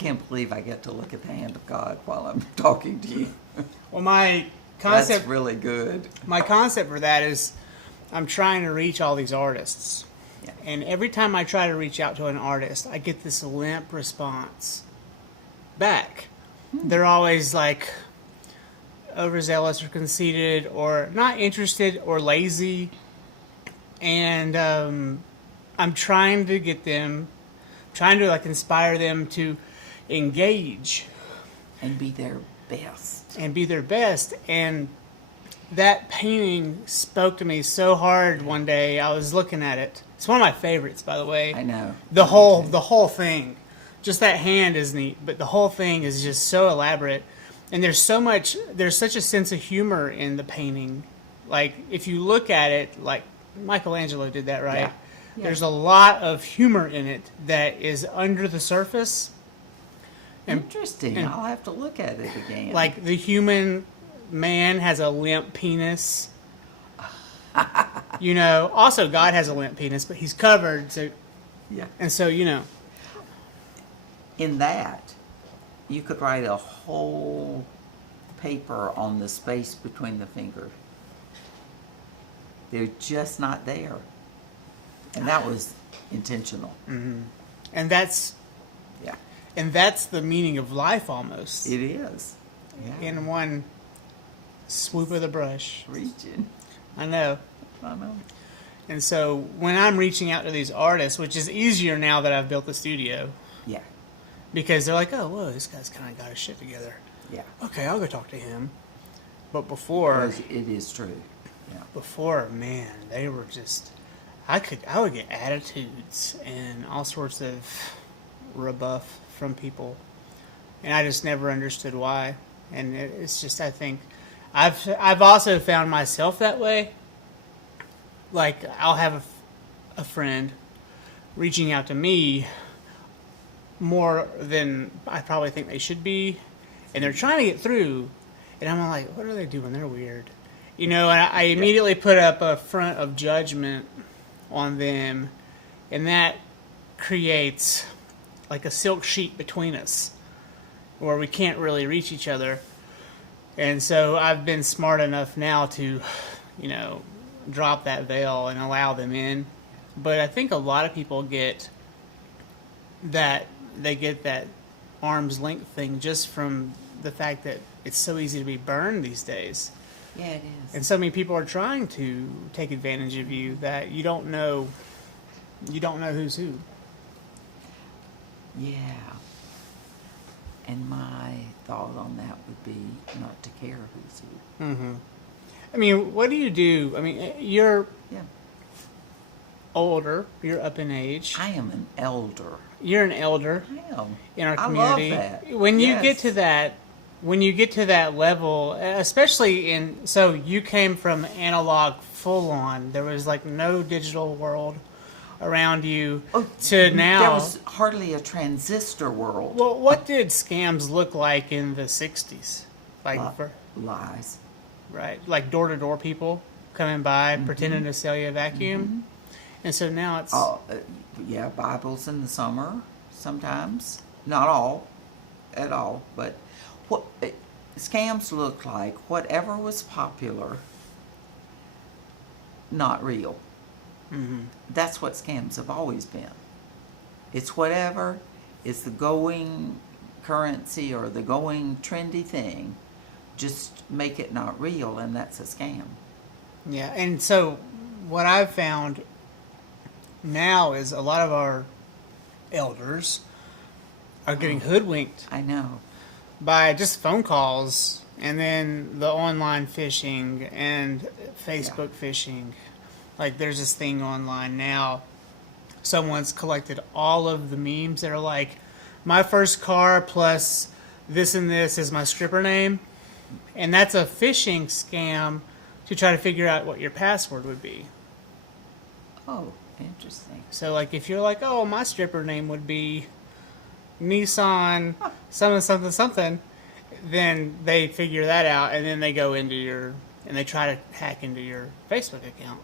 can't believe I get to look at the hand of God while I'm talking to you. Well, my concept... That's really good. My concept for that is I'm trying to reach all these artists. Yeah. And every time I try to reach out to an artist, I get this limp response back. They're always like overzealous or conceited or not interested or lazy. And I'm trying to get them, trying to like inspire them to engage. And be their best. And be their best. And that painting spoke to me so hard one day. I was looking at it. It's one of my favorites, by the way. I know. The whole thing. Just that hand is neat, but the whole thing is just so elaborate. And there's such a sense of humor in the painting. Like, if you look at it, like Michelangelo did that, right? Yeah. Yeah. There's a lot of humor in it that is under the surface. Interesting. I'll have to look at it again. Like, the human man has a limp penis. You know, also God has a limp penis, but he's covered, so... Yeah. And so, you know... In that, you could write a whole paper on the space between the fingers. They're just not there. And that was intentional. Mm-hmm. And that's... Yeah. And that's the meaning of life, almost. It is. Yeah. In one swoop of the brush. Reaching. I know. I know. And so, when I'm reaching out to these artists, which is easier now that I've built the studio... Yeah. Because they're like, oh, whoa, this guy's kind of got his shit together. Yeah. Okay, I'll go talk to him. But before... It is true. Yeah. Before, man, they were just... I would get attitudes and all sorts of rebuff from people. And I just never understood why. And it's just, I think... I've also found myself that way. Like, I'll have a friend reaching out to me more than I probably think they should be, and they're trying to get through, and I'm like, what are they doing? They're weird. You know, and I immediately put up a front of judgment on them, and that creates like a silk sheet between us where we can't really reach each other. And so I've been smart enough now to, you know, drop that veil and allow them in. But I think a lot of people get that arm's length thing just from the fact that it's so easy to be burned these days. Yeah, it is. And so many people are trying to take advantage of you that you don't know who's who. Yeah. And my thought on that would be not to care who's who. Mm-hmm. I mean, what do you do? I mean, you're older. You're up in age. I am an elder. You're an elder. I am. In our community. I love that. When you get to that level, especially so you came from analog full on. There was like no digital world around you to now. There was hardly a transistor world. Well, what did scams look like in the 60s? Like lies. Right, like door-to-door people coming by pretending to sell you a vacuum. Mm-hmm. And so now it's... Bibles in the summer sometimes. Not all, at all. But scams look like whatever was popular, not real. Mm-hmm. That's what scams have always been. It's whatever is the going currency or the going trendy thing. Just make it not real, and that's a scam. Yeah, and so what I've found now is a lot of our elders are getting hoodwinked. I know. By just phone calls and then the online phishing and Facebook phishing. Like there's this thing online now. Someone's collected all of the memes that are like, my first car plus this and this is my stripper name. And that's a phishing scam to try to figure out what your password would be. Oh, interesting. So, like, if you're like, oh, my stripper name would be Nissan something, then they figure that out, and then they go into and they try to hack into your Facebook account.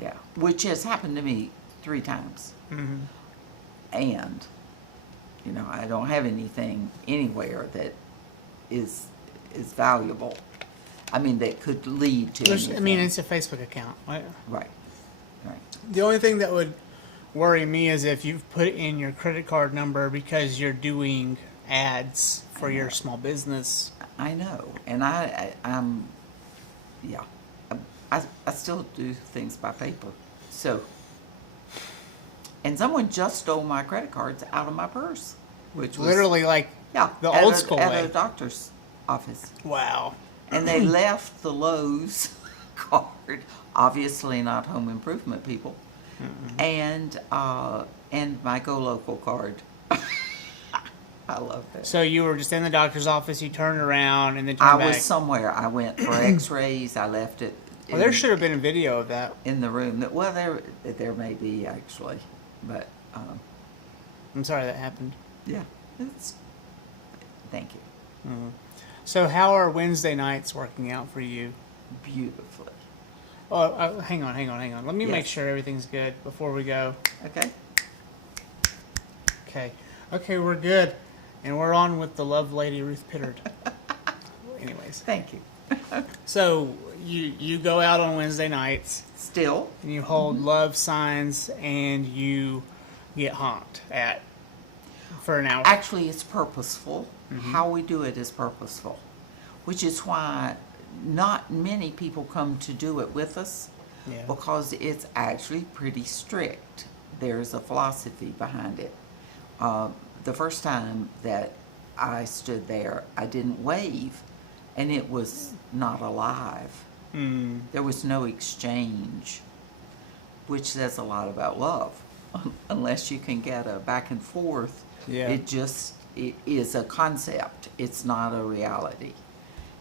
Yeah, which has happened to me 3 times. Mm-hmm. And I don't have anything anywhere that is valuable. I mean, that could lead to anything. It's a Facebook account. Right? Right. The only thing that would worry me is if you've put in your credit card number because you're doing ads for your small business. I know, and I'm I still do things by paper. So, and someone just stole my credit cards out of my purse, which was Literally like the old school at way. a doctor's office. Wow. And they left the Lowe's card, obviously not home improvement people, and my Go Local card. I love that. So you were just in the doctor's office, you turned around, and then turned I back. was somewhere. I went for X-rays. I left it. Well, there should have been a video of that. In the room. Well, there may be actually, but I'm sorry that happened. yeah, thank you. So how are Wednesday nights working out for you? Beautifully. Oh, hang on. Let me Yes. make sure everything's good before we go. Okay. Okay, we're good. And we're on with the love lady, Ruth Pittard. Anyways. Thank you. So you go out on Wednesday nights Still. and you hold love signs and you get honked at for an hour. Actually, it's purposeful. How we do it is purposeful, which is why not many people come to do it with us, Yeah. because it's actually pretty strict. There's a philosophy behind it. The first time that I stood there, I didn't wave, and it was not alive. There was no exchange, which says a lot about love. Unless you can get a back and forth, Yeah. it is a concept. It's not a reality.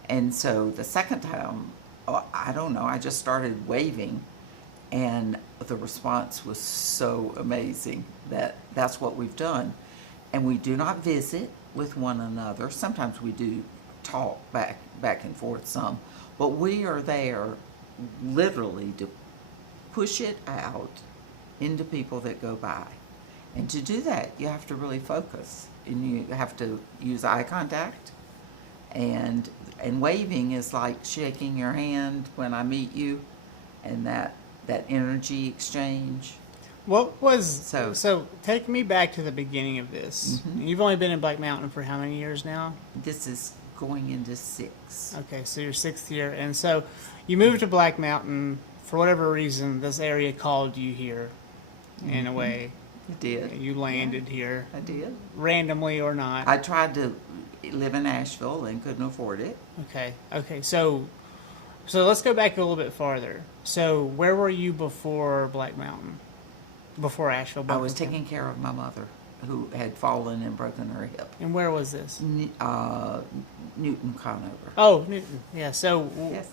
And so the second time, I don't know, I just started waving, and the response was so amazing that that's what we've done. And we do not visit with one another. Sometimes we do talk back and forth some, but we are there literally to push it out into people that go by. And to do that, you have to really focus, and you have to use eye contact. And waving is like shaking your hand when I meet you, and that energy exchange. What was So take me back to the beginning of this. You've only been in Black Mountain for how many years now? this is going into 6. Okay, so your 6th year. And so you moved to Black Mountain for whatever reason. This area called you here in a way. I did. You landed here I did. randomly or not. I tried to live in Asheville and couldn't afford it. Okay. So let's go back a little bit farther. So where were you before Black Mountain? Before Asheville? I was taking care of my mother, who had fallen and broken her hip. And where was this? Newton Conover. Oh, Newton. Yeah. So Yes.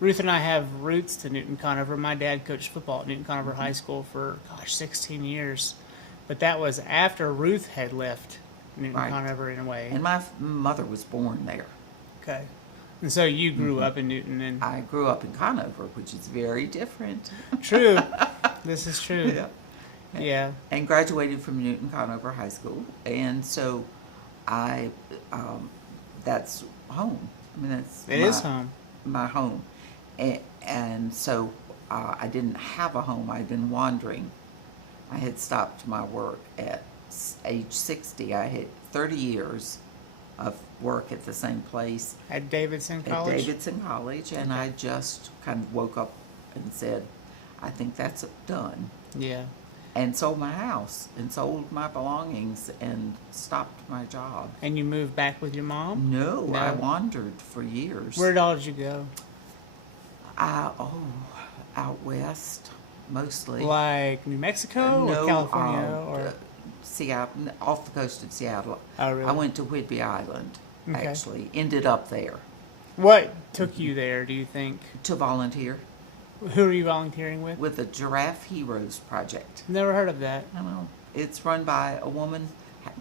Ruth and I have roots to Newton Conover. My dad coached football at Newton Conover High School for 16 years, but that was after Ruth had left Newton Right. Conover in a way. And my mother was born there. Okay. And so you grew up in Newton, and I grew up in Conover, which is very different. true. This is true. Yeah. Yeah. And graduated from Newton Conover High School, and so that's home. I mean, It is home. my home, and so I didn't have a home. I'd been wandering. I had stopped my work at age 60. I had 30 years of work at the same place At Davidson at College? Davidson College, and I just kind of woke up and said, I think that's done. Yeah. And sold my house and sold my belongings and stopped my job. And you moved back with your mom? No, No. I wandered for years. Where all did you go? Out west, mostly. Like New Mexico or California? Or Seattle, off the coast of Seattle. Oh, really? I went to Whidbey Island, Okay. actually. Ended up there What took you there, do you think? to volunteer Who are you volunteering with? with the Giraffe Heroes Project. Never heard of that. I know. It's run by a woman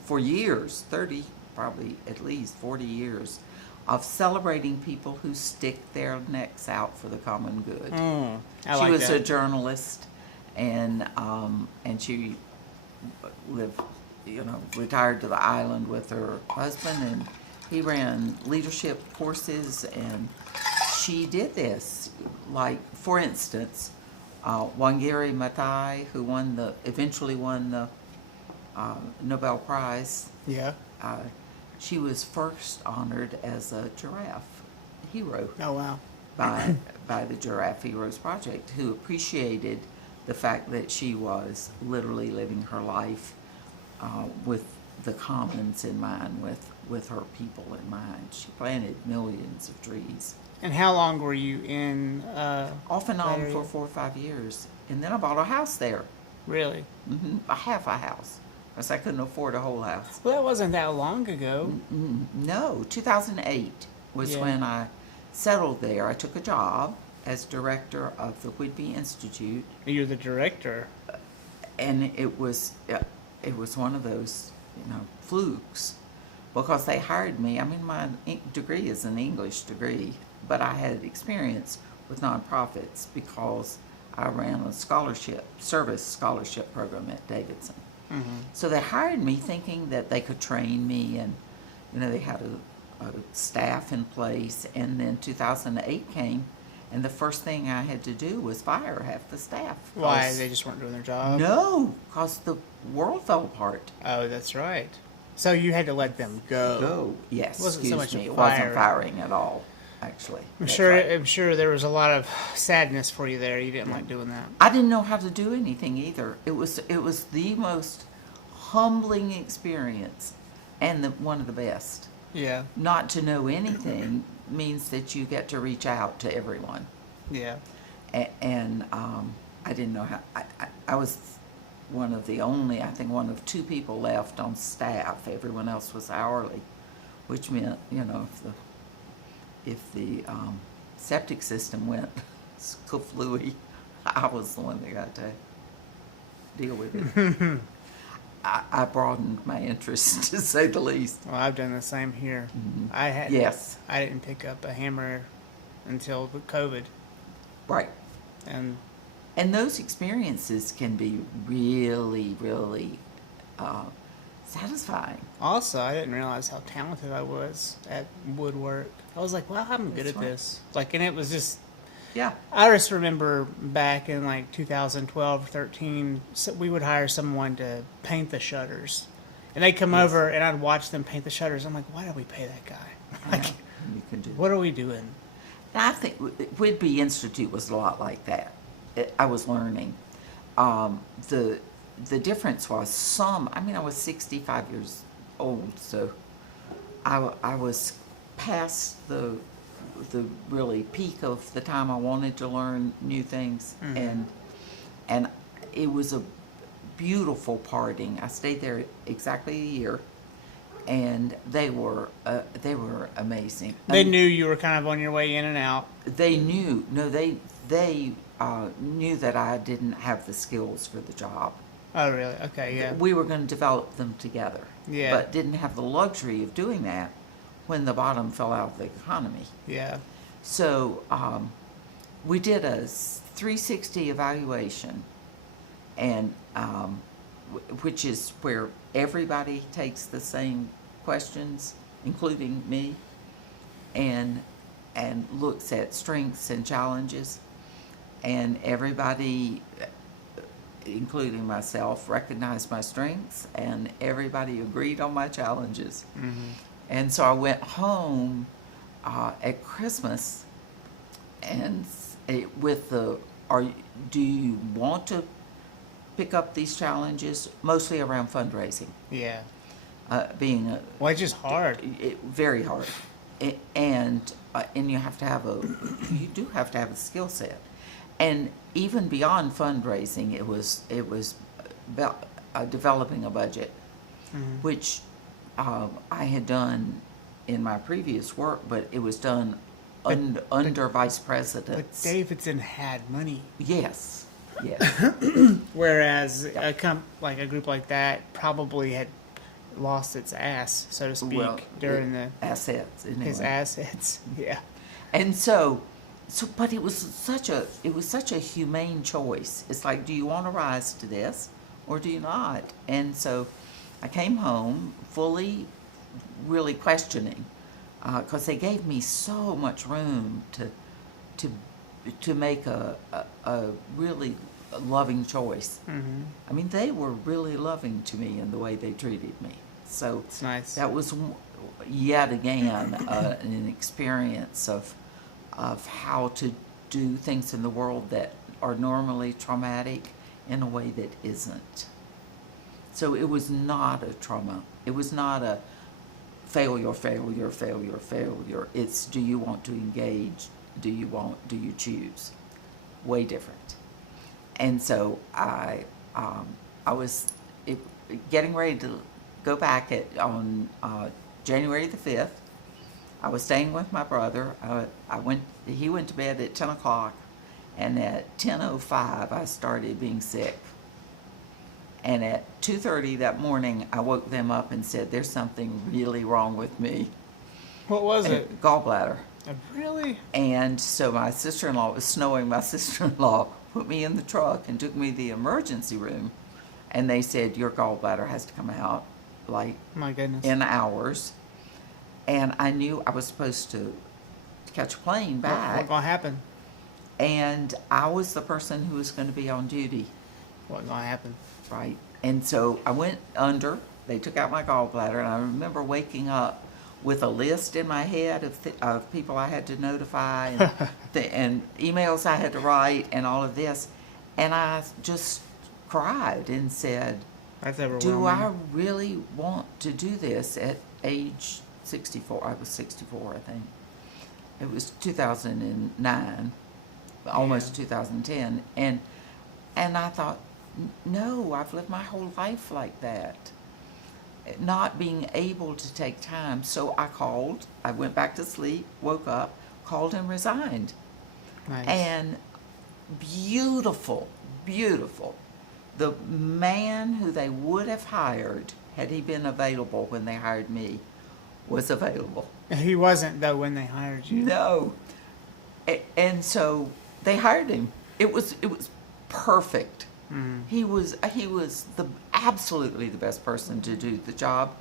for years, 30, probably at least 40 years, of celebrating people who stick their necks out for the common good. I She like was that. a journalist, and she lived retired to the island with her husband, and he ran leadership courses, and she did this. Like, for instance, Wangari Maathai, who eventually won the Nobel Prize. Yeah. She was first honored as a giraffe hero. Oh, wow. by the Giraffe Heroes Project, who appreciated the fact that she was literally living her life with the commons in mind, with her people in mind. She planted millions of trees. And how long were you in? Off and that on area? for 4 or 5 years. And then I bought a house there. Really? Half a house. Because I couldn't afford a whole house. Well, that wasn't that long ago. No, 2008 was when I settled there. I took a job as director of the Whidbey Institute. You're the director. And it was one of those, flukes, because they hired me. I mean, my degree is an English degree, but I had experience with nonprofits because I ran a service scholarship program at Davidson. So they hired me thinking that they could train me, and they had a staff in place. And then 2008 came, and the first thing I had to do was fire half the staff. Why? They just weren't doing their job? No, because the world fell apart. Oh, that's right. So you had to let them go. Yes. It wasn't so much a It fire. wasn't firing at all, actually. I'm That's sure. right. I'm sure there was a lot of sadness for you there. You didn't like doing that. I didn't know how to do anything either. It was the most humbling experience, and one of the best. Yeah. Not to know anything means that you get to reach out to everyone. Yeah. And I didn't know how. I was one of 2 people left on staff. Everyone else was hourly, which meant, if the septic system went skaflooey, I was the one that got to deal with it. I broadened my interest, to say the least. Well, I've done the same here. Yes. I didn't pick up a hammer until the COVID. Right. And those experiences can be really, really satisfying. also, I didn't realize how talented I was at woodwork. I was like, wow, I'm good That's at right. this. And it was just, Yeah. I just remember back in 2012 or 13, we would hire someone to paint the shutters. And they'd come over and I'd watch them paint the shutters. I'm like, why did we pay that guy? You can do What are we doing? And I think Whidbey Institute was a lot like that. I was learning. The difference was I was 65 years old, so I was past the really peak of the time I wanted to learn new things, and it was a beautiful parting. I stayed there exactly a year, and they were amazing. They knew you were kind of on your way in and out. They knew. No, they knew that I didn't have the skills for the job. Oh, really? Okay, yeah. We were going to develop them together. Yeah. But didn't have the luxury of doing that when the bottom fell out of the economy. Yeah. So we did a 360 evaluation, and which is where everybody takes the same questions, including me, and looks at strengths and challenges, and everybody, including myself, recognized my strengths, and everybody agreed on my challenges. And so I went home at Christmas, and do you want to pick up these challenges? Mostly around fundraising. Yeah. Being Well, it's just hard. very hard, and you have to have you do have to have a skill set, and even beyond fundraising, it was about developing a budget, which I had done in my previous work, but it was done under vice But presidents. Davidson had money. Yes. Whereas a group like that probably had lost its ass, so to speak, during assets. Anyway. his assets. Yeah. And but it was such a humane choice. It's like, do you want to rise to this or do you not? And so I came home fully, really questioning, because they gave me so much room to to make a really loving choice. Mm-hmm. I mean, they were really loving to me in the way they treated me. So It's nice. that was yet again an experience of how to do things in the world that are normally traumatic in a way that isn't. So it was not a trauma. It was not a failure, failure, failure, failure. It's, do you want to engage? Do you choose? Way different. And so I was getting ready to go back on January the 5th. I was staying with my brother. He went to bed at 10 o'clock, and at 10:05 I started being sick. And at 2:30 that morning, I woke them up and said, there's something really wrong with me. What was it? Gallbladder. Really? And so my sister-in-law, it was snowing, my sister-in-law put me in the truck and took me to the emergency room. And they said, your gallbladder has to come out, like, My goodness. in hours. And I knew I was supposed to catch a plane back. What gonna happen? And I was the person who was going to be on duty. What gonna happen? Right. And so I went under. They took out my gallbladder, and I remember waking up with a list in my head of people I had to notify and emails I had to write and all of this. And I just cried and said, That's overwhelming. do I really want to do this at age 64? I was 64, I think. It was 2009, almost 2010. And I thought, no, I've lived my whole life like that. Not being able to take time. So I called, I went back to sleep, woke up, called and resigned. Nice. And beautiful, beautiful. The man who they would have hired, had he been available when they hired me, was available. He wasn't, though, when they hired you. No. And so they hired him. It was perfect. Mm. He was absolutely the best person to do the job.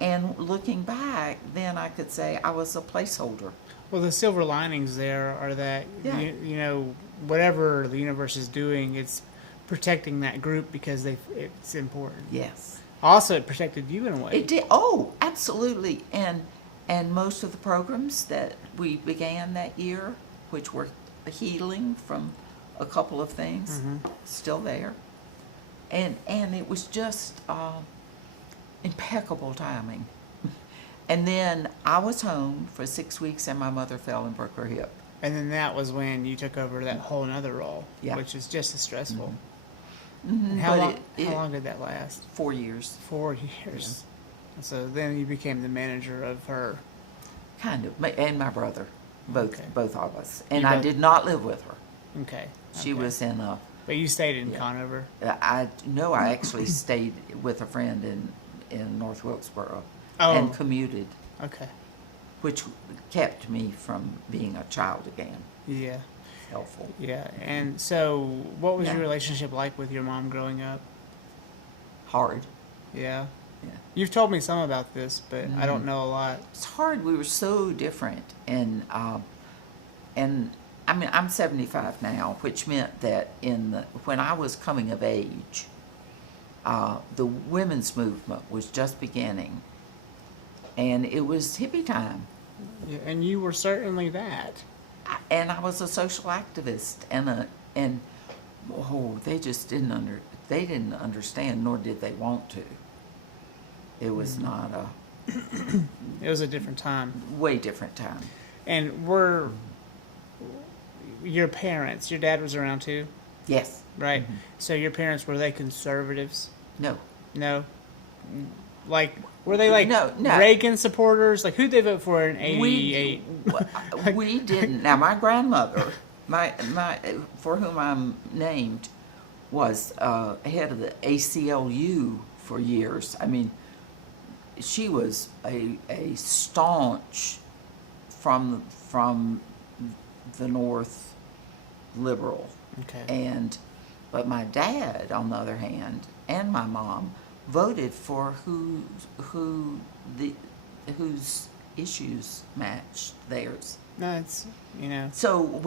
And looking back, then I could say I was a placeholder. Well, the silver linings there are that, Yeah. you know, whatever the universe is doing, it's protecting that group because it's important. Yes. Also, it protected you in a way. It did. Oh, absolutely. And most of the programs that we began that year, which were healing from a couple of things, still there. And it was just impeccable timing. And then I was home for 6 weeks, and my mother fell and broke her hip. And then that was when you took over that whole other role, Yeah. which is just as stressful. Mm-hmm. And how long did that last? 4 years. 4 years. Yeah. So then you became the manager of her. Kind of. And my brother. Both of us. And You I both- did not live with her. Okay. She okay. was in a... But you stayed in Yeah. Conover. I actually stayed with a friend in North Wilkesboro Oh. and commuted, Okay. which kept me from being a child again. Yeah. Helpful. Yeah. And so, what was Yeah. your relationship like with your mom growing up? Hard. Yeah. Yeah. You've told me some about this, but I don't know a lot. It's hard. We were so different, and I mean, I'm 75 now, which meant that when I was coming of age, the women's movement was just beginning, and it was hippie time. Yeah, and you were certainly that. And I was a social activist, and they just didn't understand, nor did they want to. It was not It was a different time. way different time. And were your parents, your dad was around too, Yes. right? So your parents, were they conservatives? No. No? Like, were they like No. Reagan supporters? Like, who'd they vote for in 88? We didn't. Now, my grandmother, my for whom I'm named, was head of the ACLU for years. I mean, she was a staunch from the North liberal. Okay. But my dad, on the other hand, and my mom voted for whose issues matched theirs. No, it's, you know. So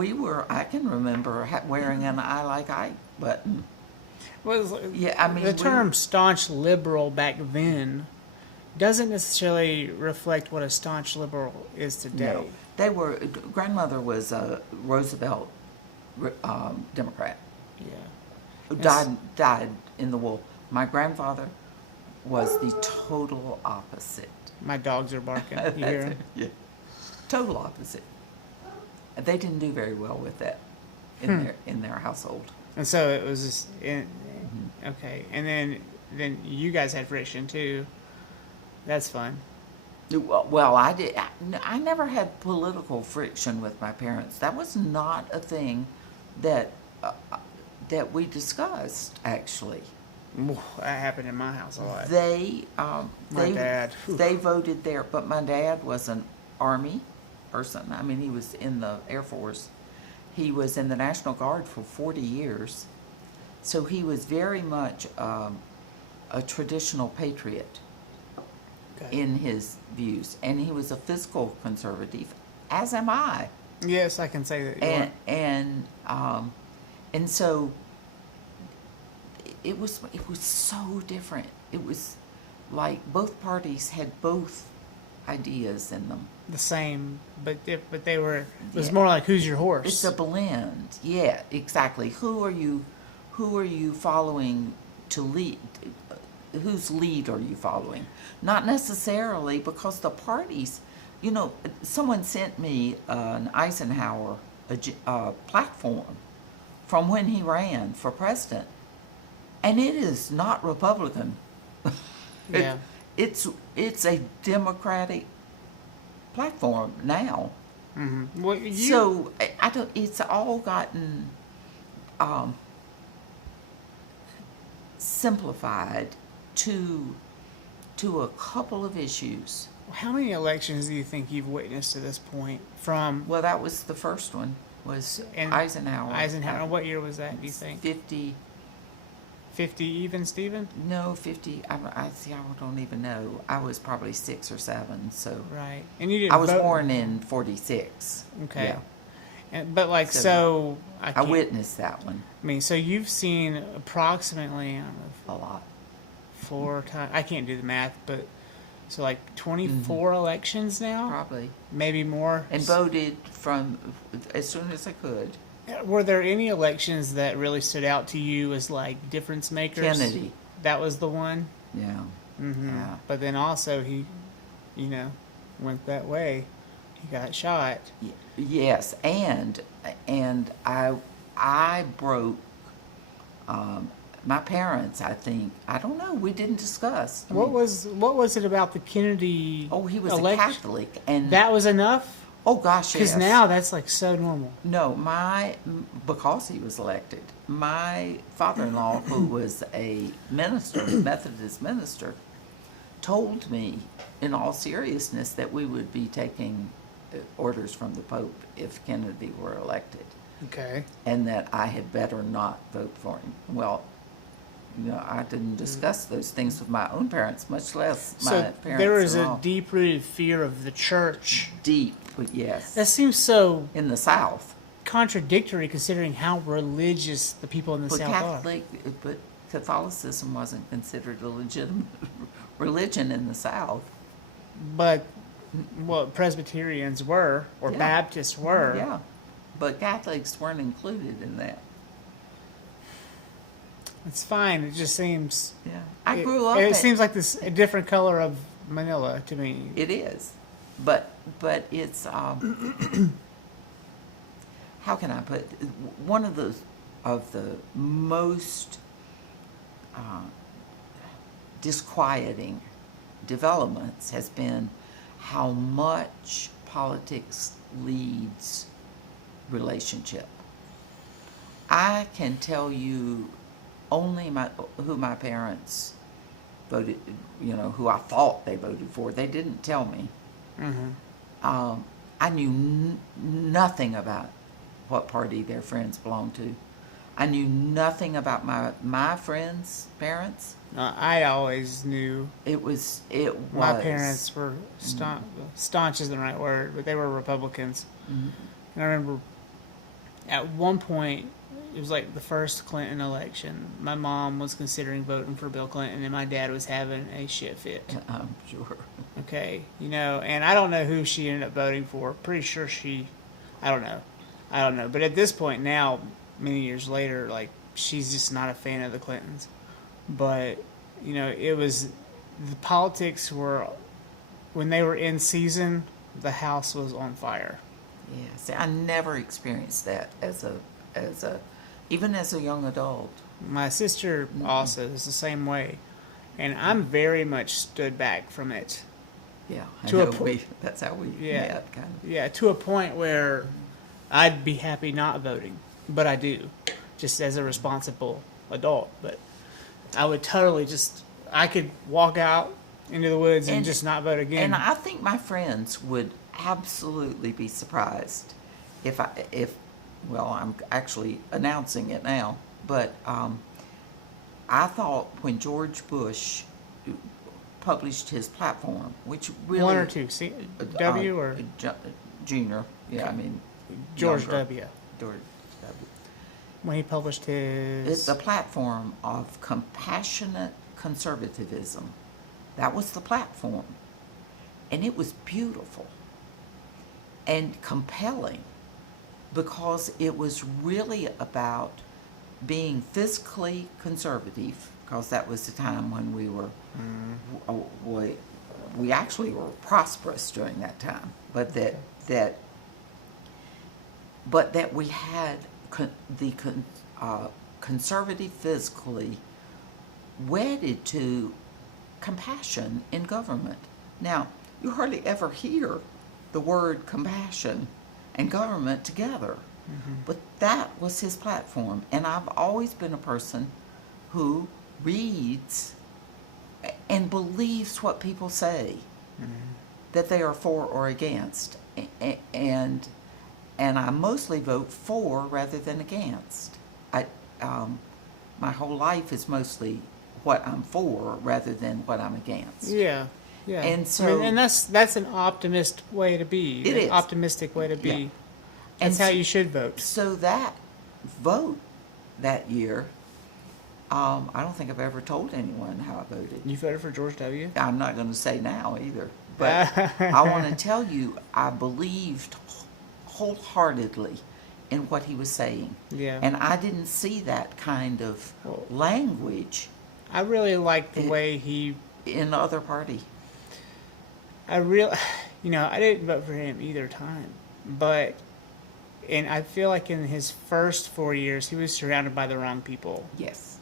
I can remember wearing an I like Ike button. Well, Yeah, I mean, the term staunch liberal back then doesn't necessarily reflect what a staunch liberal is today. No, grandmother was a Roosevelt Democrat. Yeah. Died in the war. My grandfather was the total opposite. My dogs are barking. You hear them? Yeah. Total opposite. They didn't do very well with that in their household. And so it was just, okay. And then you guys had friction too. That's fun. Well, I never had political friction with my parents. That was not a thing that we discussed, actually. That happened in my house a lot. My dad. They voted there, but my dad was an Army person. I mean, he was in the Air Force. He was in the National Guard for 40 years. So he was very much a traditional patriot in his views. And he was a fiscal conservative, as am I. Yes, I can say that. And so it was so different. It was like both parties had both ideas in them. The same, but they were. It was more like, who's your horse? It's a blend. Yeah, exactly. Who are you following to lead? Whose lead are you following? Not necessarily, because the parties. You know, someone sent me an Eisenhower platform from when he ran for president, and it is not Republican. Yeah. It's a Democratic platform now. Mm-hmm. Well, So I don't. It's all gotten simplified to a couple of issues. How many elections do you think you've witnessed to this point? From Well, that was the first one. Was Eisenhower. Eisenhower. What year was that? Do you think 50? 50 even, Stephen? No, 50. I see. I don't even know. I was probably 6 or 7. So Right, and you didn't. I was vote. born in 46. Okay. Yeah. But like, so I witnessed that one I mean, so you've seen approximately, I don't know, a lot. 4 times. I can't do the math, but so like 24 elections now, Probably. maybe more. And voted from as soon as I could. Were there any elections that really stood out to you as like difference makers? Kennedy. That was the one. Yeah. Mm-hmm. Yeah. But then also he, went that way. He got shot. Yes, and I broke my parents. I think I don't know. We didn't discuss. What was it about the Kennedy? Oh, he was election? a Catholic, and That was enough. oh gosh, yes. Because now that's like so normal. No, because he was elected. My father-in-law, who was a minister, Methodist minister, told me in all seriousness that we would be taking orders from the Pope if Kennedy were elected, Okay. and that I had better not vote for him. Well, I didn't discuss those things with my own parents, much less my So parents. there is a deep-rooted fear of the church. deep, but yes, That seems so in the South. contradictory considering how religious the people in the But South but Catholicism wasn't considered a legitimate religion in the South. are. But what Presbyterians were, or Yeah. Baptists were. Yeah, but Catholics weren't included in that. It's fine. It just seems. Yeah, I grew up. It seems like this a different color of Manila to me. It is, but it's how can I put one of the most disquieting developments has been how much politics leads relationship. I can tell you only who my parents voted, who I thought they voted for. They didn't tell me. Mm-hmm. I knew nothing about what party their friends belonged to. I knew nothing about my friends' parents. I always knew It was my parents were staunch isn't the right word, but they were Republicans. Mm-hmm. And I remember at one point, it was like the first Clinton election. My mom was considering voting for Bill Clinton, and my dad was having a shit fit. I'm sure. Okay, and I don't know who she ended up voting for. Pretty sure I don't know. But at this point now, many years later, like, she's just not a fan of the Clintons. But, it was, the politics were, when they were in season, the house was on fire. Yeah, see, I never experienced that even as a young adult. My sister also is the same way. And I'm very much stood back from it. Yeah, that's how we met, kind of. Yeah, to a point where I'd be happy not voting, but I do, just as a responsible adult. But I would totally I could walk out into the woods and just not vote again. And I think my friends would absolutely be surprised if I'm actually announcing it now, but I thought when George Bush published his platform, which really... One or two, W or... Junior, yeah, okay. I mean... George younger. W. George W. When he published his... It's a platform of compassionate conservatism. That was the platform. And it was beautiful and compelling because it was really about being fiscally conservative, because that was the time when we were, we actually were prosperous during that time, but that we had conservative fiscally wedded to compassion in government. Now, you hardly ever hear the word compassion and government together. Mm-hmm. But that was his platform. And I've always been a person who reads and believes what people say, mm-hmm. that they are for or against. And I mostly vote for rather than against. My whole life is mostly what I'm for rather than what I'm against. Yeah. Yeah. And so, and that's an optimist way to be. It is. Optimistic way to be. Yeah. That's how you should vote. So that vote that year, I don't think I've ever told anyone how I voted. You voted for George W.? I'm not going to say now either. But I want to tell you, I believed wholeheartedly in what he was saying. Yeah. And I didn't see that kind of language. I really liked the way he... In the other party. I didn't vote for him either time. And I feel like in his first 4 years, he was surrounded by the wrong people. Yes.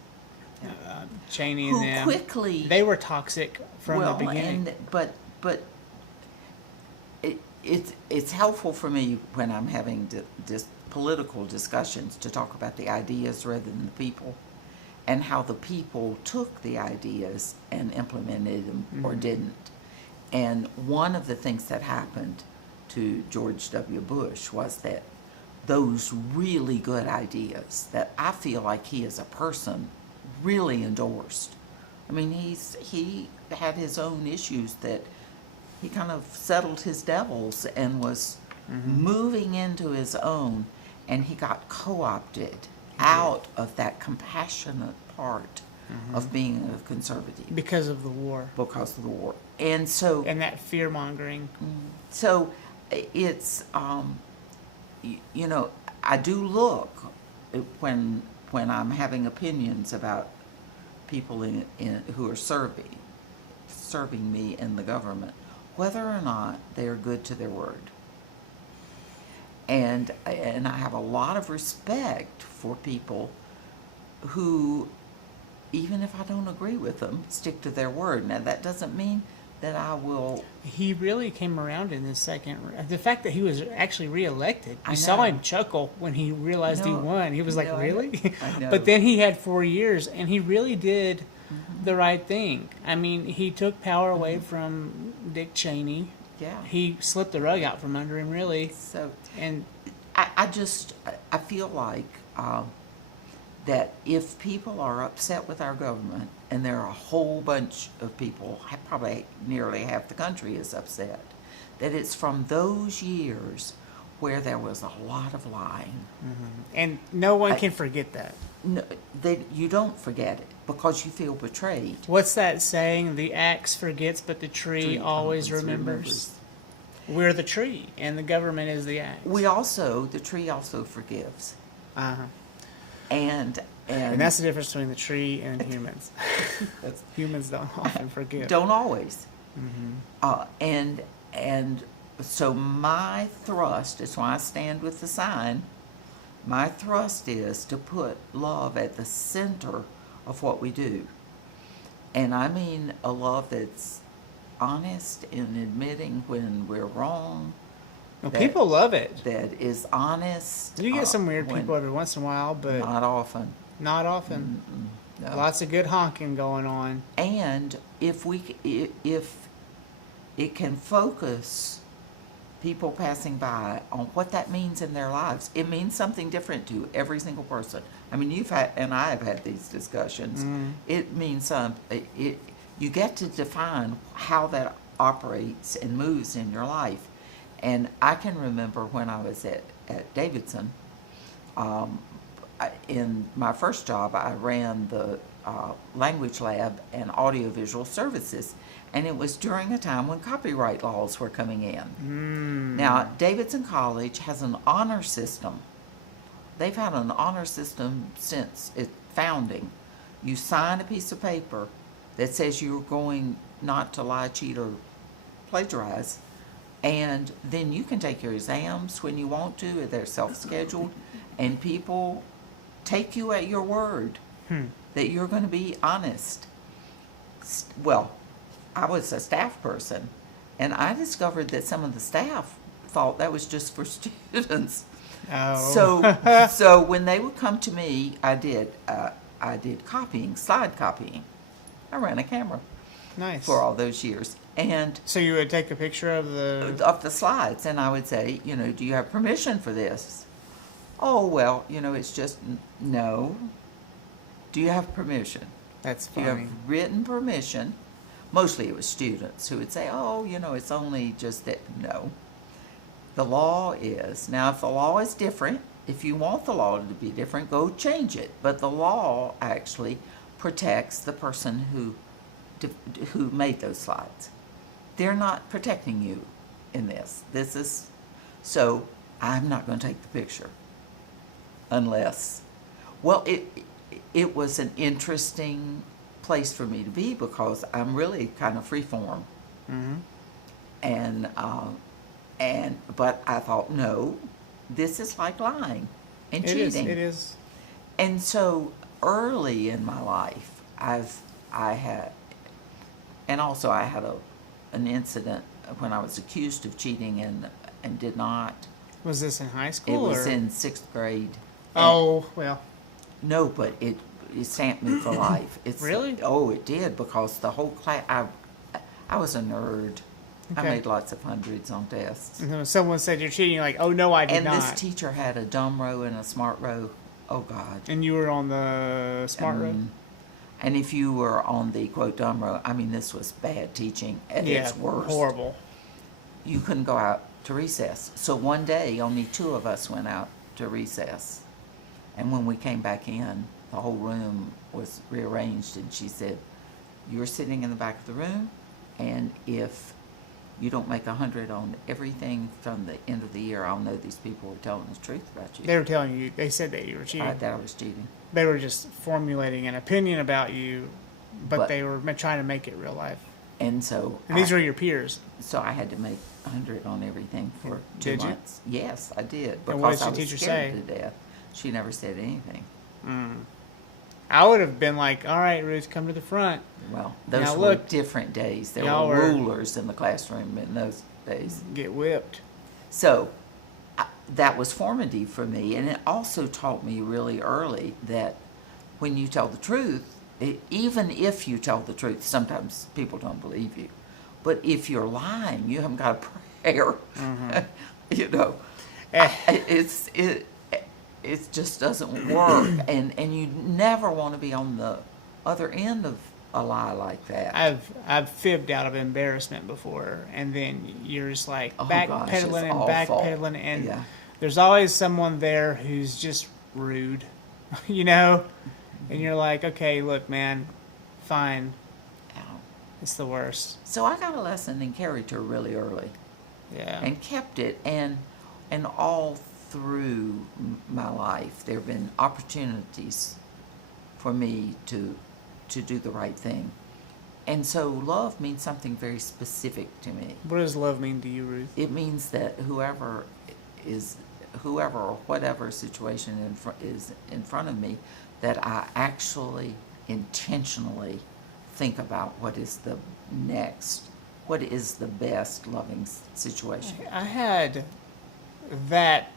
Cheney and them. Quickly... They were toxic from the beginning. But it's helpful for me when I'm having political discussions to talk about the ideas rather than the people, and how the people took the ideas and implemented them, mm-hmm. or didn't. And one of the things that happened to George W. Bush was that those really good ideas that I feel like he as a person really endorsed. I mean, he had his own issues that he kind of settled his devils and was mm-hmm. moving into his own, and he got co-opted out of that compassionate part mm-hmm. of being a conservative. Because of the war. Because of the war. And so... And that fear-mongering. So it's, I do look when I'm having opinions about people who are serving me in the government, whether or not they are good to their word. And I have a lot of respect for people who, even if I don't agree with them, stick to their word. Now, that doesn't mean that I will... He really came around in the second... The fact that he was actually reelected, you saw him chuckle when he realized he won. He was like, really? I know. But then he had 4 years, and he really did mm-hmm. the right thing. I mean, he took power away mm-hmm. from Dick Cheney. Yeah. He slipped the rug out from under him, really. So, and I feel like that if people are upset with our government, and there are a whole bunch of people, probably nearly half the country is upset, that it's from those years where there was a lot of lying. And no one can forget that. No, you don't forget it because you feel betrayed. What's that saying? The axe forgets, but the tree always remembers. We're the tree, and the government is the axe. The tree also forgives. Uh-huh. And that's the difference between the tree and humans. Humans don't often forgive. Don't always. And so my thrust is why I stand with the sign. My thrust is to put love at the center of what we do. And I mean a love that's honest in admitting when we're wrong. Well, people love it. That is honest. You get some weird people every once in a while, but not often. Not often. No. Lots of good honking going on. And if it can focus people passing by on what that means in their lives, it means something different to every single person. I mean, you've had, and I have had these discussions. It means you get to define how that operates and moves in your life. And I can remember when I was at Davidson, in my first job, I ran the language lab and audiovisual services, and it was during a time when copyright laws were coming in. Now, Davidson College has an honor system. They've had an honor system since its founding. You sign a piece of paper that says you're going not to lie, cheat, or plagiarize, and then you can take your exams when you want to. They're self-scheduled, and people take you at your word that you're going to be honest. Well, I was a staff person, and I discovered that some of the staff thought that was just for students. Oh. So when they would come to me, I did copying, slide copying. I ran a camera. Nice. For all those years. And so you would take a picture of the slides, and I would say, do you have permission for this? Oh, well, it's just no. Do you have permission? That's Do funny. you have written permission? Mostly it was students who would say, oh, it's only just that. No. The law is, now if the law is different, if you want the law to be different, go change it. But the law actually protects the person who made those slides. They're not protecting you in this. So I'm not going to take the picture unless, well, it was an interesting place for me to be because I'm really kind of freeform. But I thought, no, this is like lying and cheating. It is. And so early in my life, I had an incident when I was accused of cheating and did not. Was this in high school? It was in 6th grade. Oh, well. No, but it stamped me for life. Really? Oh, it did, because the whole class, I was a nerd. Okay. I made lots of hundreds on tests. And when someone said you're cheating, you're like, oh, no, I did not. And this teacher had a dumb row and a smart row. Oh, God. And you were on the smart row? And if you were on the, quote, dumb row, I mean, this was bad teaching at its worst. Horrible. You couldn't go out to recess. So one day, only 2 of us went out to recess. And when we came back in, the whole room was rearranged, and she said, you're sitting in the back of the room, and if you don't make 100 on everything from the end of the year, I'll know these people were telling the truth about you. They were telling you, they said that you were cheating. That I was cheating. They were just formulating an opinion about you, but they were trying to make it real life. And so... And these were your peers. So I had to make 100 on everything for 2 months. You? Yes, I did. And what did your teacher say? To death. She never said anything. I would have been like, all right, Ruth, come to the front. Well, those were different days. There were rulers in the classroom in those days. Get whipped. So that was formative for me, and it also taught me really early that when you tell the truth, even if you tell the truth, sometimes people don't believe you. But if you're lying, you haven't got a prayer. it just doesn't work, and you never want to be on the other end of a lie like that. I've fibbed out of embarrassment before, and then you're just like Oh, gosh, it's backpedaling and awful. backpedaling, and Yeah. there's always someone there who's just rude, you know, and you're like, okay, look, man, fine, it's the worst. So I got a lesson in character really early, Yeah. and kept it, and all through my life there have been opportunities for me to do the right thing, and so love means something very specific to me. What does love mean to you, Ruth? It means that whoever or whatever situation is in front of me, that I actually intentionally think about what is the best loving situation. I had that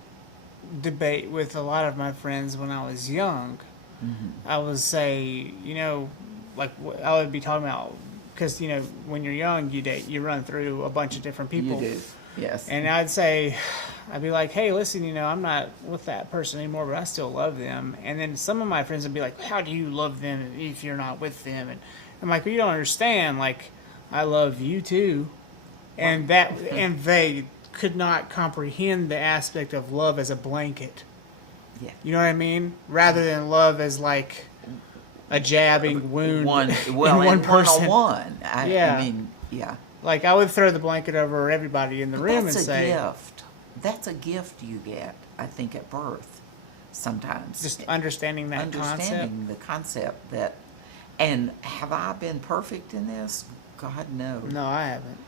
debate with a lot of my friends when I was young. Mm-hmm. I would say, you know, like I would be talking about, because, you know, when you're young, you run through a bunch of different people. You do, yes. And I'd be like, hey, listen, you know, I'm not with that person anymore, but I still love them. And then some of my friends would be like, how do you love them if you're not with them? And I'm like, well, you don't understand. Like, I love you too. And and they could not comprehend the aspect of love as a blanket. Yeah. You know what I mean? Rather than love as like a jabbing wound in one person. One-on-one. Yeah. I mean, yeah. Like, I would throw the blanket over everybody in the room and That's say, a gift. That's a gift you get, I think, at birth sometimes. just understanding that Understanding the concept that, and have I been perfect in this? God, no. concept. No, I haven't.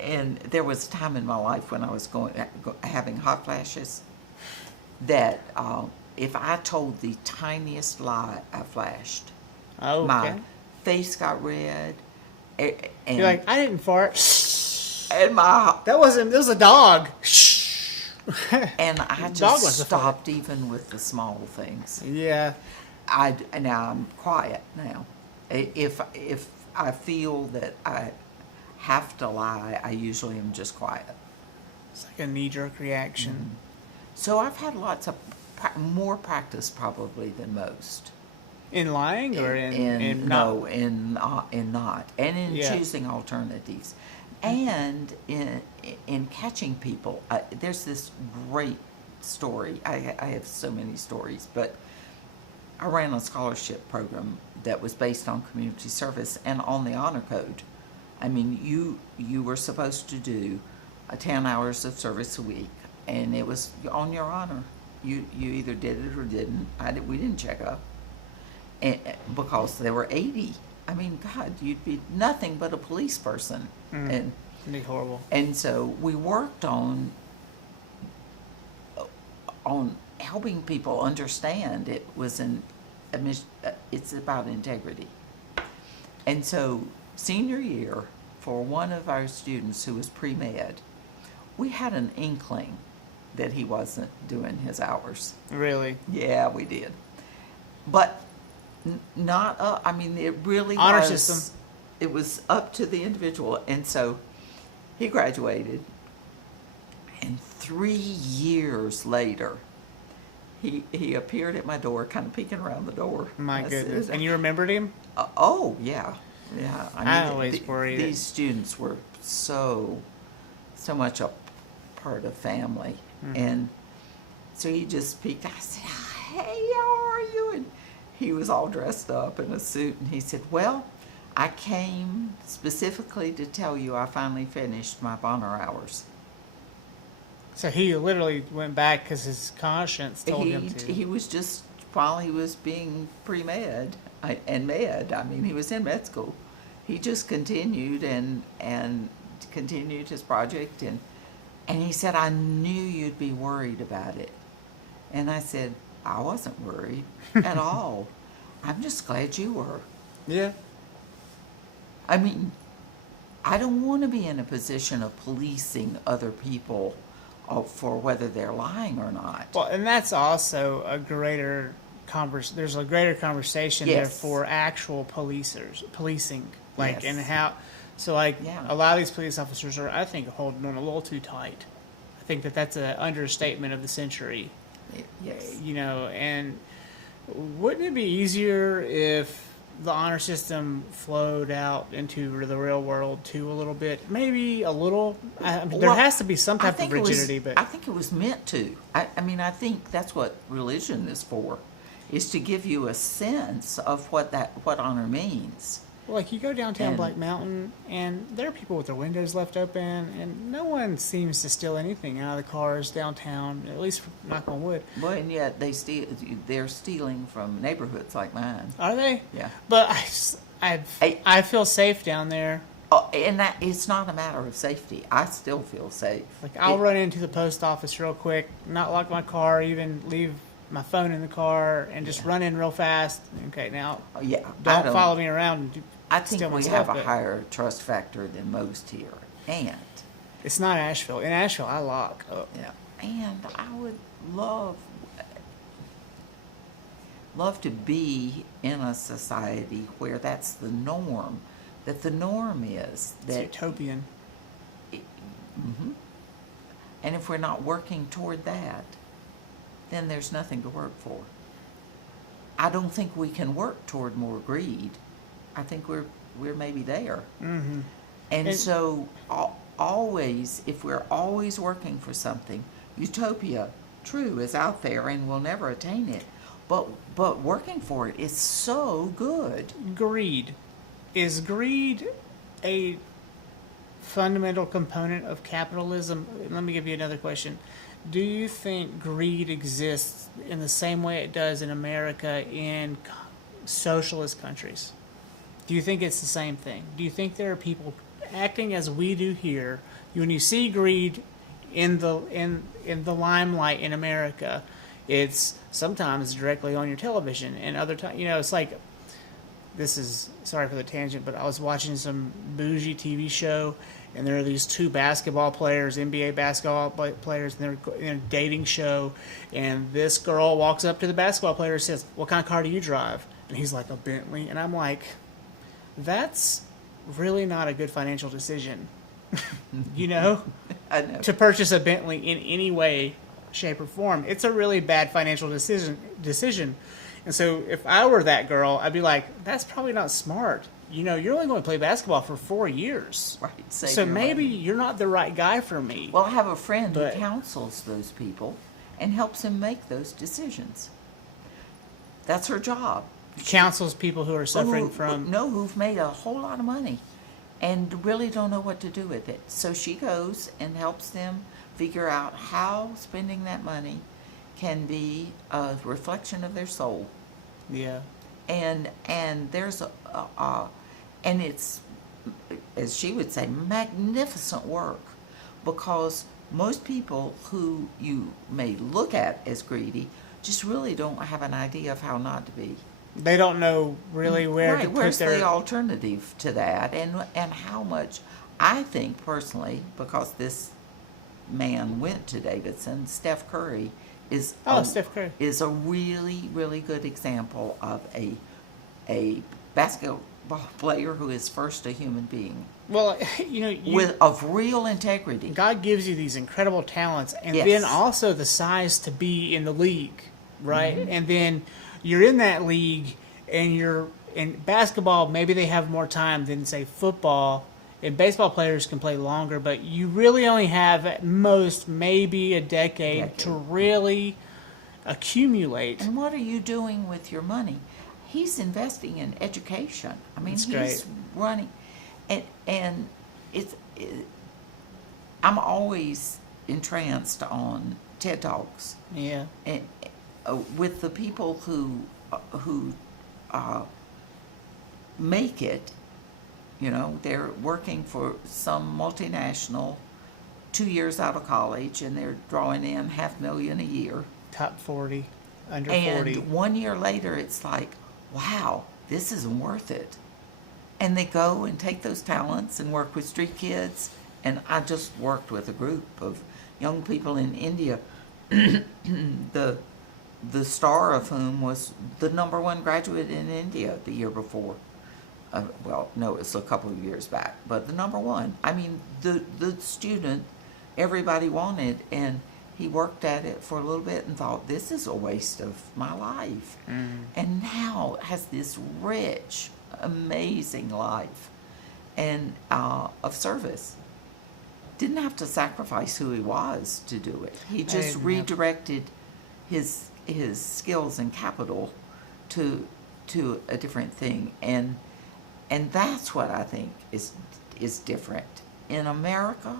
And there was a time in my life when I was having hot flashes that if I told the tiniest lie, I flashed. Oh, okay. My face got red. And, You're like, I didn't fart. and my That was a dog. and I Dog just was a fart. stopped even with the small things. Yeah. Now I'm quiet now. If I feel that I have to lie, I usually am just quiet. It's like a knee-jerk reaction. So I've had lots of more practice probably than most. In lying or in no, in not, and in Yeah. choosing alternatives, and in catching people. There's this great story. I have so many stories, but I ran a scholarship program that was based on community service and on the honor code. I mean, you were supposed to do 10 hours of service a week, and it was on your honor. You either did it or didn't. We didn't check up. And, because there were 80. I mean, God, you'd be nothing but a police person. It'd be horrible. And so we worked on helping people understand it's about integrity. And so senior year, for one of our students who was pre-med, we had an inkling that he wasn't doing his hours. Really? Yeah, we did. But not up. I mean, it really Honor was. system. It was up to the individual. And so he graduated. And 3 years later, he appeared at my door, kind of peeking around the door. My I goodness. said, And you remembered him? oh, yeah. Yeah. I always worry that- These students were so much a part of family. And so he just peeked. I said, hey, how are you? And he was all dressed up in a suit. And he said, well, I came specifically to tell you I finally finished my honor hours. So he literally went back because his conscience told him to. He was just, while he was being pre-med and med, I mean, he was in med school. He just continued and continued his project. And he said, I knew you'd be worried about it. And I said, I wasn't worried at all. I'm just glad you were. Yeah. I mean, I don't want to be in a position of policing other people for whether they're lying or not. Well, and that's also a greater there's a greater conversation there Yes. for actual policing. Like, Yes. and how, so like, Yeah. a lot of these police officers are, I think, holding on a little too tight. I think that that's an understatement of the century. Yes. You know, and wouldn't it be easier if the honor system flowed out into the real world too a little bit? Maybe a little. I mean, there Well, has to be some I type of think it was- rigidity, but I think it was meant to. I mean, I think that's what religion is for, is to give you a sense of what honor means. like you go downtown And- Black Mountain, and there are people with their windows left open, and no one seems to steal anything out of the cars downtown. At least, knock on wood. Well, and yet they're stealing from neighborhoods like mine. Are they? Yeah. But Hey. I feel safe down there. Oh, and that it's not a matter of safety. I still feel safe. Like I'll run into the post office real quick, not lock my car, even leave my phone in the car, and just run in real fast. Okay, now Yeah, I don't follow me around. And I think steal my we stuff, have a but higher trust factor than most here, and It's not Asheville. In Asheville, I lock up. yeah, and I would love to be in a society where that's the norm. That the norm is It's that, utopian. and if we're not working toward that, then there's nothing to work for. I don't think we can work toward more greed. I think we're maybe there. Mm-hmm. And so always, if we're always working for something, utopia, true, is out there and we'll never attain it. But working for it is so good. Greed. Is greed a fundamental component of capitalism? Let me give you another question. Do you think greed exists in the same way it does in America in socialist countries? Do you think it's the same thing? Do you think there are people acting as we do here? When you see greed in the limelight in America, it's sometimes directly on your television, and other times, you know, it's like, this is, sorry for the tangent, but I was watching some bougie TV show, and there are these two basketball players, NBA basketball players, and they're in a dating show, and this girl walks up to the basketball player and says, "What kind of car do you drive?" And he's like, "A Bentley." And I'm like, that's really not a good financial decision, you know? I know. To purchase a Bentley in any way, shape, or form. It's a really bad financial decision. And so if I were that girl, I'd be like, that's probably not smart. You know, you're only going to play basketball for 4 years. Right. Save So your maybe money. you're not the right guy for me. Well, I have a friend But- who counsels those people and helps them make those decisions. That's her job. Counsels people who are suffering from... who've made a whole lot of money and really don't know what to do with it. So she goes and helps them figure out how spending that money can be a reflection of their soul. Yeah. And there's and it's, as she would say, magnificent work, because most people who you may look at as greedy just really don't have an idea of how not to be. They don't know really where to put Where's their... the alternative to that, and how much? I think personally, because this man went to Davidson, Steph Curry is Steph Curry. is a really, really good example of a basketball player who is first a human being Well, you know, of real integrity. God gives you these incredible talents, and Yes. then also the size to be in the league, right? Mm-hmm. And then you're in that league, and you're in basketball. Maybe they have more time than, say, football. And baseball players can play longer, but you really only have at most maybe a decade to really accumulate. And what are you doing with your money? He's investing in education. I mean, That's he's great. running, and I'm always entranced on TED Talks, Yeah. and with the people who make it. You know, they're working for some multinational, 2 years out of college, and they're drawing in $500,000 a year. Top 40, under And 40. 1 year later, it's like, wow, this isn't worth it. And they go and take those talents and work with street kids. And I just worked with a group of young people in India, the star of whom was the #1 graduate in India the year before. Well, no, it was a couple of years back, but the #1. I mean, the student everybody wanted, and he worked at it for a little bit and thought, this is a waste of my life. And now has this rich, amazing life and of service. Didn't have to sacrifice who he was to do it. He just redirected his skills and capital to a different thing, and that's what I think is different. In America,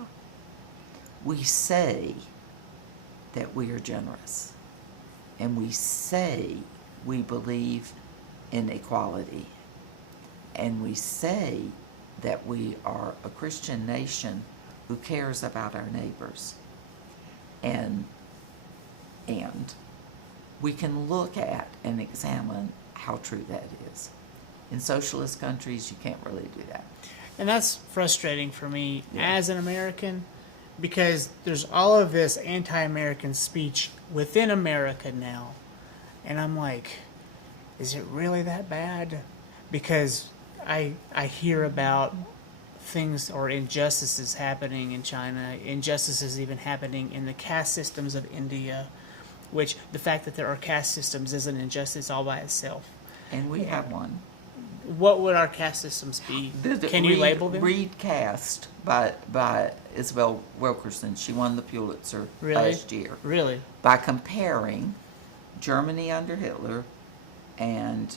we say that we are generous, and we say we believe in equality, and we say that we are a Christian nation who cares about our neighbors. And we can look at and examine how true that is. In socialist countries, you can't really do that. And that's frustrating for me as an American, because there's all of this anti-American speech within America now. And I'm like, is it really that bad? Because I hear about things or injustices happening in China, injustices even happening in the caste systems of India, which the fact that there are caste systems is an injustice all by itself. And we have one. What would our caste systems be? Can you label them? Read Caste by Isabel Wilkerson. She won the Pulitzer last year. Really? By comparing Germany under Hitler and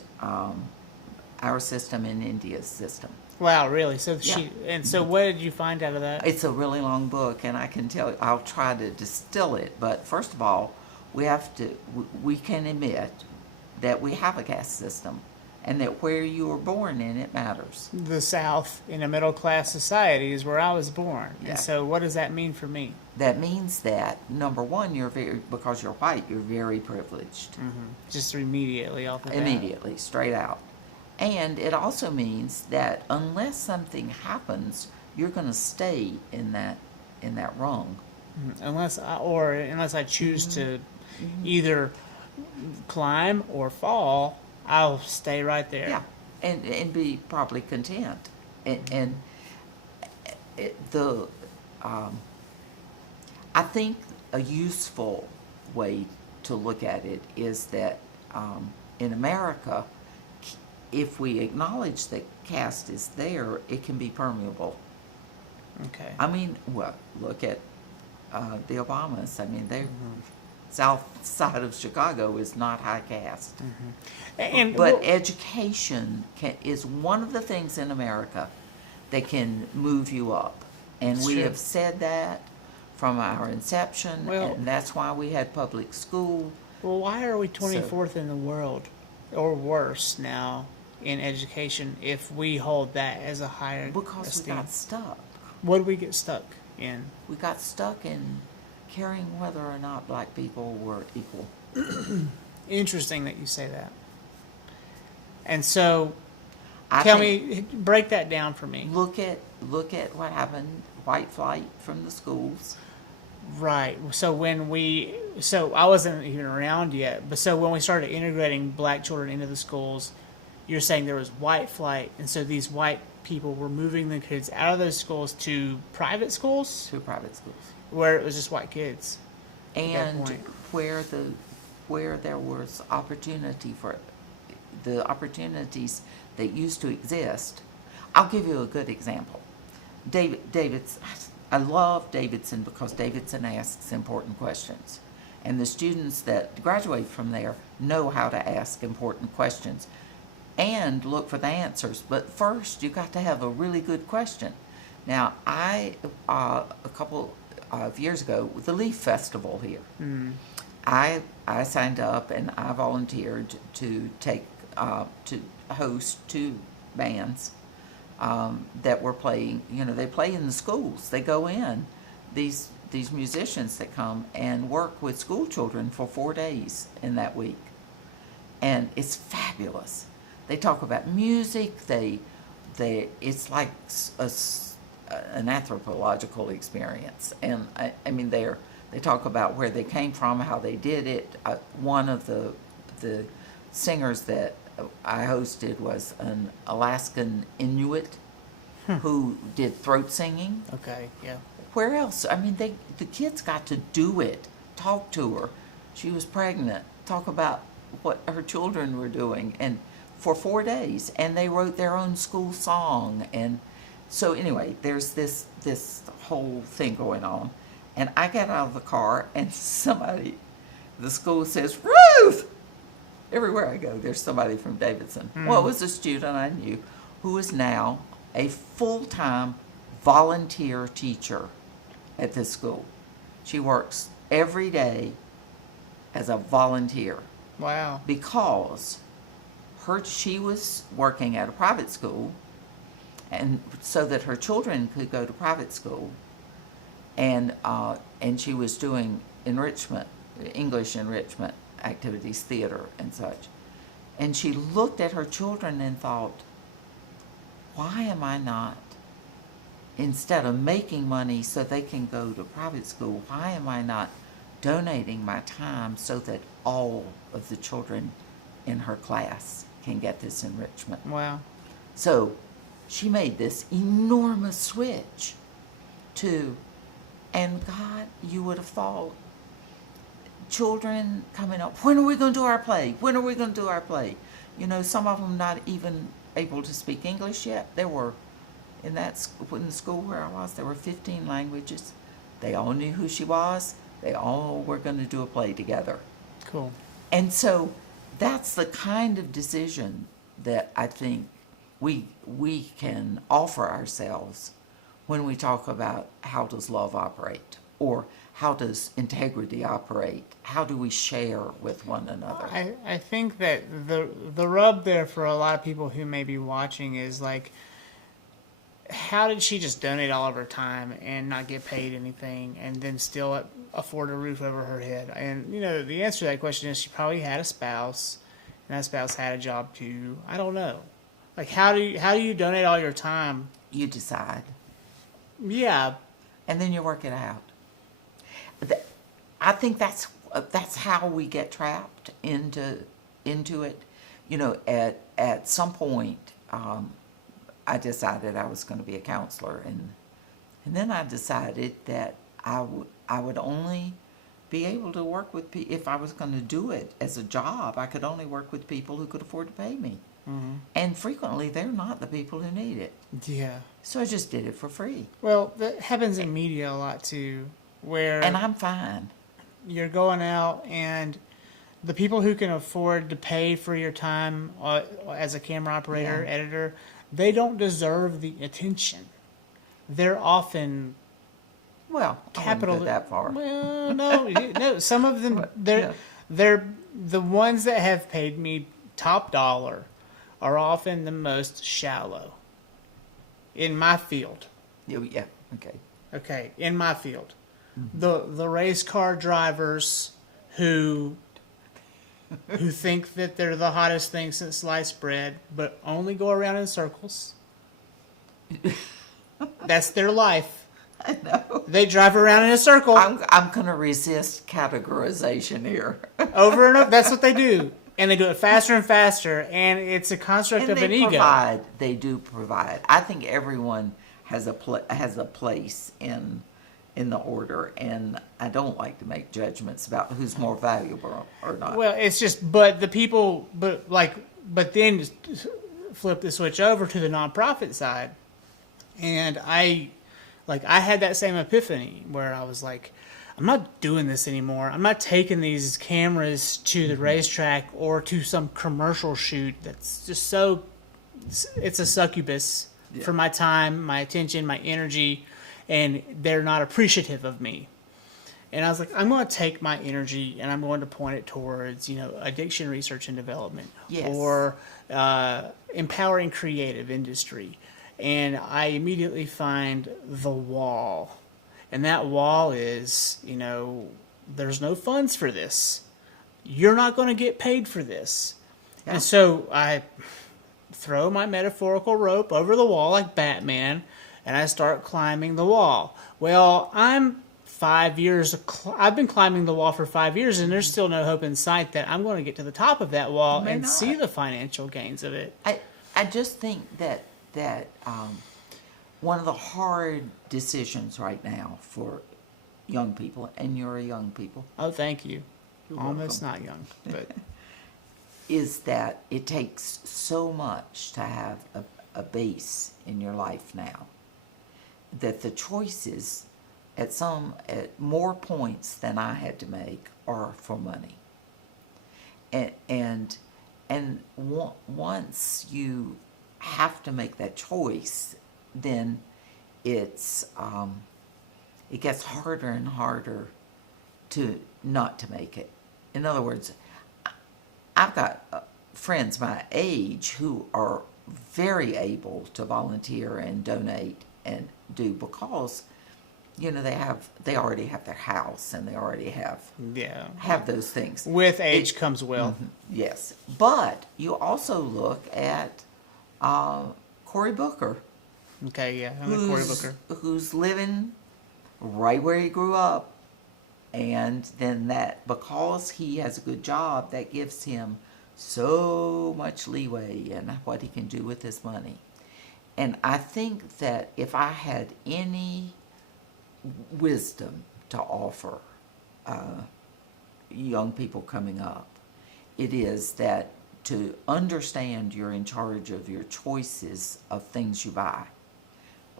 our system and India's system. Wow, really? So so what did you find out of that? It's a really long book, and I can tell you, I'll try to distill it. But first of all, we can admit that we have a caste system, and that where you were born in it matters. The South, in a middle-class society, is where I was born. Yeah. And so what does that mean for me? That means that, number one, because you're white, you're very privileged. Just immediately off the bat. Immediately, straight out. And it also means that unless something happens, you're going to stay in that rung. Unless I choose to either climb or fall, I'll stay right there. Yeah, and be probably content. I think a useful way to look at it is that in America, if we acknowledge that caste is there, it can be permeable. Okay. I mean, well, look at the Obamas. I mean, they're south side of Chicago is not high caste. But education is one of the things in America that can move you up. And we have said that from our inception, and that's why we had public school. Well, why are we 24th in the world, or worse now, in education if we hold that as a higher Because esteem? we got stuck. What did we get stuck in? We got stuck in caring whether or not black people were equal. Interesting that you say that. And so, break that down for me. Look at what happened, white flight from the schools. Right. So I wasn't even around yet, but so when we started integrating black children into the schools, you're saying there was white flight, and so these white people were moving the kids out of those schools to private schools? To private schools. Where it was just white kids. And where there was opportunity for the opportunities that used to exist. I'll give you a good example. I love Davidson because Davidson asks important questions. And the students that graduate from there know how to ask important questions and look for the answers. But first, you got to have a really good question. Now, a couple of years ago, with the Leaf Festival here, I signed up and I volunteered to to host 2 bands that were playing. You know, they play in the schools. They go in, these musicians that come and work with school children for 4 days in that week. And it's fabulous. They talk about music. It's like an anthropological experience. And I mean, they talk about where they came from, how they did it. One of the singers that I hosted was an Alaskan Inuit who did throat singing. Okay, yeah. where else? I mean, the kids got to do it, talk to her. She was pregnant, talk about what her children were doing, and for 4 days, and they wrote their own school song. And so anyway, there's this whole thing going on. And I got out of the car, and the school says, Ruth! Everywhere I go, there's somebody from Davidson. Well, it was a student I knew who is now a full-time volunteer teacher at this school. She works every day as a volunteer. Wow. Because she was working at a private school, and so that her children could go to private school, and she was doing English enrichment activities, theater and such. And she looked at her children and thought, why am I not, instead of making money so they can go to private school, why am I not donating my time so that all of the children in her class can get this enrichment? Wow. So she made this enormous switch to, and God, you would have thought, children coming up, when are we going to do our play? When are we going to do our play? You know, some of them not even able to speak English yet. There were, in the school where I was, there were 15 languages. They all knew who she was. They all were going to do a play together. Cool. And so that's the kind of decision that I think we can offer ourselves when we talk about how does love operate, or how does integrity operate? How do we share with one another? I think that the rub there for a lot of people who may be watching is like, how did she just donate all of her time and not get paid anything and then still afford a roof over her head? And, you know, the answer to that question is she probably had a spouse, and that spouse had a job too. I don't know. Like, how do you donate all your time? You decide. Yeah. And then you work it out. I think that's how we get trapped into it. You know, at some point, I decided I was going to be a counselor, and then I decided that I would only be able to work with people if I was going to do it as a job. I could only work with people who could afford to pay me, and frequently they're not the people who need it. Yeah. So I just did it for free. Well, that happens in media a lot too, where And I'm fine. you're going out and the people who can afford to pay for your time as a camera operator, Yeah. editor, they don't deserve the attention. They're often Well, I wouldn't go that far. Well, no. Some of them, Yeah. they're the ones that have paid me top dollar are often the most shallow in my field. Yeah. Okay. Okay, in my field, the race car drivers who think that they're the hottest thing since sliced bread, but only go around in circles. That's their life. I know. They drive around in a circle I'm going to resist categorization here. over and over. That's what they do, and they do it faster and faster. And it's a construct And of an they ego. provide. They do provide. I think everyone has a place in the order, and I don't like to make judgments about who's more valuable or not. Well, it's just, but then flip the switch over to the nonprofit side, and I had that same epiphany where I was like, I'm not doing this anymore. I'm not taking these cameras to the racetrack or to some commercial shoot that's just it's a succubus for my time, my attention, my energy, and they're not appreciative of me. And I was like, I'm going to take my energy and I'm going to point it towards, addiction research and development, Yes. or empowering creative industry. And I immediately find the wall. And that wall is, there's no funds for this. You're not going to get paid for this. Yeah. And so I throw my metaphorical rope over the wall like Batman, and I start climbing the wall. Well, I've been climbing the wall for 5 years, and there's still no hope in sight that I'm going to get to the top of that wall and see the financial gains of it. I just think that one of the hard decisions right now for young people, and you're a young people. Oh, thank you. You're Almost welcome. not young, but Is that it takes so much to have a base in your life now that the choices at more points than I had to make are for money. And once you have to make that choice, then it gets harder and harder to not to make it. In other words, I've got friends my age who are very able to volunteer and donate and do, because they already have their house and they already have those things. With age comes wealth. Yes, but you also look at Cory Booker, Okay, yeah, I'm a Cory Booker. who's living right where he grew up, and then that, because he has a good job, that gives him so much leeway in what he can do with his money. And I think that if I had any wisdom to offer young people coming up, it is that to understand you're in charge of your choices of things you buy.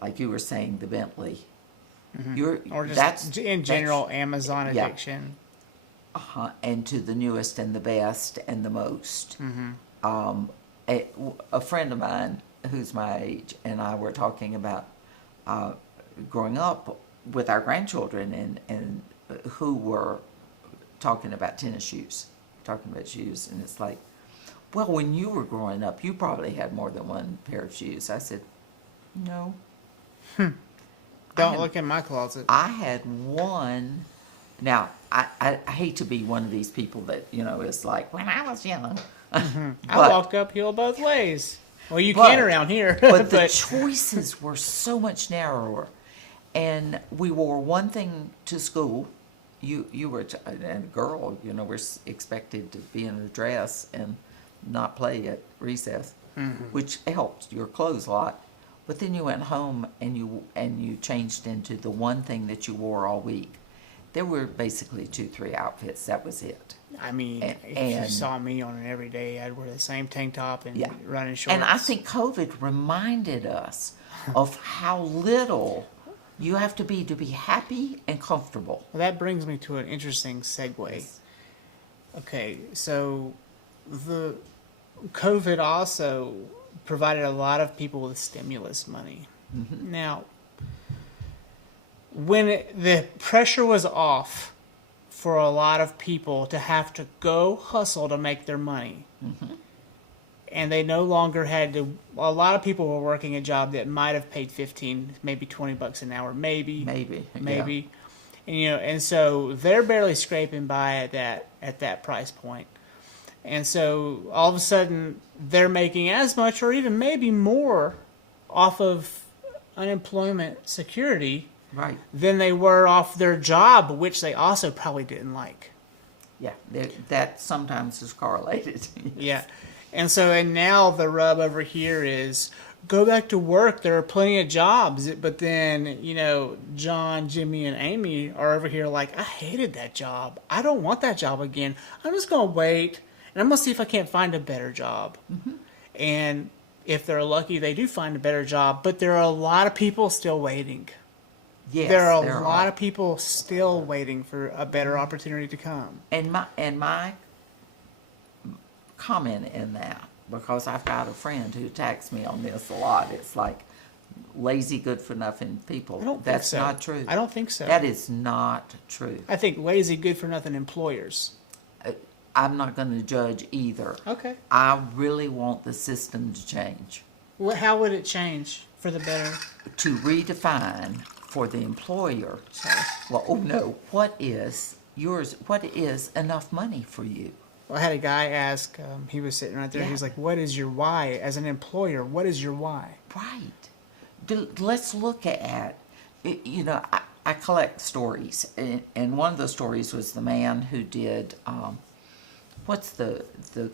Like you were saying, the Bentley. Or just in general, Amazon yeah. addiction. And to the newest and the best and the most. A friend of mine who's my age and I were talking about growing up with our grandchildren, and who were talking about tennis shoes, talking about shoes, and it's like, well, when you were growing up, you probably had more than one pair of shoes. I said, no. Don't look in my closet. I had one. Now, I hate to be one of these people that, is like, when I was young. I walk uphill both ways. Well, you can around here. But the choices were so much narrower. And we wore one thing to school. You were and a girl, we're expected to be in a dress and not play at recess, which helped your clothes a lot. But then you went home and you changed into the one thing that you wore all week. There were basically 2-3 outfits. That was it. I mean, if you saw me on an everyday, I'd wear the same tank top and running shorts. And I think COVID reminded us of how little you have to be happy and comfortable. Well, that brings me to an interesting segue. Yes. Okay, so the COVID also provided a lot of people with stimulus money. Now, when the pressure was off for a lot of people to have to go hustle to make their money, and they no longer had to, a lot of people were working a job that might have paid 15, maybe $20 an hour, maybe. Yeah. And so they're barely scraping by at that price point. And so all of a sudden they're making as much or even maybe more off of unemployment security than they were off their job, which they also probably didn't like. Yeah, that sometimes is correlated. Yeah. And now the rub over here is go back to work. There are plenty of jobs. But then, John, Jimmy, and Amy are over here like, I hated that job. I don't want that job again. I'm just going to wait, and I'm going to see if I can't find a better job. And if they're lucky, they do find a better job. But there are a lot of people still waiting. Yes, there are a lot of people still waiting for a better opportunity to come. And my comment in that, because I've got a friend who attacks me on this a lot, it's like lazy, good-for-nothing people. I don't think That's so. not true. I don't think so. That is not true. I think lazy, good-for-nothing employers. I'm not going to judge either. Okay. I really want the system to change. Well, how would it change for the better? To redefine for the employer, what is yours? What is enough money for you? Well, I had a guy ask, he was sitting right there, he was like, what is your why? As an employer, what is your why? Right. Let's look at, I collect stories, and one of the stories was the man who did, what's the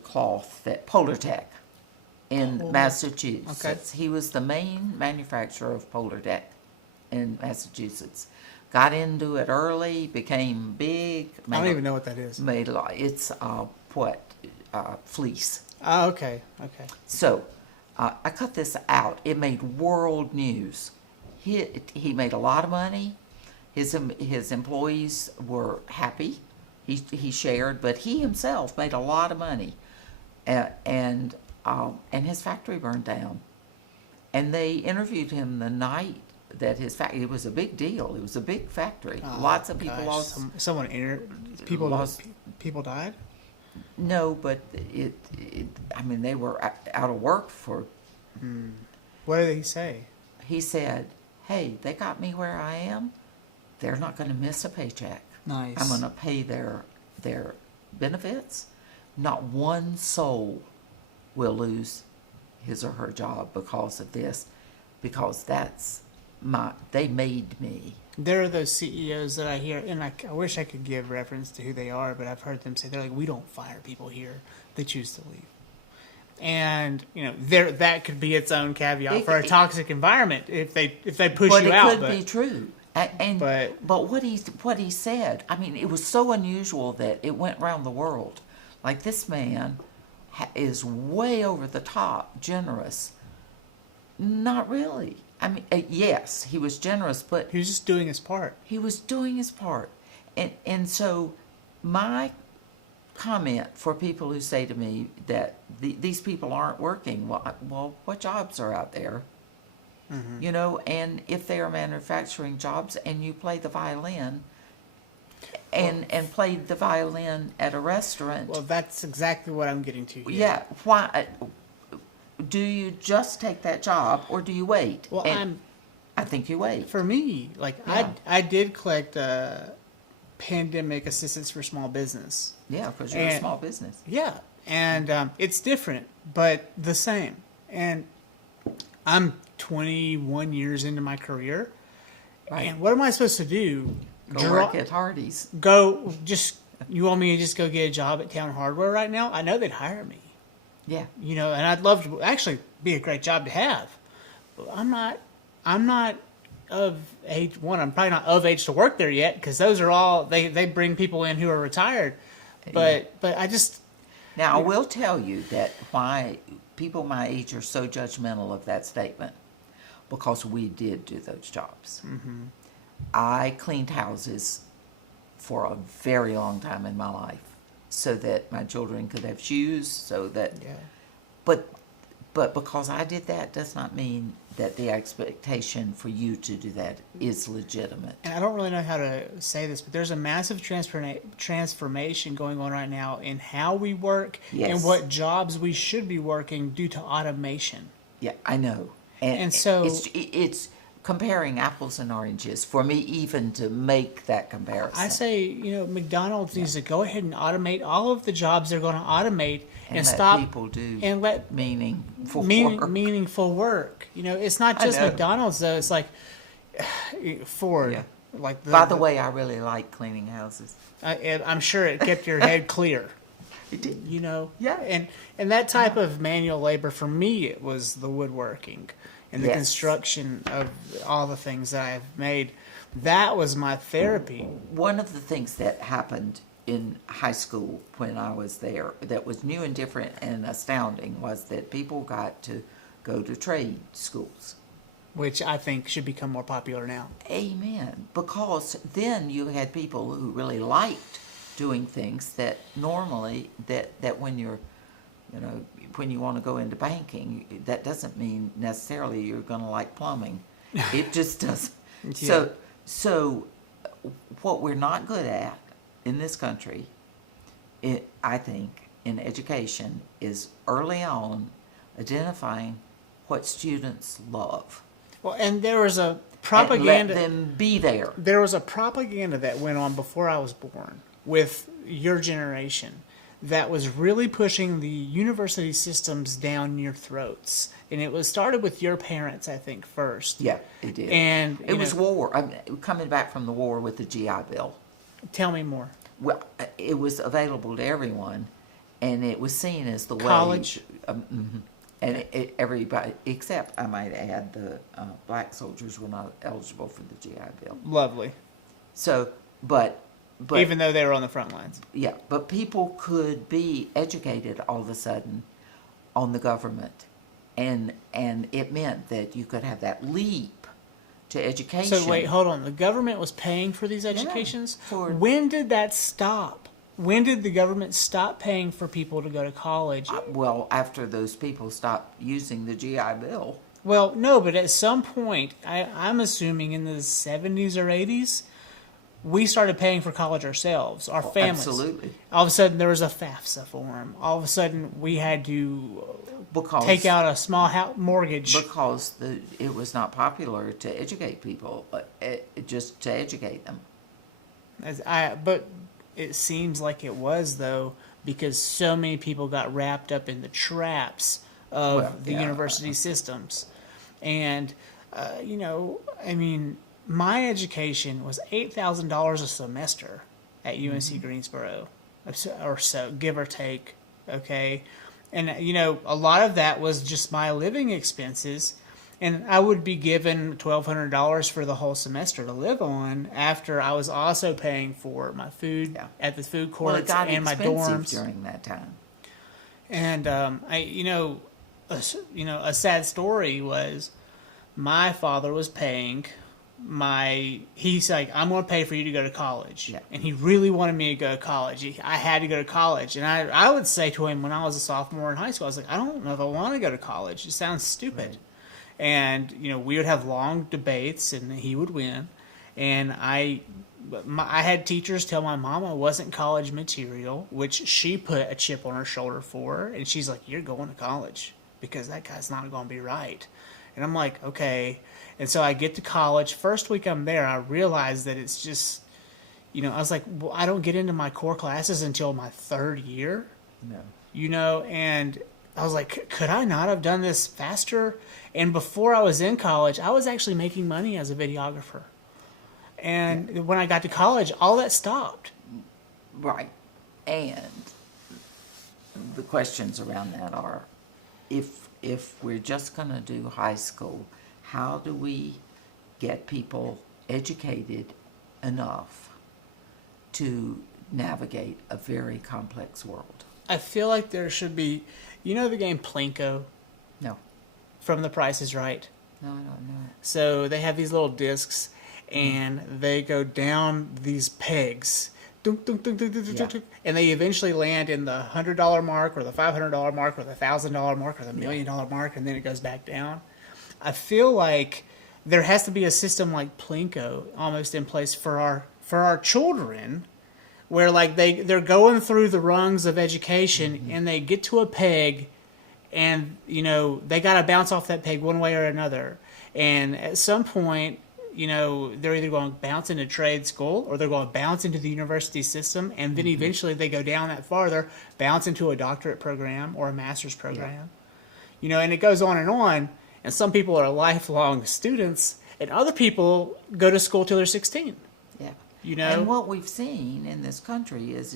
cloth that, Polar Tech. in Massachusetts. Okay. He was the main manufacturer of Polar Deck in Massachusetts. Got into it early, became big. I don't even know what that is. Made a lot. It's fleece. Oh, okay. Okay. So I cut this out. It made world news. He made a lot of money. His employees were happy. He shared, but he himself made a lot of money, and his factory burned down. And they interviewed him the night that his factory. It was a big deal. It was a big factory. Oh, Lots of people gosh. lost. People lost. People died. No, but I mean, they were out of work for. What did he say? He said, "Hey, they got me where I am. They're not going to miss a paycheck. Nice. I'm going to pay their benefits. Not one soul will lose his or her job because of this, because they made me." There are those CEOs that I hear, and I wish I could give reference to who they are, but I've heard them say, they're like, we don't fire people here. They choose to leave. And, that could be its own caveat for a toxic environment if they push you out. But it could be true. But what he said, I mean, it was so unusual that it went around the world. Like, this man is way over the top generous. Not really. I mean, yes, he was generous, but he was just doing his part. He was doing his part. And so my comment for people who say to me that these people aren't working, well, what jobs are out there? Mm-hmm. And if they are manufacturing jobs and you play the violin and played the violin at a restaurant. Well, that's exactly what I'm getting to here. Yeah. Why? Do you just take that job or do you wait? Well, I think you wait. For me, I did collect pandemic assistance for small business. Yeah, because you're a small business. Yeah, and it's different, but the same. And I'm 21 years into my career, right. And what am I supposed to do? Go work at Hardee's. You want me to just go get a job at Town Hardware right now? I know they'd hire me. Yeah. And I'd love to actually be a great job to have. But I'm not of age. I'm probably not of age to work there yet, because those are all, they bring people in who are retired. But I just. Now, I will tell you that why people my age are so judgmental of that statement, because we did do those jobs. Mm-hmm. I cleaned houses for a very long time in my life, so that my children could have shoes, so that. Yeah. But because I did that does not mean that the expectation for you to do that is legitimate. And I don't really know how to say this, but there's a massive transformation going on right now in how we work. Yes. And what jobs we should be working due to automation. Yeah, I know. And so it's comparing apples and oranges for me even to make that comparison. I say, McDonald's needs to go ahead and automate all of the jobs they're going to automate and let stop people do and let meaningful work. It's not just McDonald's though. It's like Ford. Yeah. By the way, I really like cleaning houses. I'm sure it kept your head clear. It did. Yeah. And that type of manual labor, for me, it was the woodworking and the construction of all the things that I've made. That was my therapy. One of the things that happened in high school when I was there that was new and different and astounding was that people got to go to trade schools. Which I think should become more popular now. Amen. Because then you had people who really liked doing things that normally, that when you're, when you want to go into banking, that doesn't mean necessarily you're going to like plumbing. It just doesn't. Yeah. So what we're not good at in this country, I think, in education, is early on identifying what students love. Well, and there was a propaganda. And let them be there. There was a propaganda that went on before I was born with your generation that was really pushing the university systems down your throats. And it was started with your parents, I think, first. Yeah, it did. And it was war. Coming back from the war with the GI Bill. Tell me more. Well, it was available to everyone, and it was seen as the college. way. And everybody, except I might add, the black soldiers were not eligible for the GI Bill. Lovely. So, but Even though they were on the front lines. yeah, but people could be educated all of a sudden on the government, and it meant that you could have that leap to education. So wait, hold on. The government was paying for these educations? for- When did that stop? When did the government stop paying for people to go to college? Well, after those people stopped using the GI Bill. Well, no, but at some point, I'm assuming in the 70s or 80s, we started paying for college ourselves, our families. Absolutely. All of a sudden, there was a FAFSA form. All of a sudden, we had to take out a small mortgage. Because it was not popular to educate people, just to educate them. But it seems like it was, though, because so many people got wrapped up in the traps of the university systems. And, my education was $8,000 a semester at UNC Greensboro, or so, give or take, okay? And, a lot of that was just my living expenses, and I would be given $1,200 for the whole semester to live on after I was also paying for my food at the food courts and my dorms during that time. And a sad story was my father was paying he's like, I'm going to pay for you to go to college. Yeah. And he really wanted me to go to college. I had to go to college. And I would say to him when I was a sophomore in high school, I was like, I don't know if I want to go to college. It sounds stupid. Right. And, we would have long debates and he would win. And I had teachers tell my mom I wasn't college material, which she put a chip on her shoulder for. And she's like, you're going to college because that guy's not going to be right. And I'm like, okay. And so I get to college. First week I'm there, I realize that it's just, I was like, well, I don't get into my core classes until my third year. No. And I was like, could I not have done this faster? And before I was in college, I was actually making money as a videographer. And when I got to college, all that stopped. Right. And the questions around that are, if we're just going to do high school, how do we get people educated enough to navigate a very complex world? I feel like there should be, the game Plinko? No. From The Price is Right? No, I don't know. So they have these little discs, and they go down these pegs. And they eventually land in the $100 mark or the $500 mark or the $1,000 mark or the $1 million mark, and then it goes back down. I feel like there has to be a system like Plinko almost in place for our children, where like they're going through the rungs of education and they get to a peg, and they got to bounce off that peg one way or another, and at some point they're either going to bounce into trade school or they're going to bounce into the university system, and then eventually they go down that farther, bounce into a doctorate program or a master's program. And it goes on, and some people are lifelong students, and other people go to school till they're 16. Yeah. And what we've seen in this country is,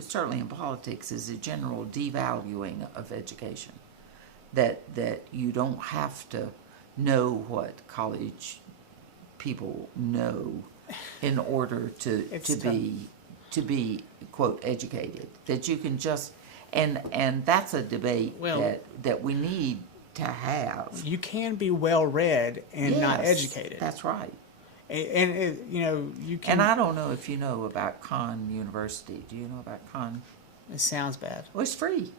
certainly in politics, is a general devaluing of education. That you don't have to know what college people know in order to be quote educated. That you can just and that's a debate that we need to have. You can be well read and not educated. That's right. And you can. And I don't know if you know about Khan University. Do you know about Khan? It sounds bad. Well, it's free.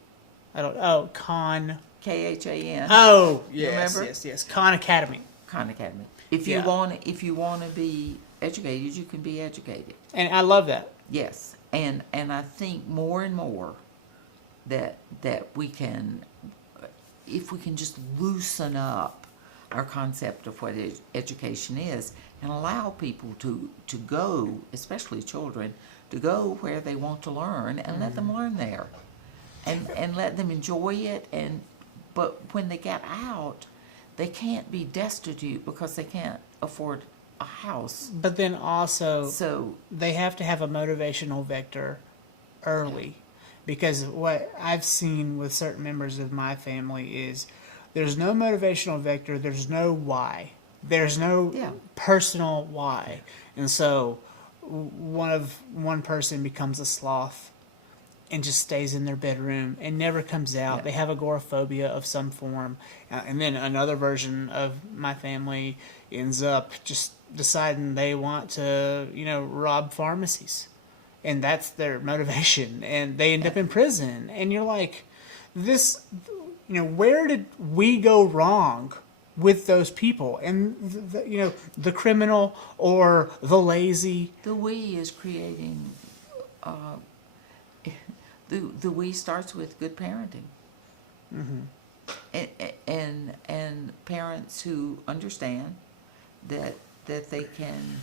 I don't. Oh, Khan. K-H-A-N. Oh, yes, remember? Yes. Khan Academy. Khan Academy. If you want to be educated, you can be educated. And I love that. Yes, and I think more and more that we can, if we can just loosen up our concept of what education is and allow people to go, especially children, to go where they want to learn and let them learn there, and let them enjoy it. But when they get out, they can't be destitute because they can't afford a house. But then also, they have to have a motivational vector early. Because what I've seen with certain members of my family is There's no motivational vector. There's no why. There's no Yeah. personal why. And so one person becomes a sloth and just stays in their bedroom and never comes out. Yeah. They have agoraphobia of some form. And then another version of my family ends up just deciding they want to, rob pharmacies. And that's their motivation. And they end up in prison. And you're like, where did we go wrong with those people? And, the criminal or the lazy. The we is creating, the we starts with good parenting. And parents who understand that they can,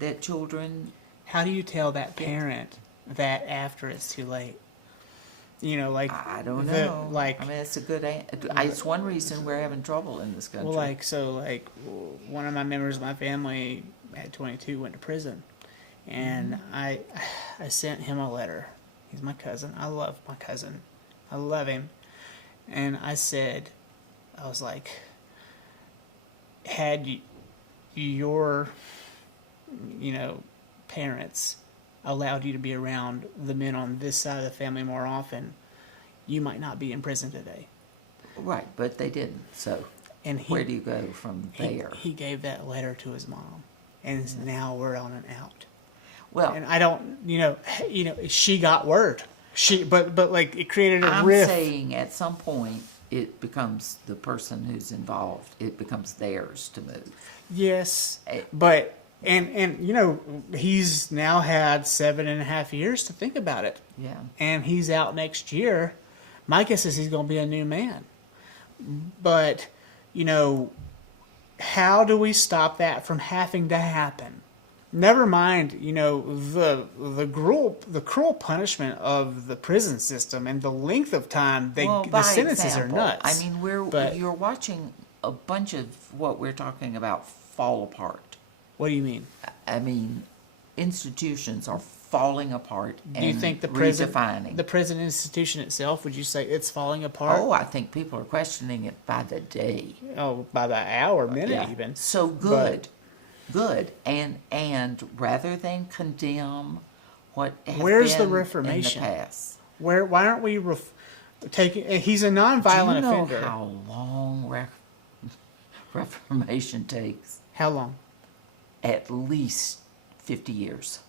that children. How do you tell that parent that after it's too late? I don't know. It's a good. It's one reason we're having trouble in this country. Well, one of my members of my family at 22 went to prison, and I sent him a letter. He's my cousin. I love my cousin. I love him, and I was like, had your, parents allowed you to be around the men on this side of the family more often, you might not be in prison today. Right, but they didn't. So where do you go from there? He gave that letter to his mom, and now we're on an out. Well, and I don't, she got word. But it created a rift. I'm saying at some point it becomes the person who's involved. It becomes theirs to move. Yes, but. And he's now had 7.5 years to think about it. Yeah. And he's out next year. My guess is he's going to be a new man. But, how do we stop that from having to happen? Never mind, the cruel punishment of the prison system and the length of time the sentences are nuts. I mean, you're watching a bunch of what we're talking about fall apart. What do you mean? I mean, institutions are falling apart. Do you think the prison institution itself, would you say it's falling apart? Oh, I think people are questioning it by the day. Oh, by the hour, minute even. So good. And rather than condemn what has where's been the Reformation? In the past. Why aren't we taking... He's a nonviolent offender. Do you know how long Reformation takes? How long? At least 50 years.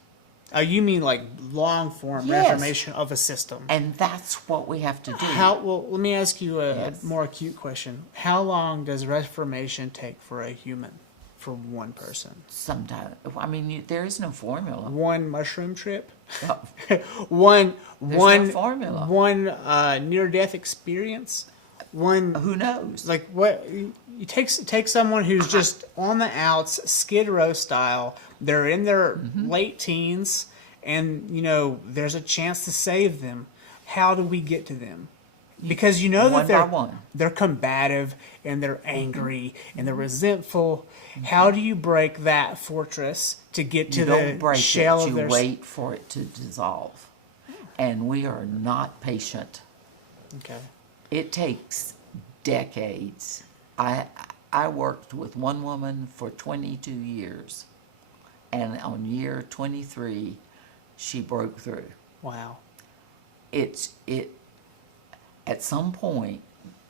Oh, you mean like long-form reformation of a system. And that's what we have to do. Well, let me ask you a more acute question. How long does reformation take for a human, for one person? Sometimes. I mean, there is no formula. One mushroom trip? Oh. There's no formula. One near-death experience? Who knows? Like what... You take someone who's just on the outs, Skid Row style. They're in their late teens, and there's a chance to save them. How do we get to them? Because that they're combative and they're angry and they're resentful. How do you break that fortress to get to the shell of their? You wait for it to dissolve, and we are not patient. Okay. It takes decades. I worked with one woman for 22 years, and on year 23, she broke through. Wow. At some point,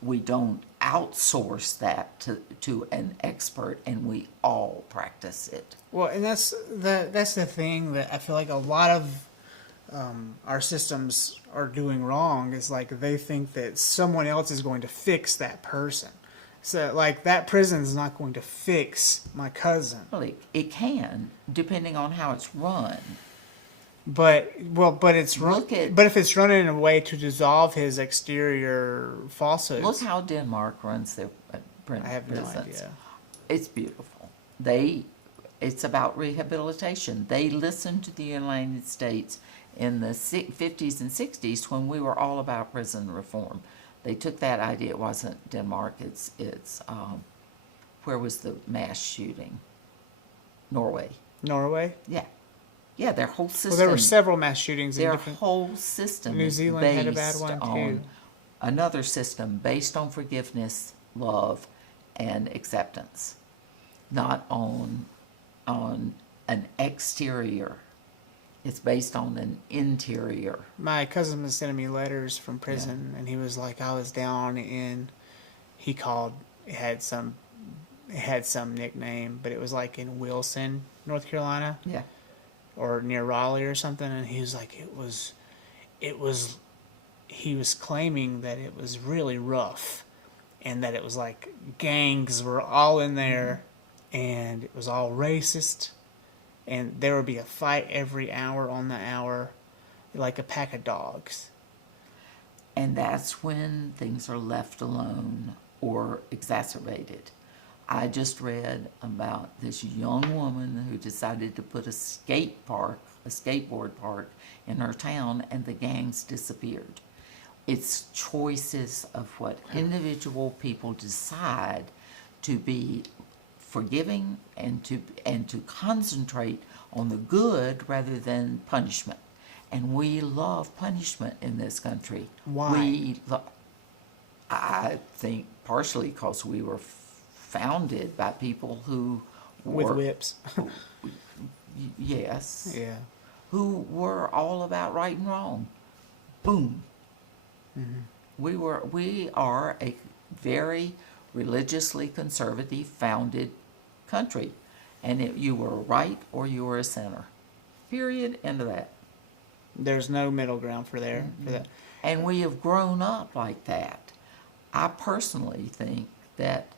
we don't outsource that to an expert, and we all practice it. Well, and that's the thing that I feel like a lot of our systems are doing wrong. Is like they think that someone else is going to fix that person. So, that prison's not going to fix my cousin. Well, it can, depending on how it's run. But it's run. But if it's run in a way to dissolve his exterior falsehoods. Look how Denmark runs their prisons. I have no idea. It's beautiful. It's about rehabilitation. They listened to the United States in the 50s and 60s when we were all about prison reform. They took that idea. It wasn't Denmark. It's where was the mass shooting? Norway. Norway? Yeah. Yeah, their whole system. Well, there were several mass shootings. Their whole system. New Zealand had a bad one too. Another system based on forgiveness, love, and acceptance, not on an exterior. It's based on an interior. My cousin was sending me letters from prison, and he was like, I was down in, he called, it had some nickname, but it was like in Wilson, North Carolina, Yeah. or near Raleigh or something, and he was like, he was claiming that it was really rough, and that it was like gangs were all in there, and it was all racist, and there would be a fight every hour on the hour, like a pack of dogs. And that's when things are left alone or exacerbated. I just read about this young woman who decided to put a skateboard park in her town, and the gangs disappeared. It's choices of what individual people decide to be forgiving and to concentrate on the good rather than punishment. And we love punishment in this country. Why? I think partially because we were founded by people who With were, whips. yes, Yeah. who were all about right and wrong. Boom. Mm-hmm. We are a very religiously conservative founded country, and you were right or you were a sinner. Period. End of that. There's no middle ground for that. And we have grown up like that. I personally think that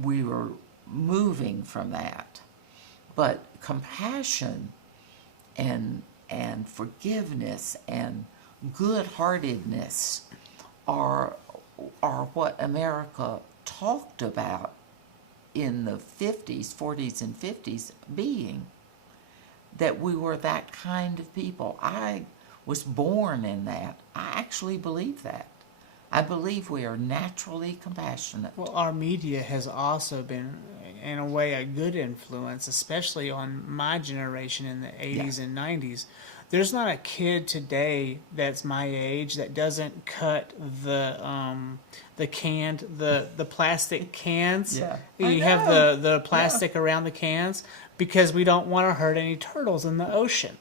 we were moving from that. But compassion and forgiveness and good-heartedness are what America talked about in the 50s, 40s, and 50s being. That we were that kind of people. I was born in that. I actually believe that. I believe we are naturally compassionate. Well, our media has also been, in a way, a good influence, especially on my generation in the 80s and 90s. There's not a kid today that's my age that doesn't cut the plastic cans. Yeah. You have the plastic around the cans because we don't want to hurt any turtles in the ocean.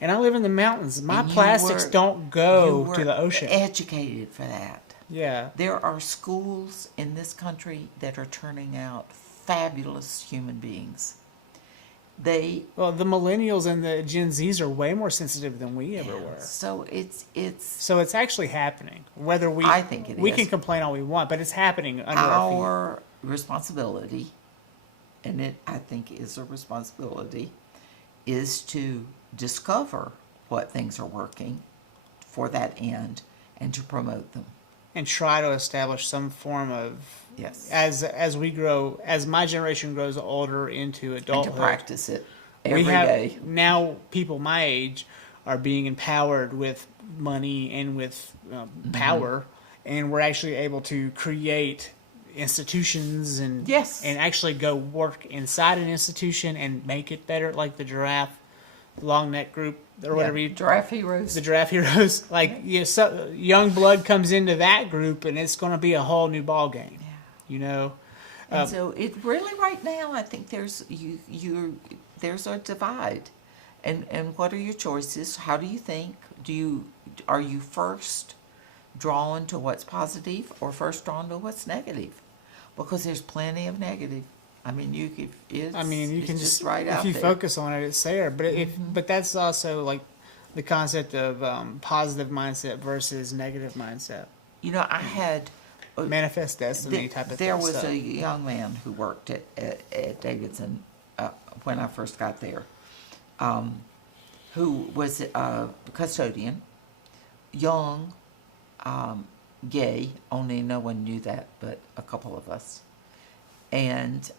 And I live in the mountains. My plastics don't go to the ocean. Educated for that. Yeah. There are schools in this country that are turning out fabulous human beings. Well, the millennials and the Gen Zs are way more sensitive than we ever were. So So it's actually happening. Whether I think it we is. can complain all we want, but it's happening under our feet. Our responsibility, and I think is a responsibility, is to discover what things are working for that end and to promote them. And try to establish some form of, yes, as we grow, as my generation grows older into adulthood, and to practice it every day. Now people my age are being empowered with money and with power, and we're actually able to create institutions and actually go work inside an institution and make it better, like the Giraffe long neck group or whatever you Giraffe Heroes. The Giraffe Heroes. So young blood comes into that group and it's going to be a whole new ball game. And so it really right now I think there's a divide. And what are your choices? How do you think? Are you first drawn to what's positive or first drawn to what's negative? Because there's plenty of negative. I mean, you can just right out if you there. focus on it, it's there. But but that's also like the concept of positive mindset versus negative mindset. I had manifest destiny type of there thing. There was stuff. a young man who worked at Davidson when I first got there, who was a custodian, young, gay. Only no one knew that, but a couple of us. And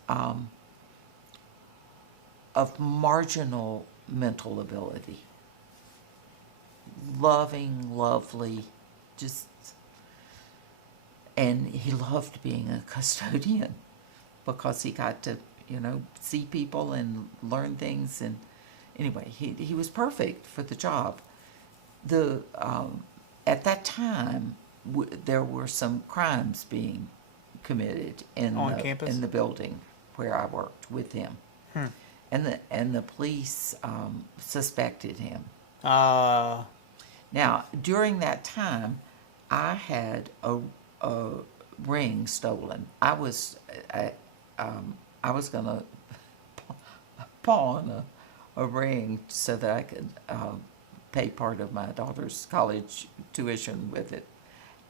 of marginal mental ability. Loving, lovely, and he loved being a custodian because he got to, see people and learn things. And anyway, he was perfect for the job. At that time, there were some crimes being committed On campus? in the building where I worked with him. And the police suspected him. Now, during that time, I had a ring stolen. I was gonna pawn a ring so that I could pay part of my daughter's college tuition with it.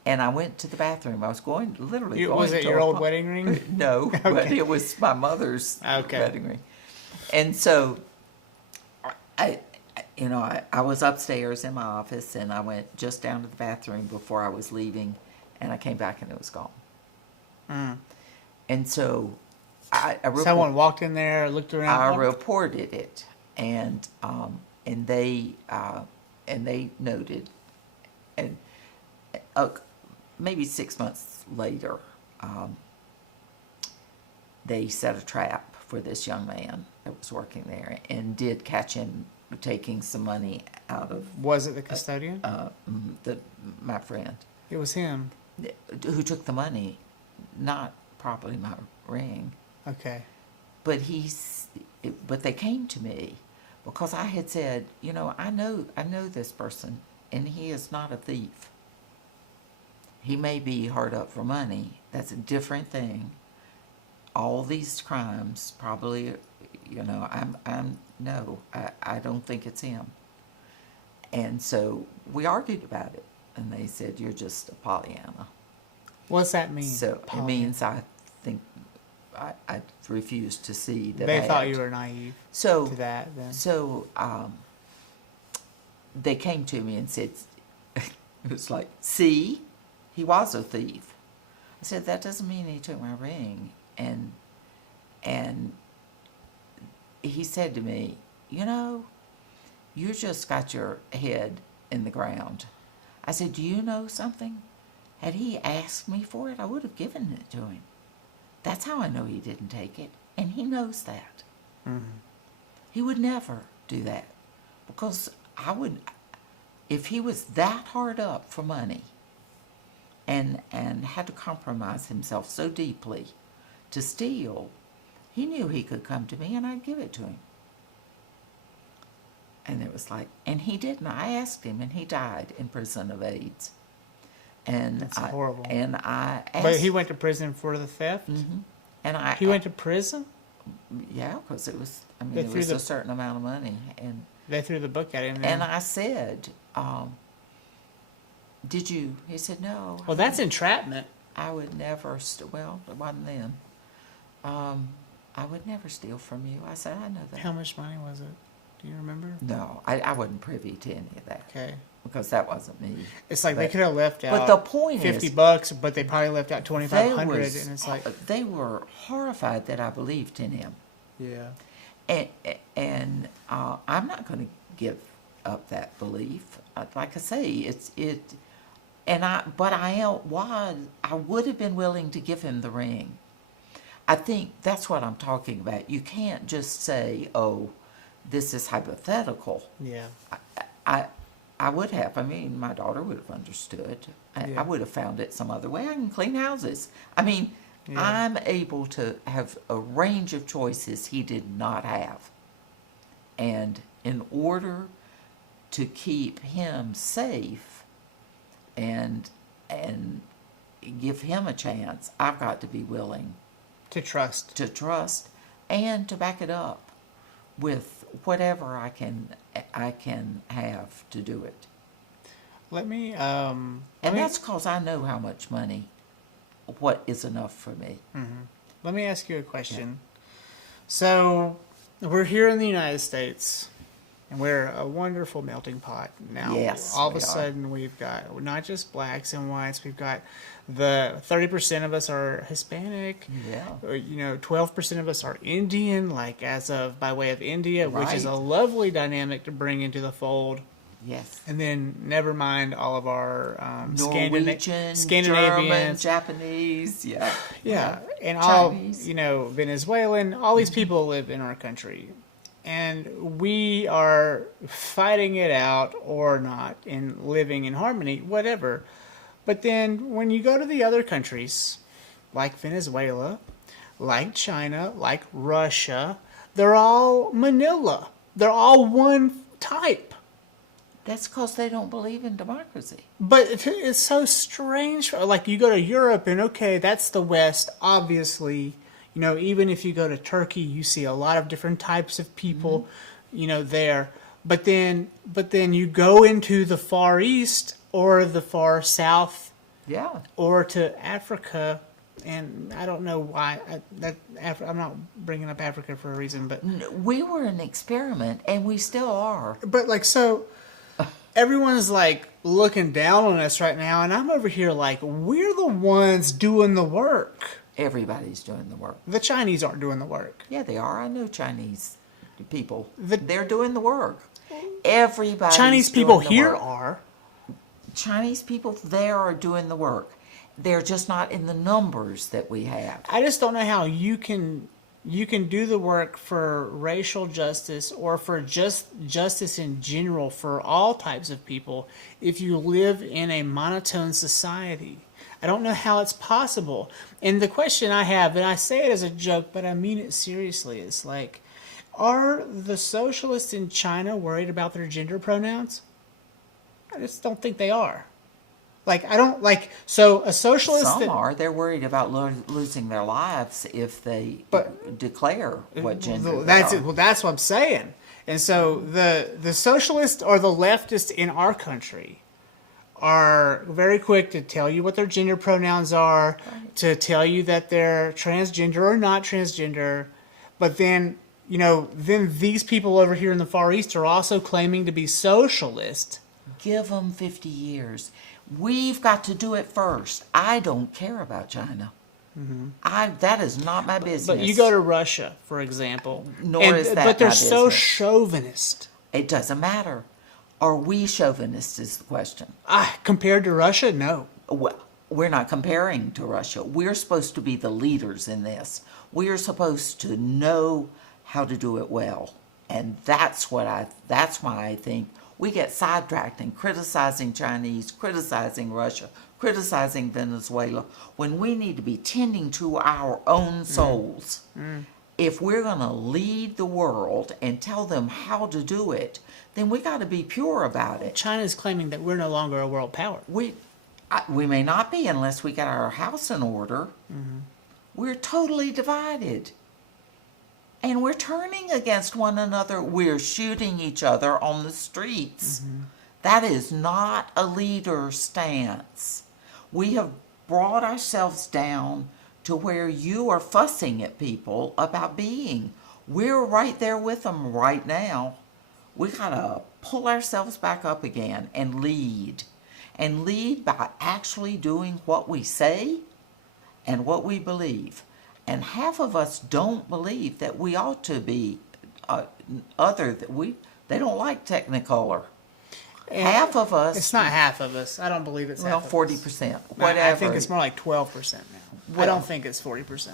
And I went to the bathroom. I was literally going Was it to your a old wedding ring? No, but it was my mother's wedding ring. And so, I was upstairs in my office, and I went just down to the bathroom before I was leaving, and I came back and it was gone. And so, Someone walked in there, looked around. I reported it, and they noted, and maybe 6 months later, they set a trap for this young man that was working there, and did catch him taking some money out of. Was it the custodian? My friend. It was him. Who took the money, not probably my ring. Okay. But they came to me because I had said, I know this person, and he is not a thief. He may be hard up for money. That's a different thing. All these crimes probably, I don't think it's him. And so we argued about it, and they said, you're just a Pollyanna. What's that mean? So Pollyanna? It means I think I refuse to see that. They thought you were naive to that then. So they came to me and said, it was like, see, he was a thief. I said, that doesn't mean he took my ring. And he said to me, you just got your head in the ground. I said, do you know something? Had he asked me for it, I would have given it to him. That's how I know he didn't take it. And he knows that. He would never do that. Because if he was that hard up for money and had to compromise himself so deeply to steal, he knew he could come to me and I'd give it to him. And it was like, and he didn't. I asked him, and he died in prison of AIDS. And that's horrible. And I asked, but he went to prison for the theft? And he went to prison? Yeah, because it was a certain amount of money. And they threw the book at him then. And I said, did you? He said, no. Well, that's entrapment. I would never, well, it wasn't then. I would never steal from you. I said, I know that. How much money was it? Do you remember? No, I wasn't privy to any of that. Okay. Because that wasn't me. It's like they could have left out. But the point $50, but they probably left out $2,500, and it's like they were horrified that I believed in him. Yeah. And I'm not going to give up that belief. Like I say, I would have been willing to give him the ring. I think that's what I'm talking about. You can't just say, oh, this is hypothetical. Yeah. I would have. My daughter would have understood. I would have found it some other way. I can clean houses. I'm able to have a range of choices he did not have. And in order to keep him safe and give him a chance, I've got to be willing to trust and to back it up with whatever I can have to do it. That's because I know how much money, what is enough for me. Let me ask you a question. So we're here in the United States, and we're a wonderful melting pot now. Yes, all of a sudden we've got not just blacks and whites. We've got the 30% of us are Hispanic. Yeah. 12% of us are Indian, like as of by way of India, Right. which is a lovely dynamic to bring into the fold. Yes. And then never mind all of our Norwegian, Scandinavians, German, Japanese, yeah, and Chinese. all Venezuelan. All these people live in our country, and we are fighting it out or not, and living in harmony, whatever. But then when you go to the other countries, like Venezuela, like China, like Russia, they're all Manila. They're all one type. That's because they don't believe in democracy. But it's so strange. Like, you go to Europe, and okay, that's the West, obviously. You know, even if you go to Turkey, you see a lot of different types of people, you know, there. But then you go into the Far East or the Far South, Yeah. or to Africa, and I don't know why. I'm not bringing up Africa for a reason, but We were an experiment, and we still are. like, so everyone's like looking down on us right now, and I'm over here like, we're the ones doing the work. Everybody's doing the work. The Chinese aren't doing the work. Yeah, they are. I know Chinese people. The- They're doing the work. Everybody. Chinese people here are. Chinese people there are doing the work. They're just not in the numbers that we have. I just don't know how you can do the work for racial justice or for just justice in general for all types of people if you live in a monotone society. I don't know how it's possible. And the question I have, and I say it as a joke, but I mean it seriously, is like, are the socialists in China worried about their gender pronouns? I just don't think they are. Like, I don't, like, so a socialist... Some are. They're worried about losing their lives if they declare what gender they are. Well, that's what I'm saying. And so the socialists or the leftists in our country are very quick to tell you what their gender pronouns are, to tell you that they're transgender or not transgender. But then, you know, then these people over here in the Far East are also claiming to be socialist. Give them 50 years. We've got to do it first. I don't care about China. That is not my business. But you go to Russia, for example. Nor is that But they're my so business. chauvinist. It doesn't matter. Are we chauvinists is the question. Compared to Russia, no. Well, we're not comparing to Russia. We're supposed to be the leaders in this. We are supposed to know how to do it well. And that's why I think we get sidetracked in criticizing Chinese, criticizing Russia, criticizing Venezuela, when we need to be tending to our own souls. If we're going to lead the world and tell them how to do it, then we got to be pure about it. China's claiming that we're no longer a world power. We may not be unless we get our house in order. We're totally divided. And we're turning against one another. We're shooting each other on the streets. That is not a leader stance. We have brought ourselves down to where you are fussing at people about being. We're right there with them right now. We got to pull ourselves back up again and lead. And lead by actually doing what we say and what we believe. And half of us don't believe that we ought to be they don't like Technicolor. And half of us. It's not half of us. I don't believe it's half of 40%. us. Whatever. I think it's more like 12% now. I don't think it's 40%.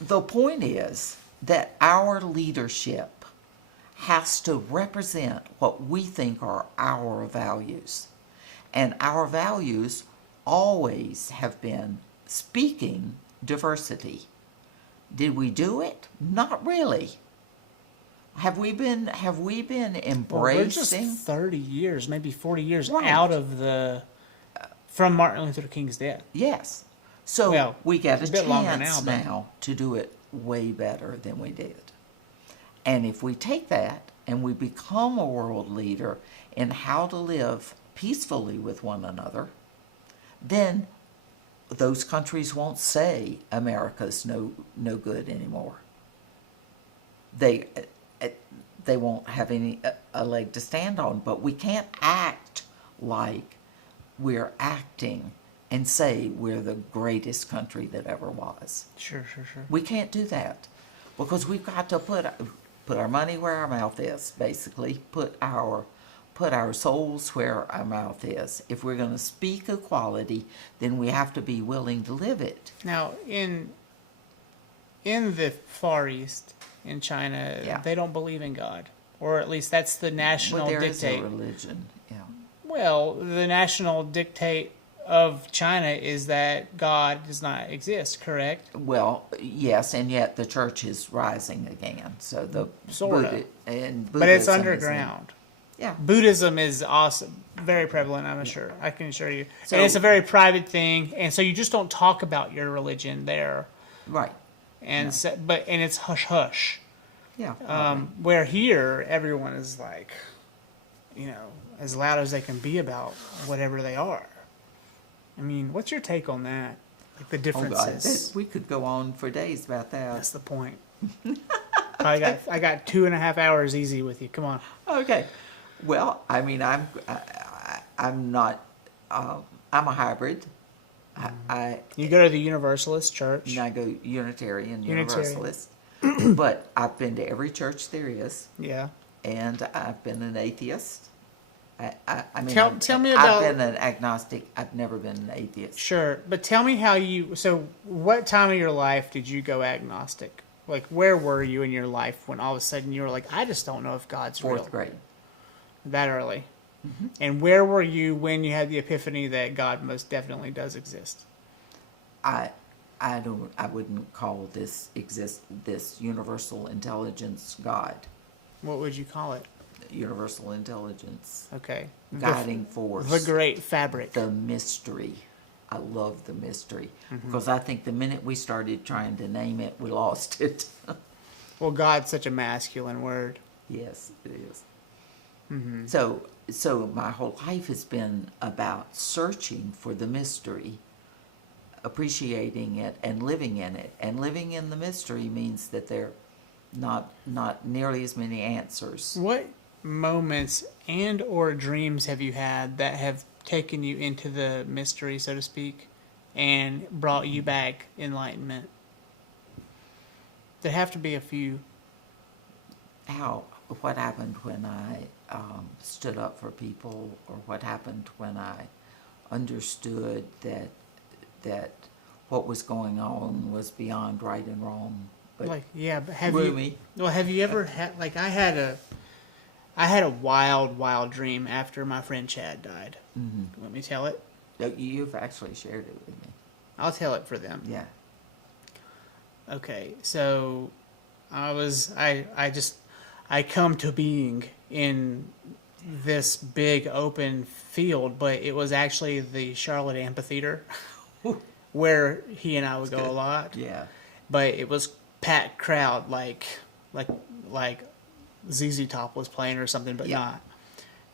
The point is that our leadership has to represent what we think are our values. And our values always have been speaking diversity. Did we do it? Not really. Have we been embracing? Well, we're just 30 years, maybe 40 years Right. out of from Martin Luther King's death. Yes. So we get a bit longer chance now to do it way better than we did. And if we take that and we become a world leader in how to live peacefully with one another, then those countries won't say America's no good anymore. They won't have a leg to stand on. But we can't act like we're acting and say we're the greatest country that ever was. Sure. We can't do that because we've got to put our money where our mouth is. Basically, put our souls where our mouth is. If we're going to speak equality, then we have to be willing to live it. Now, in the Far East, in China, they don't believe in God, or at least that's the national Well, there dictate. is a religion, yeah. Well, the national dictate of China is that God does not exist, correct? Well, yes, and yet the church is rising again. So the Sorta. and But it's Buddhism is underground. yeah, Buddhism is awesome, very prevalent, I'm sure. I can assure you. So- and it's a very private thing, and so you just don't talk about your religion there. right. And so, and it's hush hush. Yeah. Where here, everyone is like, as loud as they can be about whatever they are. I mean, what's your take on that? Like the oh God, differences. we could go on for days about that. That's the point. I got 2.5 hours easy with you. Come on. Okay. Well, I mean, I'm not. I'm a hybrid. You go to the Universalist church. I go Unitarian, Unitarian. Universalist. But I've been to every church there is, Yeah. and I've been an atheist. I mean, Tell me about- I've been an agnostic. I've never been an atheist. Sure, but tell me how so what time of your life did you go agnostic? Like, where were you in your life when all of a sudden you were like, I just don't know if God's real? Fourth grade. That early. Mm-hmm. And where were you when you had the epiphany that God most definitely does exist? I wouldn't call this universal intelligence God. What would you call it? Universal intelligence. Okay. Guiding force. The great fabric. The mystery. I love the mystery. Because I think the minute we started trying to name it, we lost it. Well, God's such a masculine word. Yes, it is. So my whole life has been about searching for the mystery, appreciating it, and living in it. And living in the mystery means that there are not nearly as many answers. What moments and or dreams have you had that have taken you into the mystery, so to speak, and brought you back enlightenment? There have to be a few. What happened when I stood up for people, or what happened when I understood that what was going on was beyond right and wrong. But But have roomy. have you ever had, like, I had a wild dream after my friend Chad died. Mm-hmm. Let me tell it. You've actually shared it with me. I'll tell it for them. Yeah. Okay, so I come to being in this big open field, but it was actually the Charlotte Amphitheater where he and I would go a lot. Yeah. But it was packed crowd, like ZZ Top was playing or something, but not.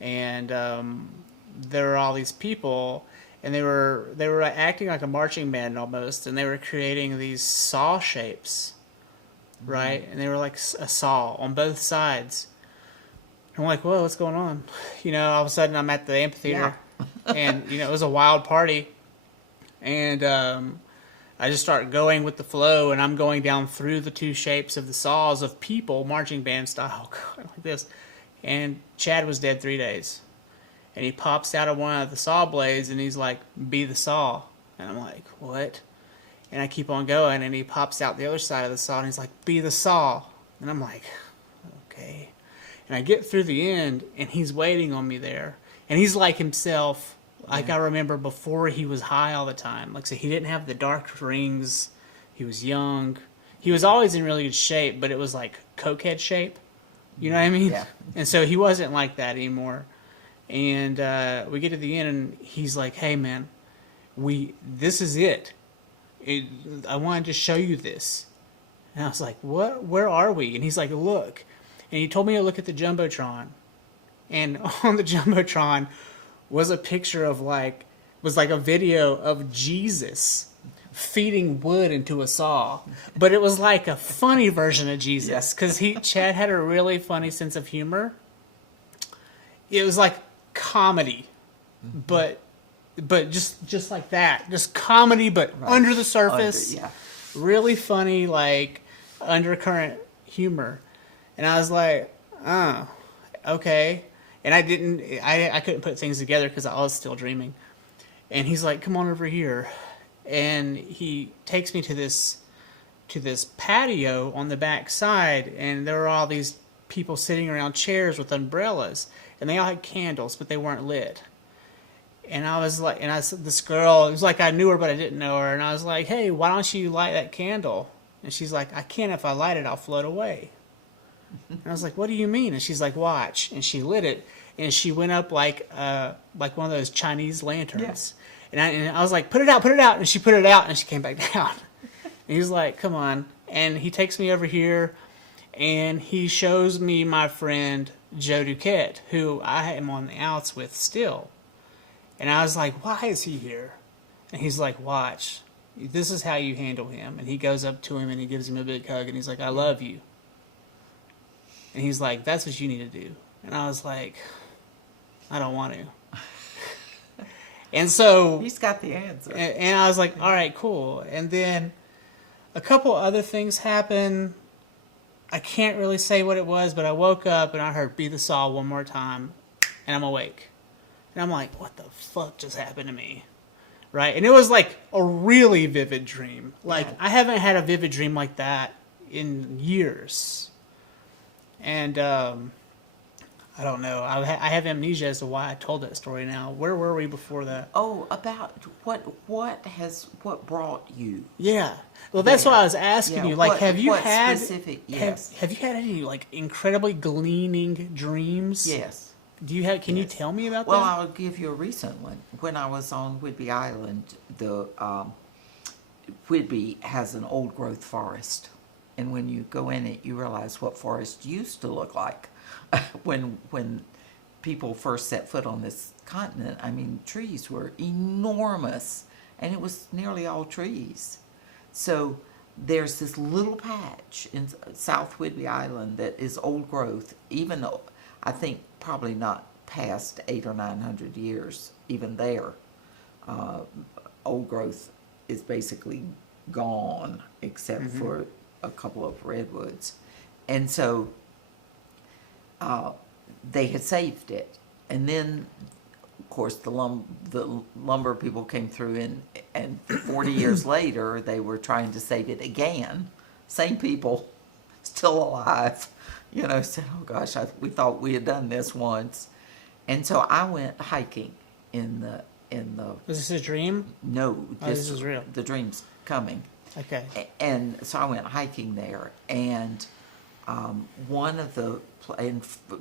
And there were all these people, and they were acting like a marching band almost, and they were creating these saw shapes, right? And they were like a saw on both sides. I'm like, whoa, what's going on? All of a sudden I'm at the amphitheater, and it was a wild party, and I just start going with the flow, and I'm going down through the two shapes of the saws of people, marching band style, like this. And Chad was dead 3 days. And he pops out of one of the saw blades, and he's like, be the saw. And I'm like, what? And I keep on going, and he pops out the other side of the saw, and he's like, be the saw. And I'm like, okay. And I get through the end, and he's waiting on me there. And he's like himself. Like I remember before he was high all the time. Like, so he didn't have the dark rings. He was young. He was always in really good shape, but it was like cokehead shape. You know what I mean? Yeah. And so he wasn't like that anymore. And we get to the end, and he's like, hey, man, this is it. I wanted to show you this. And I was like, what? Where are we? And he's like, look. And he told me to look at the Jumbotron. And on the Jumbotron was a picture of was like a video of Jesus feeding wood into a saw. But it was like a funny version of Jesus, because Chad had a really funny sense of humor. It was like comedy, but just like that, just comedy, but under the surface, really funny, like undercurrent humor. And I was like, oh, okay. And I couldn't put things together because I was still dreaming. And he's like, come on over here. And he takes me to this patio on the back side, and there were all these people sitting around chairs with umbrellas, and they all had candles, but they weren't lit. And I was like, and I said, this girl, it was like I knew her, but I didn't know her. And I was like, hey, why don't you light that candle? And she's like, I can't. If I light it, I'll float away. And I was like, what do you mean? And she's like, watch. And she lit it, and she went up like one of those Chinese lanterns. Yeah. And I was like, put it out. And she put it out, and she came back down. And he's like, come on. And he takes me over here, and he shows me my friend Joe Duquette, who I am on the outs with still. And I was like, why is he here? And he's like, watch. This is how you handle him. And he goes up to him and he gives him a big hug and he's like, I love you. And he's like, that's what you need to do. And I was like, I don't want to. And so... He's got the answer. And I was like, all right, cool. And then a couple other things happened. I can't really say what it was, but I woke up and I heard Be the Saw one more time. And I'm awake. And I'm like, what the fuck just happened to me? Right? And it was like a really vivid dream. Like, I haven't had a vivid dream like that in years. And I don't know. I have amnesia as to why I told that story now. Where were we before that? Oh, about what brought you? Yeah. Well, that's what I was asking you. Like, have you had specific? Yes. Have you had any like incredibly gleaning dreams? Yes. Do you have? Can you tell me about Well, that? I'll give you a recent one. When I was on Whidbey Island, the Whidbey has an old growth forest, and when you go in it, you realize what forest used to look like when people first set foot on this continent. I mean, trees were enormous, and it was nearly all trees. So there's this little patch in South Whidbey Island that is old growth, even though I think probably not past 800 or 900 years, even there. Old growth is basically gone except for a couple of redwoods. And so they had saved it. And then, of course, the lumber people came through, and 40 years later, they were trying to save it again. Same people, still alive. You know, said, oh gosh, we thought we had done this once. And so I went hiking in the... Was this a dream? No, this is real. The dream's coming. Okay. And so I went hiking there, and one of the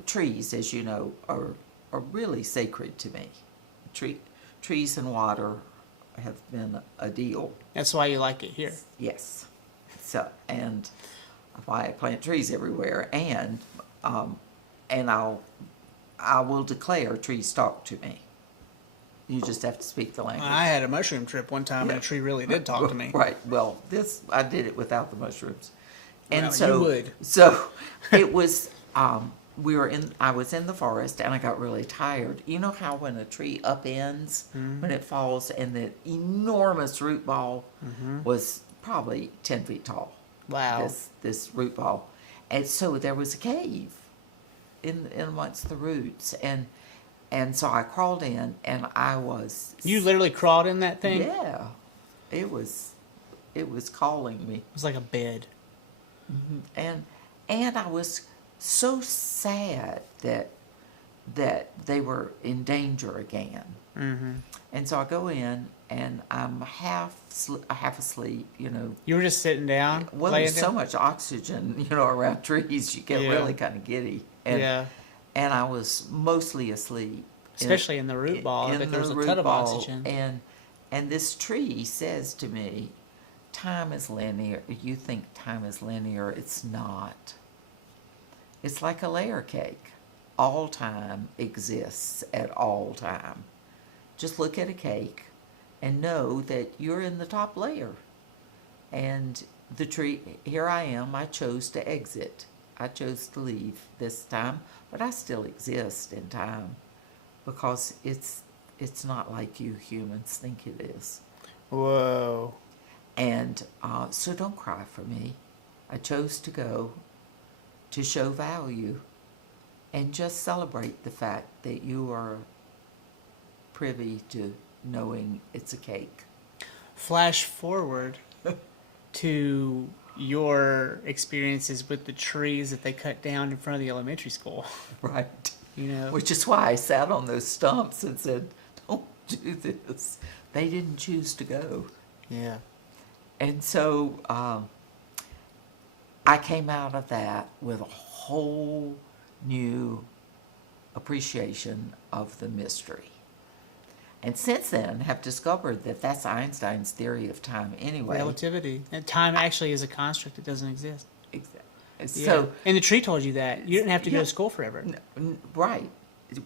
trees, as you know, are really sacred to me. Trees and water have been a deal. That's why you like it here. Yes. So, and why I plant trees everywhere, and I will declare trees talk to me. You just have to speak the language. I had a mushroom trip one time, and a tree really did talk to me. Right. Well, I did it without the mushrooms, and well, so you would. So it was. I was in the forest, and I got really tired. You know how when a tree upends, when it falls, and the enormous root ball was probably 10 feet tall. Wow. This root ball, and so there was a cave in amongst the roots, and so I crawled in, and I was... You literally crawled in that thing? Yeah. It was calling me. It was like a bed. Mm-hmm. And I was so sad that they were in danger again. Mm-hmm. And so I go in, and I'm half asleep, you know. You were just sitting down? Well, there's so much oxygen, you know, around trees, you get really kind of giddy. And I was mostly asleep. Especially in the root ball, if there's a ton of oxygen. And this tree says to me, time is linear. You think time is linear. It's not. It's like a layer cake. All time exists at all time. Just look at a cake and know that you're in the top layer. And the tree, here I am, I chose to exit. I chose to leave this time, but I still exist in time because it's not like you humans think it is. Whoa. And so don't cry for me. I chose to go to show value and just celebrate the fact that you are privy to knowing it's a cake. Flash forward to your experiences with the trees that they cut down in front of the elementary school. Right. You know, which is why I sat on those stumps and said, do this. They didn't choose to go. Yeah. And so I came out of that with a whole new appreciation of the mystery. And since then, have discovered that that's Einstein's theory of time anyway. Relativity. And time actually is a construct that doesn't exist. Exactly. Yeah. So, And the tree told you that. You didn't have to go Yeah. to school forever. right.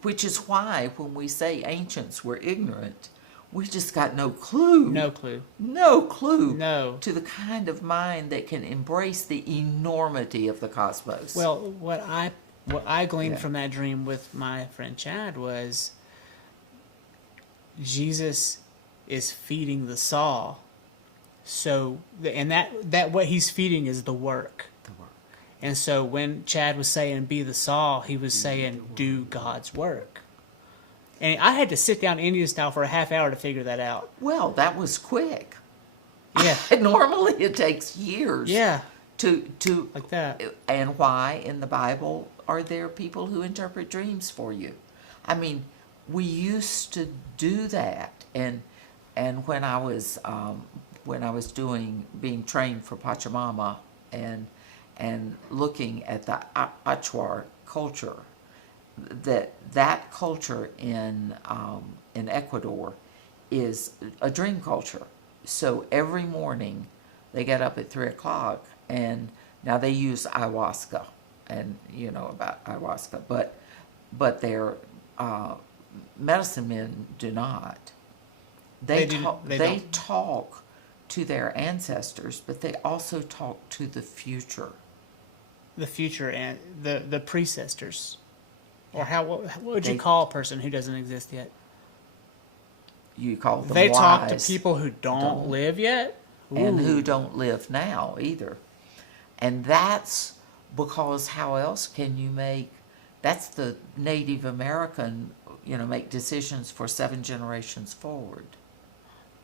Which is why when we say ancients were ignorant, we just got no clue. No clue. No clue. No. To the kind of mind that can embrace the enormity of the cosmos. Well, what I gleaned Yeah. from that dream with my friend Chad was Jesus is feeding the saw. So, and that what he's feeding is the work. The work. And so when Chad was saying be the saw, he was saying do God's work. And I had to sit down Indian style for a half hour to figure that out. Well, that was quick. Yeah. Normally it takes years. Yeah. To Like that. And why in the Bible are there people who interpret dreams for you? I mean, we used to do that, and when I was being trained for Pachamama and looking at the Achuar culture, that culture in Ecuador is a dream culture. So every morning they get up at 3:00, and now they use ayahuasca, and you know about ayahuasca, but their medicine men do not. They talk to their ancestors, but they also talk to the future. The future and the precestors. Or what would you They- call a person who doesn't exist yet? You call them They wise, talk to people who don't live yet? and Ooh. who don't live now either. And that's because how else can you that's the Native American, make decisions for 7 generations forward,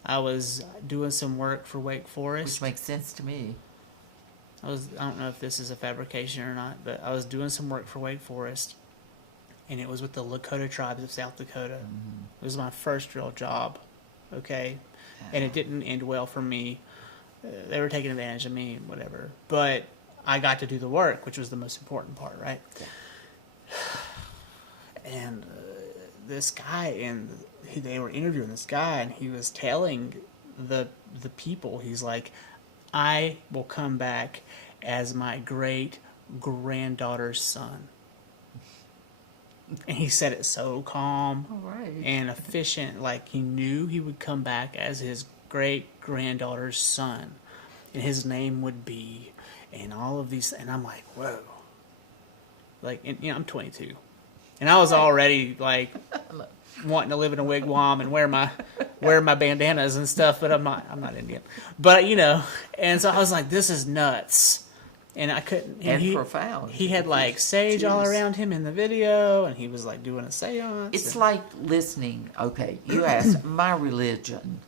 I was doing some work for Wake Forest. which makes sense to me. I don't know if this is a fabrication or not, but I was doing some work for Wake Forest, and it was with the Lakota tribes of South Dakota. It was my first real job, okay? And it didn't end well for me. They were taking advantage of me, whatever. But I got to do the work, which was the most important part, right? And this guy, they were interviewing this guy, and he was telling the people, he's like, I will come back as my great granddaughter's son. And he said it so calm All right. and efficient, like he knew he would come back as his great granddaughter's son, and his name would be, and all of these, and I'm like, whoa. Like, and, I'm 22, and I was already like wanting to live in a wigwam and wear my bandanas and stuff, but I'm not Indian, but and so I was like, this is nuts. And I couldn't. And profound. He had like sage all around him in the video, and he was like doing a seance. It's like listening. Okay, you asked. My religion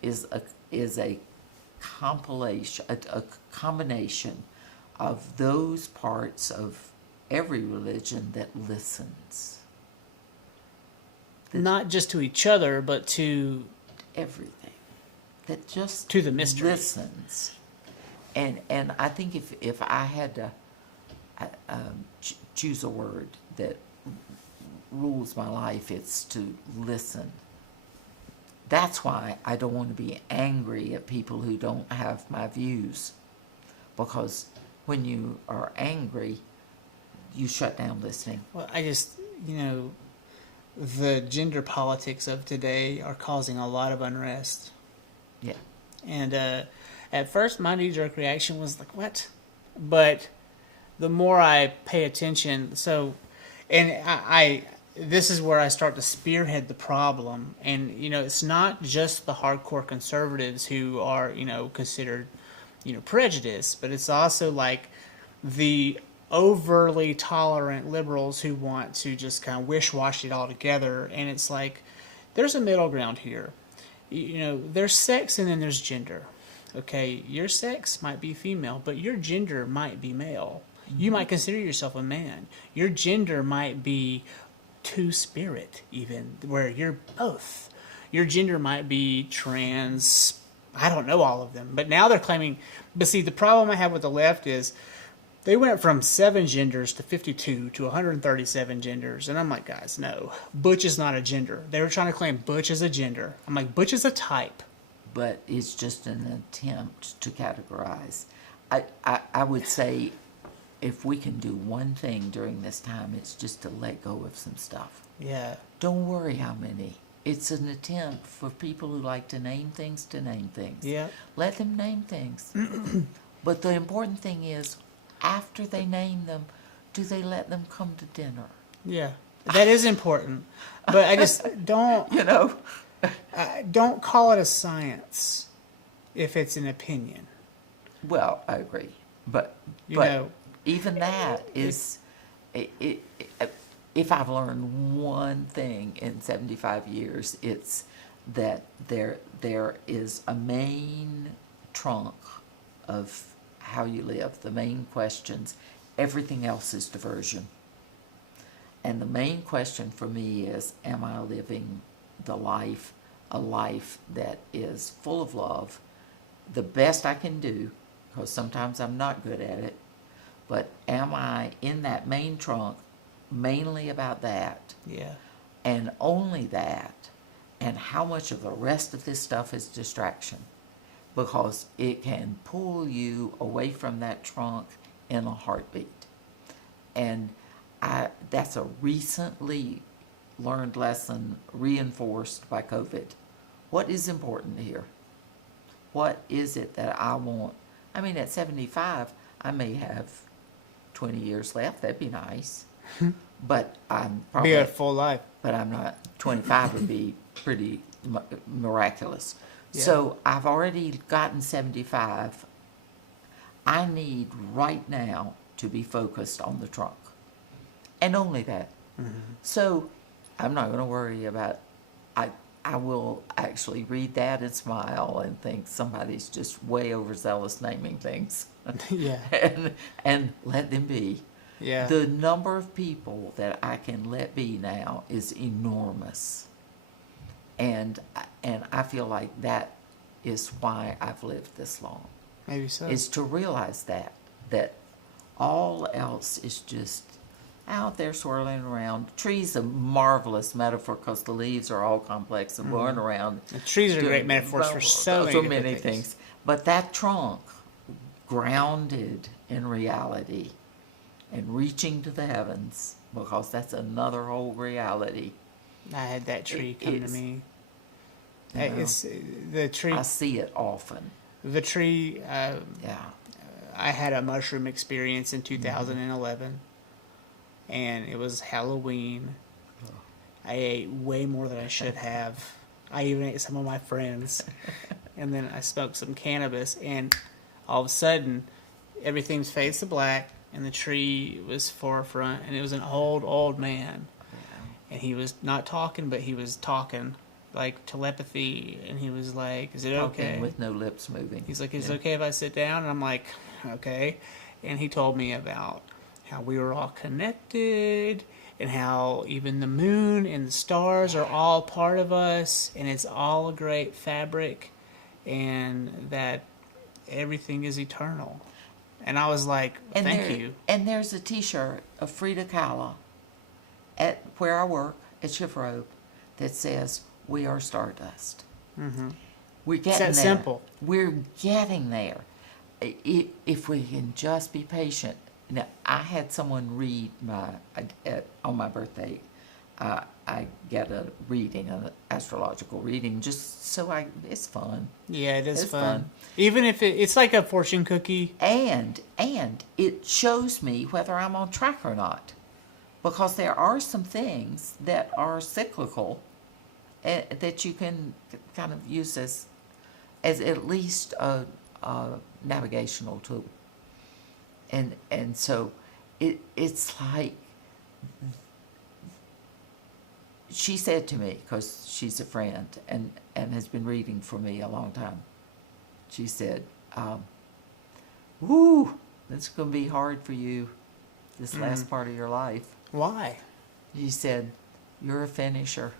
is a compilation, a combination of those parts of every religion that listens. Not just to each other, but to Everything that just To the mystery. listens. And I think if I had to choose a word that rules my life, it's to listen. That's why I don't want to be angry at people who don't have my views, because when you are angry, you shut down listening. Well, I just, the gender politics of today are causing a lot of unrest. Yeah. And at first, my knee-jerk reaction was like, what? But the more I pay attention, I this is where I start to spearhead the problem. And, it's not just the hardcore conservatives who are, considered, prejudiced, but it's also like the overly tolerant liberals who want to just kind of wish-wash it all together. And it's like, there's a middle ground here. There's sex and then there's gender. Okay, your sex might be female, but your gender might be male. You might consider yourself a man. Your gender might be two-spirit, even, where you're both. Your gender might be trans. I don't know all of them, but now they're claiming. But see, the problem I have with the left is they went from 7 genders to 52 to 137 genders, and I'm like, guys, no, butch is not a gender. They were trying to claim butch as a gender. I'm like, butch is a type. But it's just an attempt to categorize. I would say if we can do one thing during this time, it's just to let go of some stuff. Yeah. Don't worry how many. It's an attempt for people who like to name things to name things. Yeah. Let them name things. But the important thing is, after they name them, do they let them come to dinner? Yeah. That is important. But I just don't, You know? don't call it a science if it's an opinion. Well, I agree. But You know, even that is, if I've learned one thing in 75 years, it's that there is a main trunk of how you live, the main questions. Everything else is diversion. And the main question for me is, am I living a life that is full of love, the best I can do, because sometimes I'm not good at it, but am I in that main trunk mainly about that, yeah. and only that, and how much of the rest of this stuff is distraction? Because it can pull you away from that trunk in a heartbeat. And that's a recently learned lesson reinforced by COVID. What is important here? What is it that I want? I mean, at 75, I may have 20 years left. That'd be nice. But I'm probably... Be a full life. But I'm not. 25 would be pretty miraculous. Yeah. So I've already gotten 75. I need right now to be focused on the trunk. And only that. Mm-hmm. So I'm not going to worry about... I will actually read that and smile and think somebody's just way overzealous naming things. Yeah. and let them be. Yeah. The number of people that I can let be now is enormous. And I feel like that is why I've lived this long. Maybe so. Is to realize that all else is just out there swirling around. Trees a marvelous metaphor because the leaves are all complex and going around. The trees are doing great metaphors for so many things. But that trunk, grounded in reality and reaching to the heavens, because that's another whole reality. I had that tree come to me. You know, It's the tree. I see it often. The tree. Yeah. I had a mushroom experience in 2011, and it was Halloween. I ate way more than I should have. I even ate some of my friends, and then I smoked some cannabis, and all of a sudden, everything fades to black, and the tree was forefront, and it was an old man, and he was not talking, but he was talking like telepathy, and he was like, "Is it Talking okay?" with no lips moving. He's like, "Is it okay if I sit down?" And I'm like, "Okay." And he told me about how we were all connected, and how even the moon and the stars are all part of us, and it's all a great fabric, and that everything is eternal. And I was like, thank you. And there's a T-shirt of Frida Kahlo at where I work at Shift Rope that says, "We are stardust." Mm-hmm. We're getting It's that there. simple. We're getting there. If we can just be patient. Now, I had someone read on my birthday. I get a reading, an astrological reading, just so it's fun. Yeah, it is It's fun. fun. Even if it's like a fortune cookie. And it shows me whether I'm on track or not, because there are some things that are cyclical that you can kind of use as at least a navigational tool. And so it's like, she said to me, because she's a friend and has been reading for me a long time, she said, "Woo, it's going to be hard for you this last part of your life." Why? She said, You're a finisher.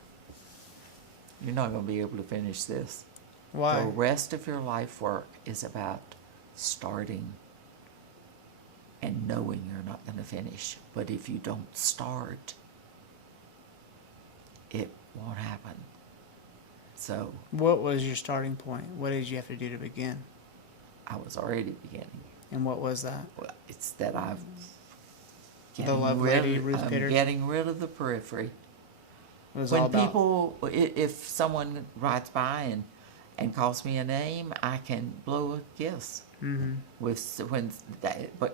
You're not going to be able to finish this. Why? The rest of your life work is about starting and knowing you're not going to finish. But if you don't start, it won't happen. So What was your starting point? What did you have to do to begin? I was already beginning. And what was that? Well, it's that I've The love lady, Ruth I'm Pittard? getting rid of the periphery. It was all When about... people, if someone rides by and calls me a name, I can blow a kiss Mm-hmm.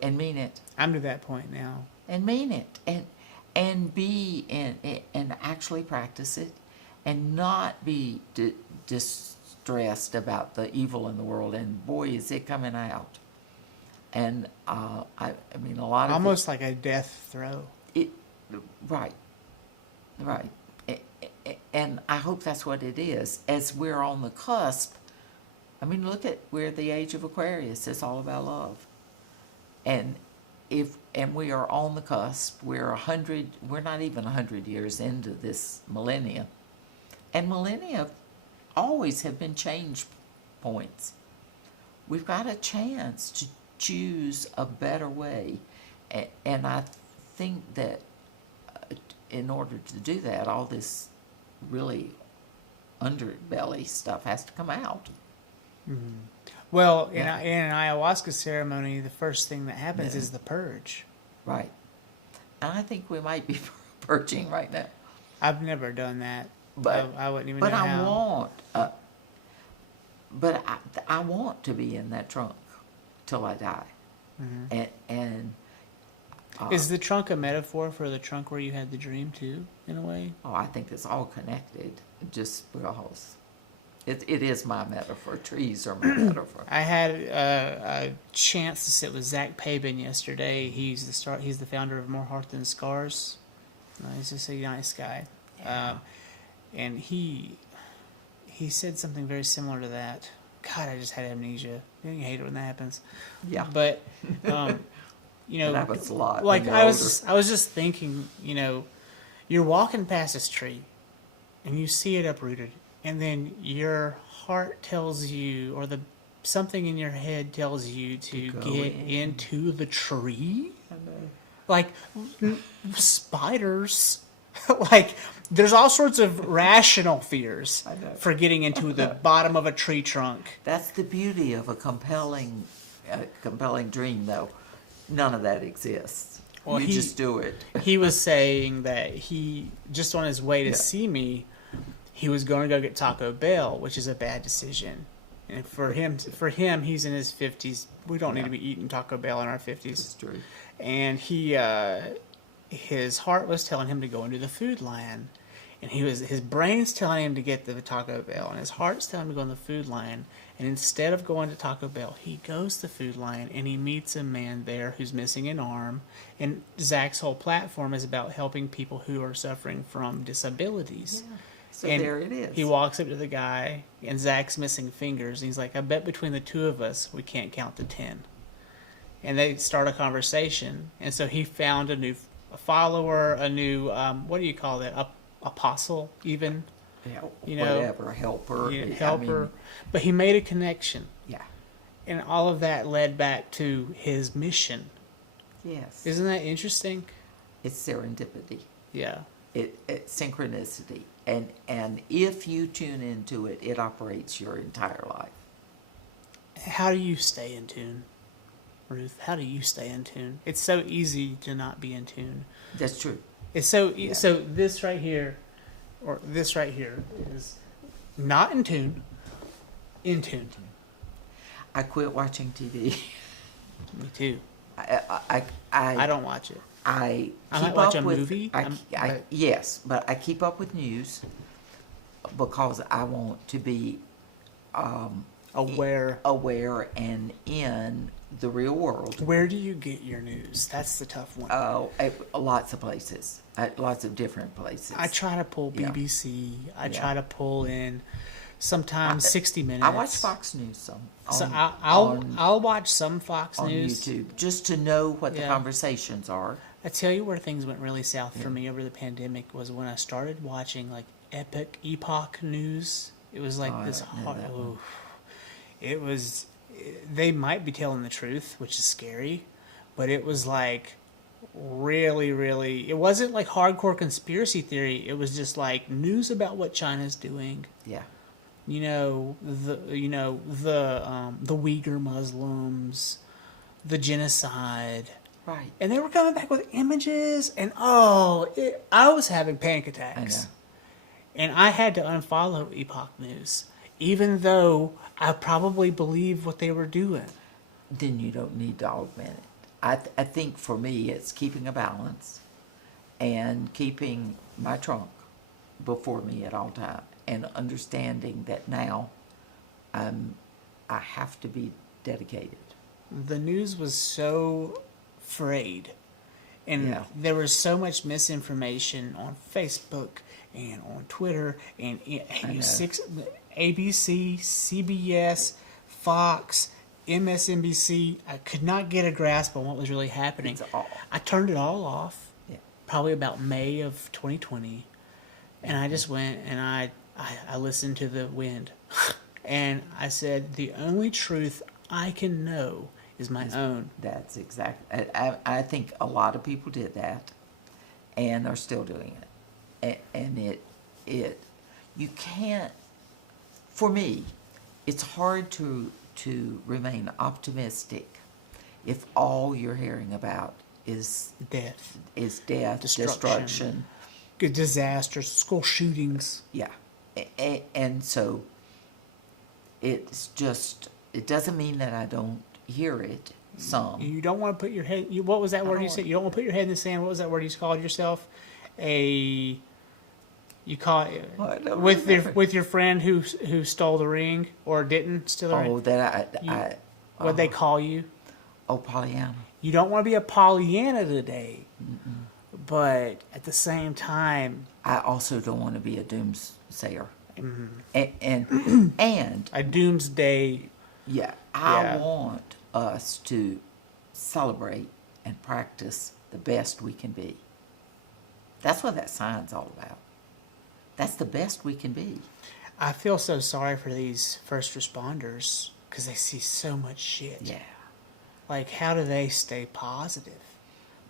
and mean it. I'm to that point now. And mean it, and actually practice it, and not be distressed about the evil in the world. And boy, is it coming out. And I mean, a lot of Almost like a death throw. right. And I hope that's what it is. As we're on the cusp, I mean, we're at the age of Aquarius. It's all about love. And we are on the cusp. We're not even 100 years into this millennia. And millennia always have been change points. We've got a chance to choose a better way. And I think that in order to do that, all this really underbelly stuff has to come out. Mm-hmm. Well, Yeah. in an ayahuasca ceremony, the first thing that happens Yeah. is the purge. Right. And I think we might be purging right now. I've never done that. But I wouldn't even but know I how. I want to be in that trunk till I die. Mm-hmm. And Is the trunk a metaphor for the trunk where you had the dream too, in a way? I think it's all connected. Just because it is my metaphor. Trees are my metaphor. I had a chance to sit with Zach Pabin yesterday. He's the founder of More Heart Than Scars. He's just a nice guy. Yeah. And he said something very similar to that. God, I just had amnesia. You hate it when that happens. Yeah. But you know, It happens a lot. like when you're I was just thinking, you know, you're walking past this tree and you see it uprooted, and then your heart tells you, or something in your head tells you to go get in. into the tree. I know. Like spiders. Like there's all sorts of rational fears I know. for getting into the bottom of a tree trunk. That's the beauty of a compelling dream, though. None of that exists. Well, you just do it. He was saying that he, just on his way to Yeah. see me, he was going to go get Taco Bell, which is a bad decision. And for him, he's in his 50s. We don't need Yeah. to be eating Taco Bell in our 50s. It's true. And his heart was telling him to go into the food line, and his brain's telling him to get the Taco Bell, and his heart's telling him to go in the food line. And instead of going to Taco Bell, he goes to the food line and he meets a man there who's missing an arm. And Zach's whole platform is about helping people who are suffering from disabilities. Yeah. So And there it is. He walks up to the guy, and Zach's missing fingers. And he's like, I bet between the two of us, we can't count to 10. And they start a conversation. And so he found a new follower, a new, what do you call that? Apostle, even? Yeah, you know, whatever, helper. Helper. But he made a connection. Yeah. And all of that led back to his mission. Yes. Isn't that interesting? It's serendipity. Yeah. It's synchronicity. And if you tune into it, it operates your entire life. How do you stay in tune, Ruth? How do you stay in tune? It's so easy to not be in tune. That's true. It's so Yeah. so this right here, or this right here, is not in tune. In tune. I quit watching TV. Me too. I don't watch it. I I keep might watch up a with, movie, but- yes, but I keep up with news because I want to be Aware. aware and in the real world. Where do you get your news? That's the tough one. Lots of places, lots of different places. I try to pull Yeah. BBC. I Yeah. try to pull in sometimes 60 Minutes. I watch Fox News some. So on I'll watch some Fox on News. YouTube just to know what the Yeah. conversations are. I tell you where things went really south for me over the pandemic was when I started watching like Epoch News. It was like Oh, this I don't know hot. that one. It was. They might be telling the truth, which is scary, but it was like really, really. It wasn't like hardcore conspiracy theory. It was just like news about what China's doing. Yeah. The Uyghur Muslims, the genocide. Right. And they were coming back with images, and I was having panic attacks. I know. And I had to unfollow Epoch News, even though I probably believed what they were doing. Then you don't need to augment it. I think for me, it's keeping a balance and keeping my trunk before me at all times and understanding that now I have to be dedicated. The news was so frayed, and Yeah. there was so much misinformation on Facebook and on Twitter and know. ABC, CBS, Fox, MSNBC. I could not get a grasp on what was really happening. It's all. I turned it all off. Yeah. Probably about May of 2020, and I just went and I listened to the wind, and I said the only truth I can know is my own. That's exactly. I think a lot of people did that, and are still doing it. And you can't. For me, it's hard to remain optimistic if all you're hearing about is Death, destruction. disasters, school shootings. Yeah, and so it's just. It doesn't mean that I don't hear it some. You don't want to put your head. What was that word you said? You don't want to put your head in the sand. What was that word you called yourself? You call it I don't with remember. with your friend who stole the ring or didn't steal the ring. Oh, that I What'd they call you? oh, Pollyanna. You don't want to be a Pollyanna today, but at the same time, I also don't want to be a doomsayer. Mm-hmm. And a doomsday. yeah, I Yeah. want us to celebrate and practice the best we can be. That's what that sign's all about. That's the best we can be. I feel so sorry for these first responders because they see so much shit. Yeah. Like, how do they stay positive?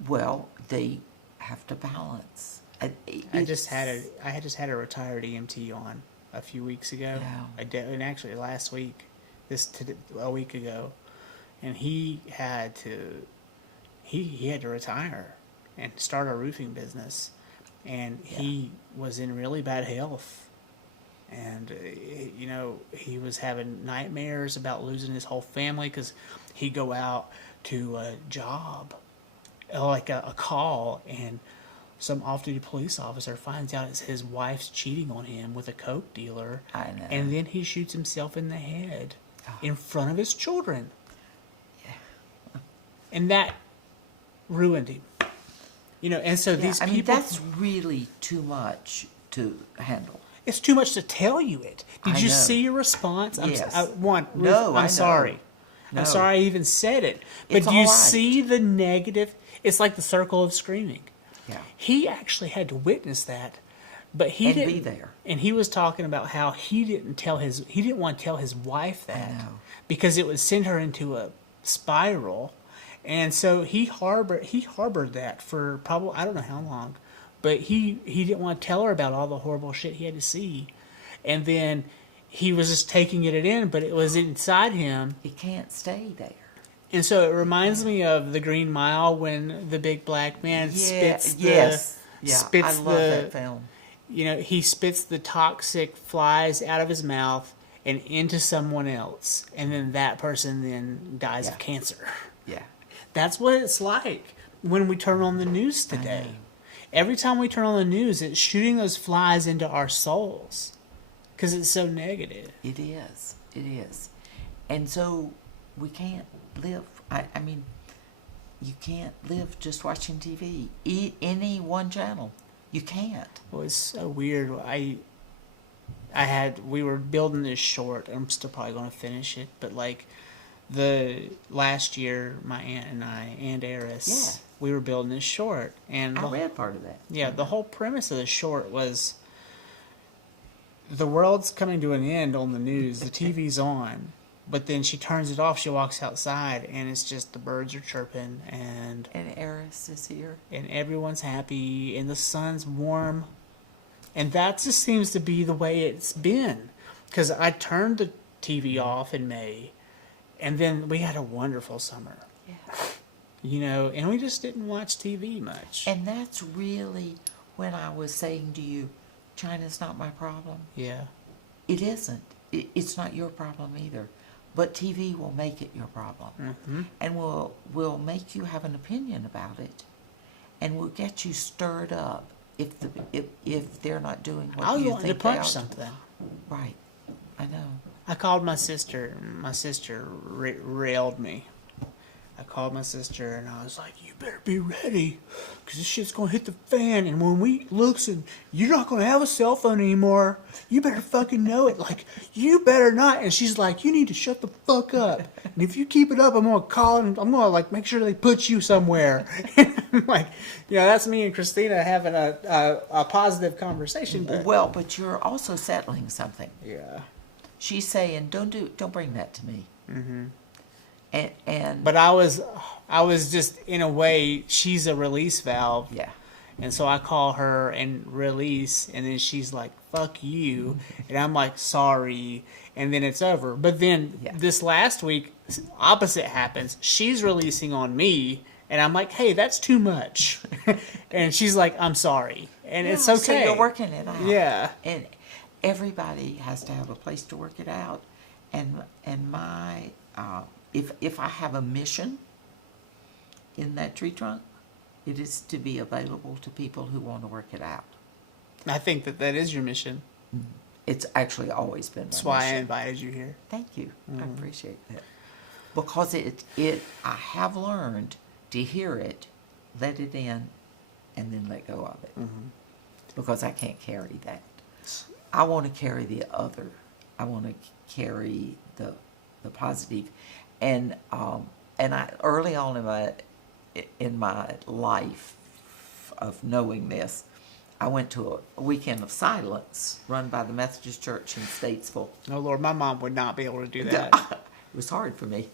Well, they have to balance. I just had a retired EMT on a few weeks ago. Yeah. And actually last week, a week ago, and he had to retire and start a roofing business, and he was in really bad health, and he was having nightmares about losing his whole family because he'd go out to a job, like a call, and some off-duty police officer finds out it's his wife's cheating on him with a coke dealer. I know. And then he shoots himself in the head in front of his children. Yeah. And that ruined him. And so these I people... mean, that's really too much to handle. It's too much to tell you it. Did I you know. see your response? Yes. Ruth, No, I I'm know. sorry. No. I'm sorry I even said it. But It's do you all right. see the negative? It's like the circle of screaming. Yeah. He actually had to witness that, but he And didn't be there. And he was talking about how he didn't want to tell his wife that know. because it would send her into a spiral, and so he harbored that for probably I don't know how long, but he didn't want to tell her about all the horrible shit he had to see, and then he was just taking it in, but it was inside him. It can't stay there. And so it reminds me of the Green Mile when the big black man spits I love that film. He spits the toxic flies out of his mouth and into someone else, and then that person then dies of cancer. Yeah. That's what it's like when we turn on the news today. Every time we turn on the news, it's shooting those flies into our souls because it's so negative. It is. It is. And so we can't live. I mean, you can't live just watching TV. Any one channel. You can't. Well, it's so weird. We were building this short. I'm still probably going to finish it, but like the last year, my aunt and I, Aunt Eris, we were building this short, and I read part of that. yeah, the whole premise of the short was the world's coming to an end on the news. The TV's on, but then she turns it off. She walks outside, and it's just the birds are chirping, and Eris is here. and everyone's happy, and the sun's warm, and that just seems to be the way it's been. Because I turned the TV off in May, and then we had a wonderful summer. Yeah. You know, and we just didn't watch TV much. And that's really when I was saying to you, China's not my problem. Yeah. It isn't. It's not your problem either. But TV will make it your problem. Mm-hmm. And will make you have an opinion about it. And will get you stirred up if they're not doing what I was you wanting think to they punch ought to. something. Right. I know. I called my sister. My sister railed me. I called my sister and I was like, "You better be ready, because this shit's gonna hit the fan. And when we looks and you're not gonna have a cell phone anymore. You better fucking know it. Like, you better not." And she's like, "You need to shut the fuck up. And if you keep it up, I'm gonna call and I'm gonna like make sure they put you somewhere." And I'm like, you know, that's me and Christina having a positive conversation. But Well, but you're also settling something. yeah. She's saying, don't bring that to me. Mm-hmm. And But I was just, in a way, she's a release valve. yeah. And so I call her and release, and then she's like, "Fuck you." And I'm like, "Sorry." And then it's over. But then this last week, opposite happens. She's releasing on me, and I'm like, "Hey, that's too much." And she's like, "I'm sorry." And it's okay. So you're working it out. Yeah. And everybody has to have a place to work it out. And my if I have a mission in that tree trunk, it is to be available to people who want to work it out. I think that is your mission. It's actually always been my That's why I mission. invited you here. Thank you. I appreciate that. Because I have learned to hear it, let it in, and then let go of it. Because I can't carry that. I want to carry the other. I want to carry the positive. And I early on in my life of knowing this, I went to a weekend of silence run by the Methodist Church in Statesville. Oh, Lord, my mom would not be able to do that. It was hard for me.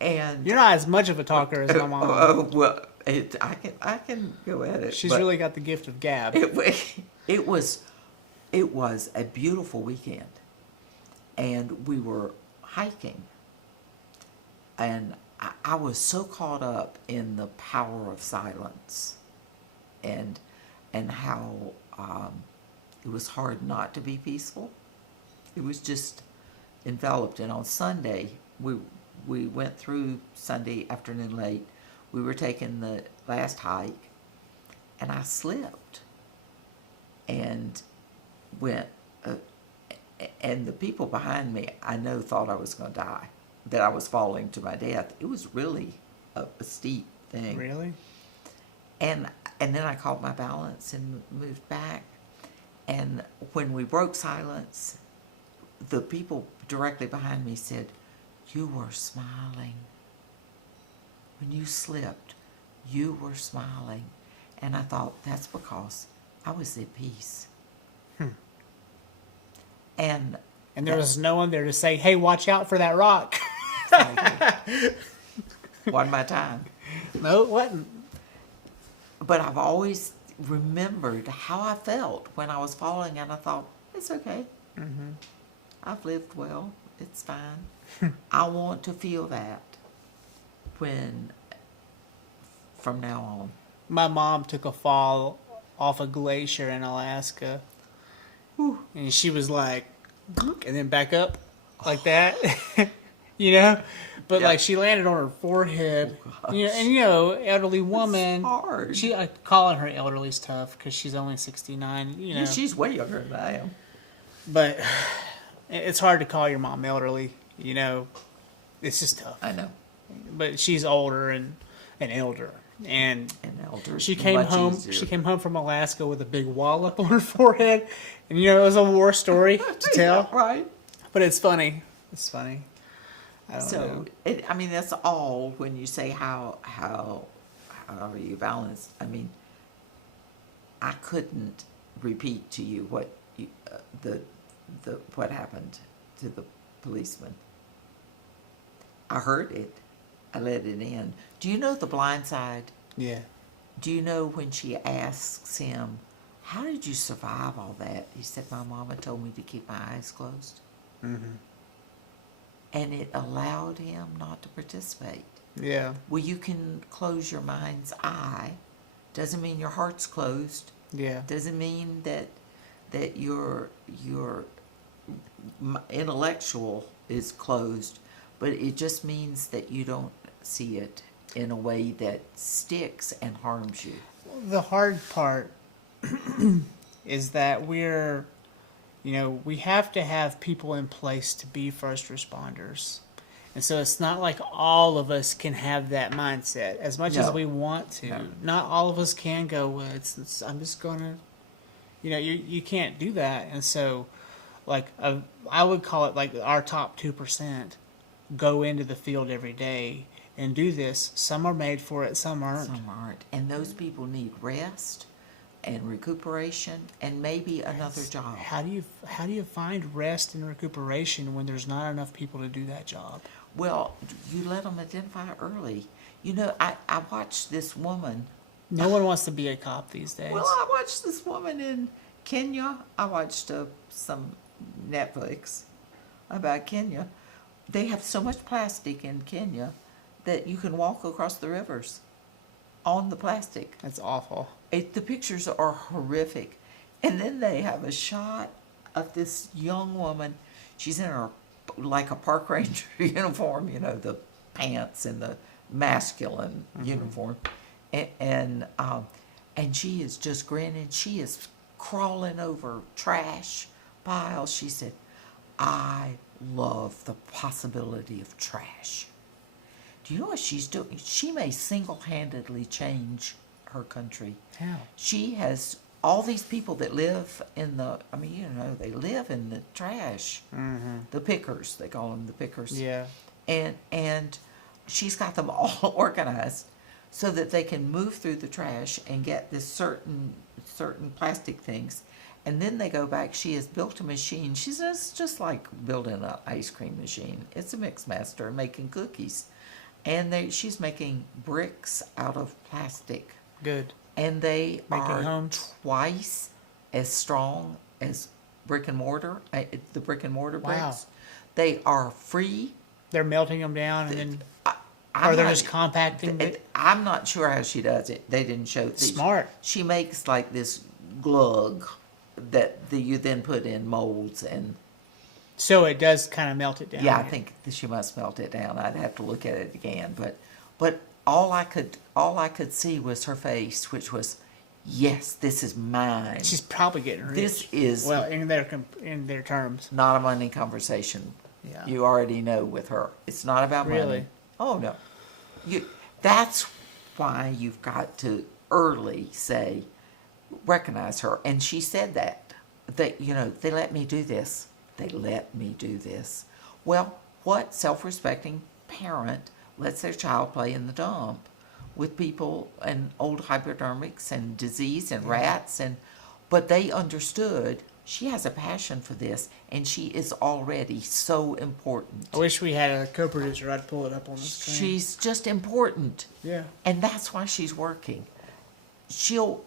And You're not as much of a talker as my mom. well, I can go at it. She's but really got the gift of gab. it was a beautiful weekend, and we were hiking, and I was so caught up in the power of silence, and how it was hard not to be peaceful. It was just enveloped. And on Sunday, we went through Sunday afternoon late. We were taking the last hike, and I slipped and went, and the people behind me, I know, thought I was going to die, that I was falling to my death. It was really a steep thing. Really? And then I caught my balance and moved back. And when we broke silence, the people directly behind me said, "You were smiling. When you slipped, you were smiling." And I thought, that's because I was at peace. And there was no one there to say, "Hey, watch out for that rock." Wasn't my time. No, it wasn't. But I've always remembered how I felt when I was falling, and I thought, it's okay. I've lived well. It's fine. I want to feel that from now on. My mom took a fall off a glacier in Alaska. Whew. And she was like, and then back up like that, you know? But Yeah. like she landed on her forehead, Oh, you know, and you know, elderly woman. hard. Calling her elderly's tough because she's only 69, you know. Yeah, she's way younger than I am. But it's hard to call your mom elderly, you know. It's just tough. I know. But she's older and elder. And elder. she came much home. easier. She came home from Alaska with a big wallop on her forehead, and you know it was a war story to tell. Yeah, right. But it's funny. It's funny. I don't know. So I mean, that's all when you say how are you balanced? I mean, I couldn't repeat to you what the what happened to the policeman. I heard it. I let it in. Do you know The Blind Side? Yeah. Do you know when she asks him, how did you survive all that? He said, my mama told me to keep my eyes closed. Mm-hmm. And it allowed him not to participate. Yeah. Well, you can close your mind's eye. Doesn't mean your heart's closed. Yeah. Doesn't mean that your intellectual is closed, but it just means that you don't see it in a way that sticks and harms you. The hard part is that we have to have people in place to be first responders. And so it's not like all of us can have that mindset as much as we want to. No. Not all of us can go, well, I'm just going to, you can't do that. And so, I would call it like our top 2% go into the field every day and do this. Some are made for it, some aren't. Some aren't. And those people need rest and recuperation and maybe another job. How do you find rest and recuperation when there's not enough people to do that job? Well, you let them identify early. I watched this woman. No one wants to be a cop these days. Well, I watched this woman in Kenya. I watched some Netflix about Kenya. They have so much plastic in Kenya that you can walk across the rivers on the plastic. That's awful. The pictures are horrific. And then they have a shot of this young woman. She's in her, like a park ranger uniform, the pants and the masculine uniform. And she is just grinning. She is crawling over trash piles. She said, I love the possibility of trash. Do you know what she's doing? She may single-handedly change her country. How? She has all these people that live in they live in the trash. Mm-hmm. The pickers, they call them the pickers. Yeah. And she's got them all organized so that they can move through the trash and get this certain plastic things. And then they go back. She has built a machine. She's just like building an ice cream machine. It's a mix master making cookies. And she's making bricks out of plastic. Good. And they Making are homes. twice as strong as brick and mortar, the brick and mortar bricks. Wow. They are free. They're melting them down and then, I'm or they're not- just compacting it. I'm not sure how she does it. They didn't show. Smart. She makes like this glug that you then put in molds and. So it does kind of melt it down. Yeah, I think that she must melt it down. I'd have to look at it again, but all I could see was her face, which was, yes, this is mine. She's probably getting rich. This is in their terms. not a money conversation. Yeah. You already know with her. It's not about money. Really? Oh no. That's why you've got to early recognize her. And she said that they let me do this. They let me do this. Well, what self-respecting parent lets their child play in the dump with people and old hypodermics and disease and rats but they understood she has a passion for this and she is already so important. I wish we had a co-producer. I'd pull it up on the screen. She's just important. Yeah. And that's why she's working. She'll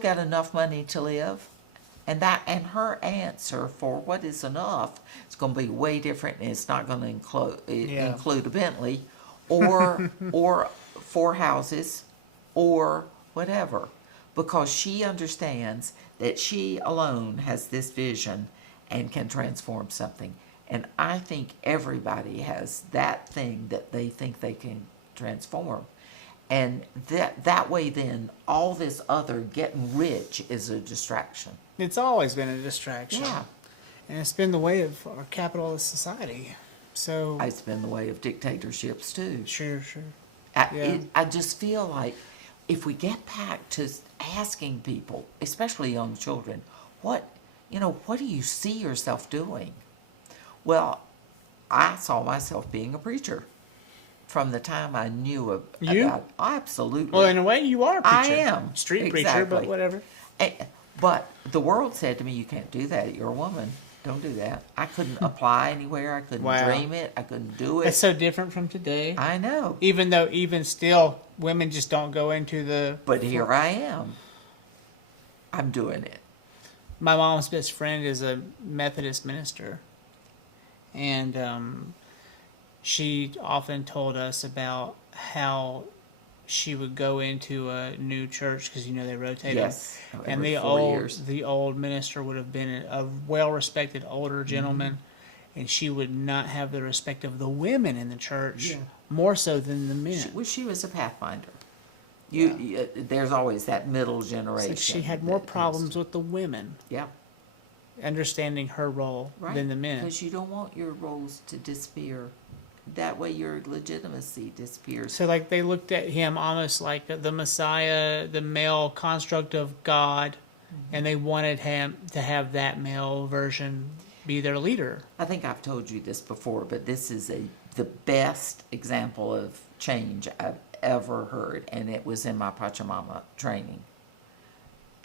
get enough money to live. And her answer for what is enough is going to be way different, and it's not going to include a Bentley, or 4 houses, or whatever, because she understands that she alone has this vision and can transform something. And I think everybody has that thing that they think they can transform. And that way then all this other getting rich is a distraction. It's always been a distraction. Yeah. And it's been the way of our capitalist society. So It's been the way of dictatorships too. Sure. I just feel like if we get back to asking people, especially young children, what do you see yourself doing? Well, I saw myself being a preacher. from the time I knew You? about. Absolutely. Well, in a way, you are a preacher. I am. Street preacher, Exactly. but whatever. But the world said to me, "You can't do that. You're a woman. Don't do that." I couldn't apply anywhere. I couldn't Wow. dream it. I couldn't do it. It's so different from today. I know. Even still, women just don't go into the... But here I am. I'm doing it. My mom's best friend is a Methodist minister. And she often told us about how she would go into a new church because they rotate Yes. them. Every And the 4 years. the old minister would have been a well-respected older gentleman, and she would not have the respect of the women in the church more so than the men. She was a pathfinder. There's always that middle generation. So she had more problems with the women Yeah. understanding her role Right. than the men. Because you don't want your roles to disappear. That way your legitimacy disappears. So, like, they looked at him almost like the Messiah, the male construct of God, and they wanted him to have that male version be their leader. I think I've told you this before, but this is the best example of change I've ever heard, and it was in my Pachamama training.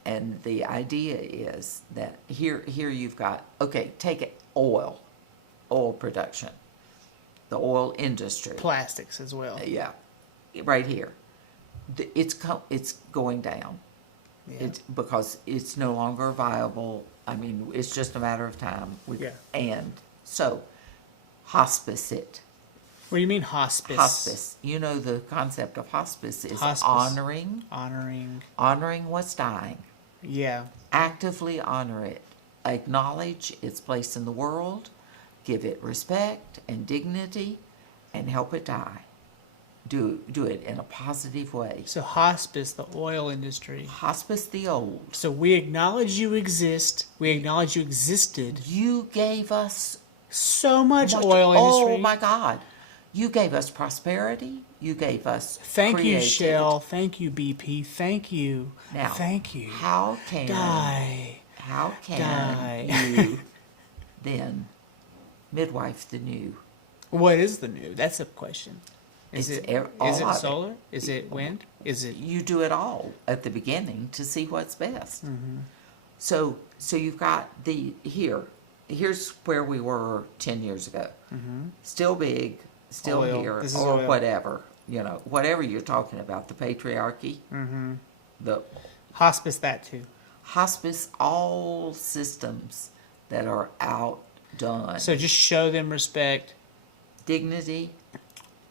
And the idea is that here you've got, okay, take it, oil production, the oil industry. Plastics as well. Yeah, right here. It's going down. Yeah. It's because it's no longer viable. I mean, it's just a matter of time. Yeah. And so, hospice it. What do you mean hospice? Hospice. You know, the concept of hospice is Hospice. honoring what's dying. Yeah. Actively honor it. Acknowledge its place in the world. Give it respect and dignity, and help it die. Do it in a positive way. So hospice, the oil industry. Hospice the old. So we acknowledge you exist. We acknowledge you existed. You gave us So much oil industry. Oh my God. You gave us prosperity. You gave us Thank you, creativity. Shell. Thank you, BP. Thank you. Now, Thank you. How can Die. you then midwife the new? What is the new? That's a question. Is It's it all is of it it. solar? Is it wind? Is it You do it all at the beginning to see what's best. Mm-hmm. So you've got here's where we were 10 years ago. Still big, still Oil. here, This is or oil. whatever. Whatever you're talking about, the patriarchy, the hospice? That too. hospice, all systems that are outdone. So just show them respect. Dignity,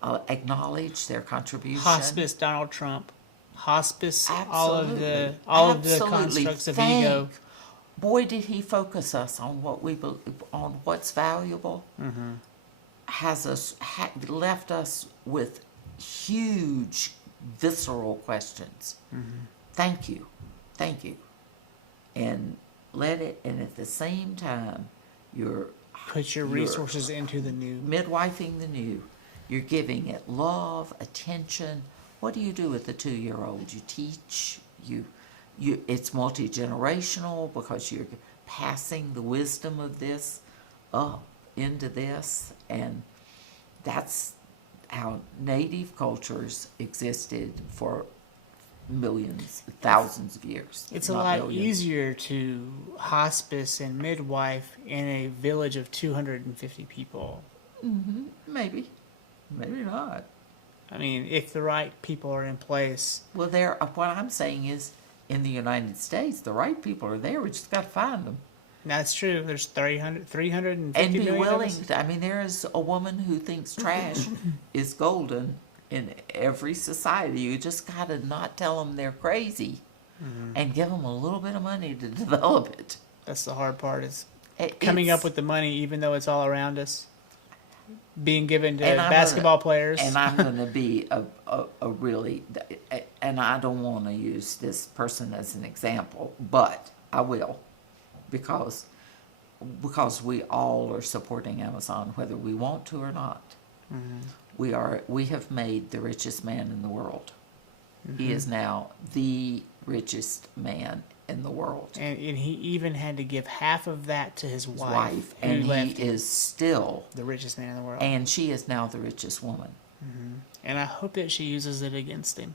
acknowledge their contribution. Hospice Donald Trump. Hospice Absolutely. all of the Absolutely. constructs of ego. Boy, did he focus us on on what's valuable. Left us with huge visceral questions. Thank you, and and at the same time, you're Put your resources into the new. midwifing the new. You're giving it love, attention. What do you do with the 2-year-old? You teach. It's multi-generational because you're passing the wisdom of this up into this, and that's how native cultures existed for millions, thousands of years. It's a not lot millions. easier to hospice and midwife in a village of 250 people. Maybe not. I mean, if the right people are in place. Well, what I'm saying is, in the United States, the right people are there. We just got to find them. That's true. There's 350 And be million of willing us. to, I mean, there is a woman who thinks trash is golden in every society. You just got to not tell them they're crazy and give them a little bit of money to develop it. That's the hard part, is It- coming it's- up with the money even though it's all around us. Being given to And I'm basketball players. And I'm going to be a really, and I don't want to use this person as an example, but I will, because we all are supporting Amazon, whether we want to or not. We have made the richest man in the world. He is now the richest man in the world. And he even had to give half of that to his wife. Wife, who and he left him is still, the richest man in the world. and she is now the richest woman. And I hope that she uses it against him.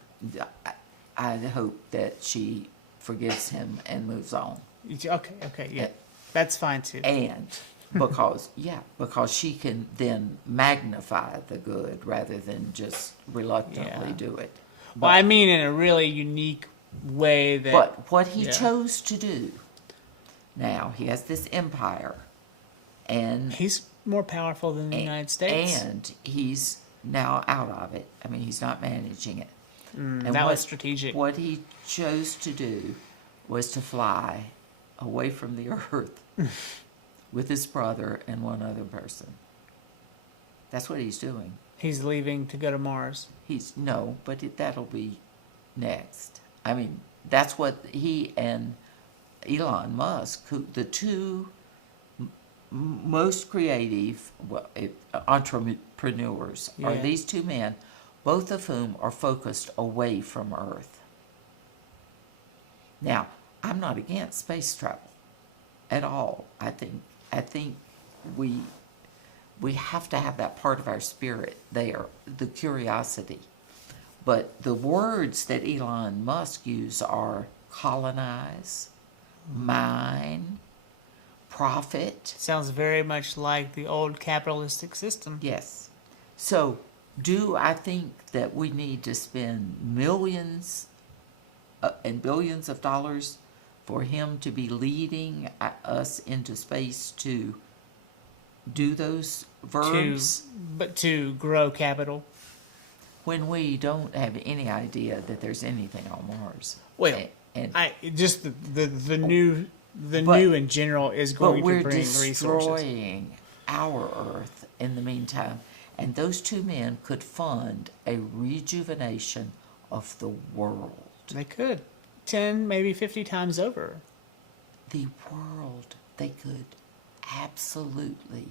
I hope that she forgives him and moves on. Okay, yeah. That's fine too. And because she can then magnify the good rather than just reluctantly do it. Well, I mean in a really unique way that... But what he chose to do, now he has this empire, and... He's more powerful than the United States. And he's now out of it. I mean, he's not managing it. And that was strategic. What he chose to do was to fly away from the earth with his brother and one other person. That's what he's doing. He's leaving to go to Mars. That'll be next. I mean, that's what he and Elon Musk, who the two most creative entrepreneurs are these two men, both of whom are focused away from Earth. Now, I'm not against space travel at all. I think we have to have that part of our spirit there, the curiosity. But the words that Elon Musk use are colonize, mine, profit. Sounds very much like the old capitalistic system. Yes. So, do I think that we need to spend millions and billions of dollars for him to be leading us into space to do those verbs? To grow capital. When we don't have any idea that there's anything on Mars. Well, the new in general is going to bring resources. But we're destroying our Earth in the meantime. And those two men could fund a rejuvenation of the world. They could. 10, maybe 50 times over. The world. They could absolutely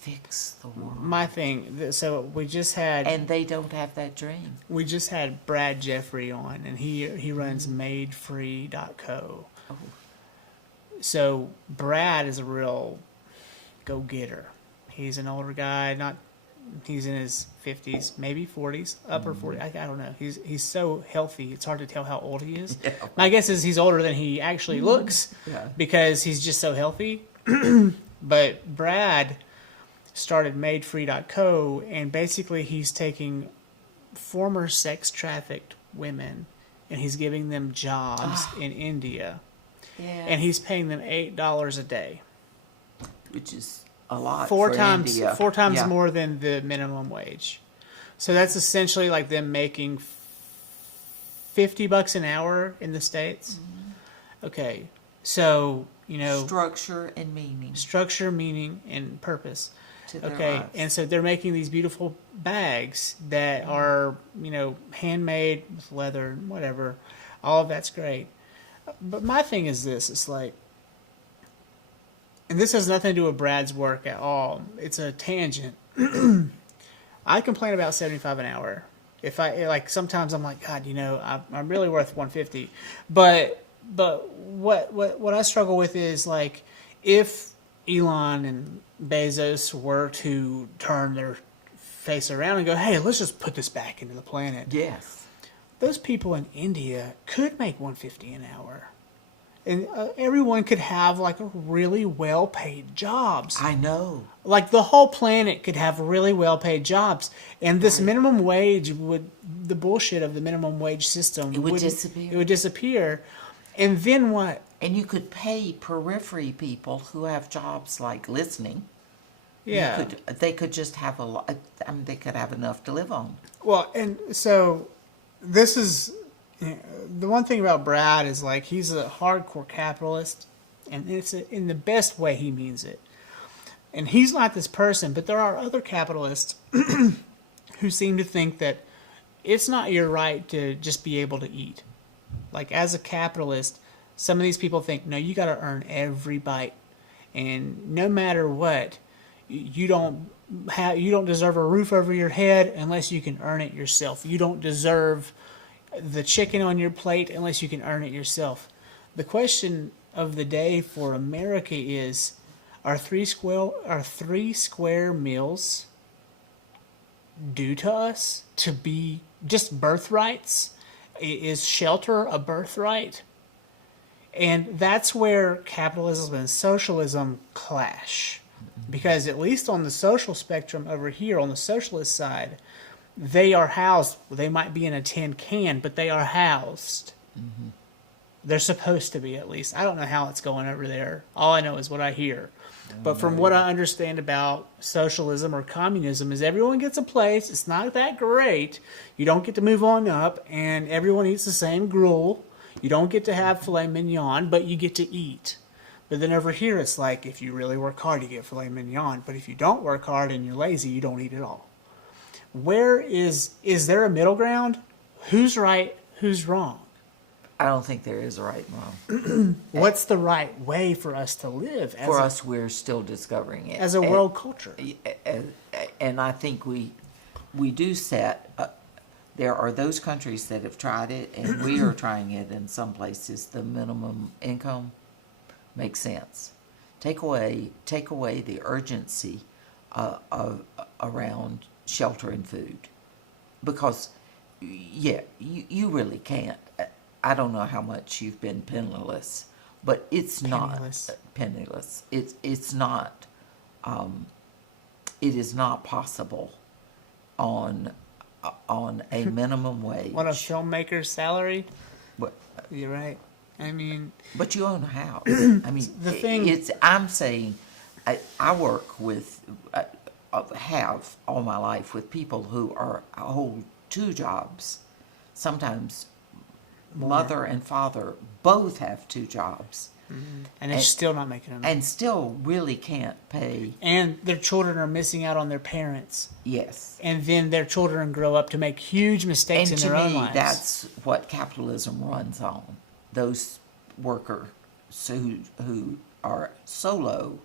fix the world. My thing, so we just had... And they don't have that dream. We just had Brad Jeffrey on, and he runs madefree.co. Oh. So Brad is a real go-getter. He's an older guy, he's in his 50s, maybe 40s, upper 40s. I don't know. He's so healthy. It's hard to tell how old he is. Yeah. My guess is he's older than he actually looks because he's just so healthy. But Brad started madefree.co, and basically he's taking former sex trafficked women and he's giving them jobs in India. Yeah. And he's paying them $8 a day. Which is a lot four for times India. 4 times more than the minimum wage. So that's essentially like them making $50 an hour in the States. Mm-hmm. Okay, so structure and meaning. Structure, meaning, and purpose. To their lives. And so they're making these beautiful bags that are handmade with leather and whatever. All of that's great. But my thing is this: it's like. And this has nothing to do with Brad's work at all. It's a tangent. I complain about $75 an hour. If I sometimes I'm like, God, I'm really worth $150. But what I struggle with is like, if Elon and Bezos were to turn their face around and go, hey, let's just put this back into the planet. Yes. Those people in India could make $150 an hour. And everyone could have like really well-paid jobs. I know. Like the whole planet could have really well-paid jobs, and this minimum wage the bullshit of the minimum wage system would disappear. It would disappear, and then what? And you could pay periphery people who have jobs like listening. Yeah. They could just have they could have enough to live on. Well, and so this is. The one thing about Brad is like he's a hardcore capitalist, and it's in the best way he means it. And he's not this person, but there are other capitalists who seem to think that it's not your right to just be able to eat. Like as a capitalist, some of these people think, no, you got to earn every bite, and no matter what, you don't deserve a roof over your head unless you can earn it yourself. You don't deserve the chicken on your plate unless you can earn it yourself. The question of the day for America is, are three square meals due to us to be just birthrights? Is shelter a birthright? And that's where capitalism and socialism clash. Because at least on the social spectrum over here, on the socialist side, they are housed. They might be in a tin can, but they are housed. They're supposed to be, at least. I don't know how it's going over there. All I know is what I hear. But from what I understand about socialism or communism is everyone gets a place. It's not that great. You don't get to move on up, and everyone eats the same gruel. You don't get to have filet mignon, but you get to eat. But then over here, it's like if you really work hard, you get filet mignon. But if you don't work hard and you're lazy, you don't eat at all. Where is there a middle ground? Who's right? Who's wrong? I don't think there is a right and wrong. What's the right way for us to live? For us, we're still discovering it. As a world culture. And I think we do set, there are those countries that have tried it, and we are trying it in some places. The minimum income makes sense. Take away the urgency around shelter and food. Because, yeah, you really can't. I don't know how much you've been penniless, but it's Penniless. not penniless. It's not. It is not possible on a minimum wage. What, a filmmaker's salary? But, You're right. I mean, but you own a house. I mean, The thing- it's. I'm saying, I work with, have all my life with people who hold two jobs, sometimes. Mother and father both have two jobs. and they're still not making enough. And still really can't pay. And their children are missing out on their parents. Yes. And then their children grow up to make huge mistakes And in to their own me, lives. that's what capitalism runs on. Those workers who are so low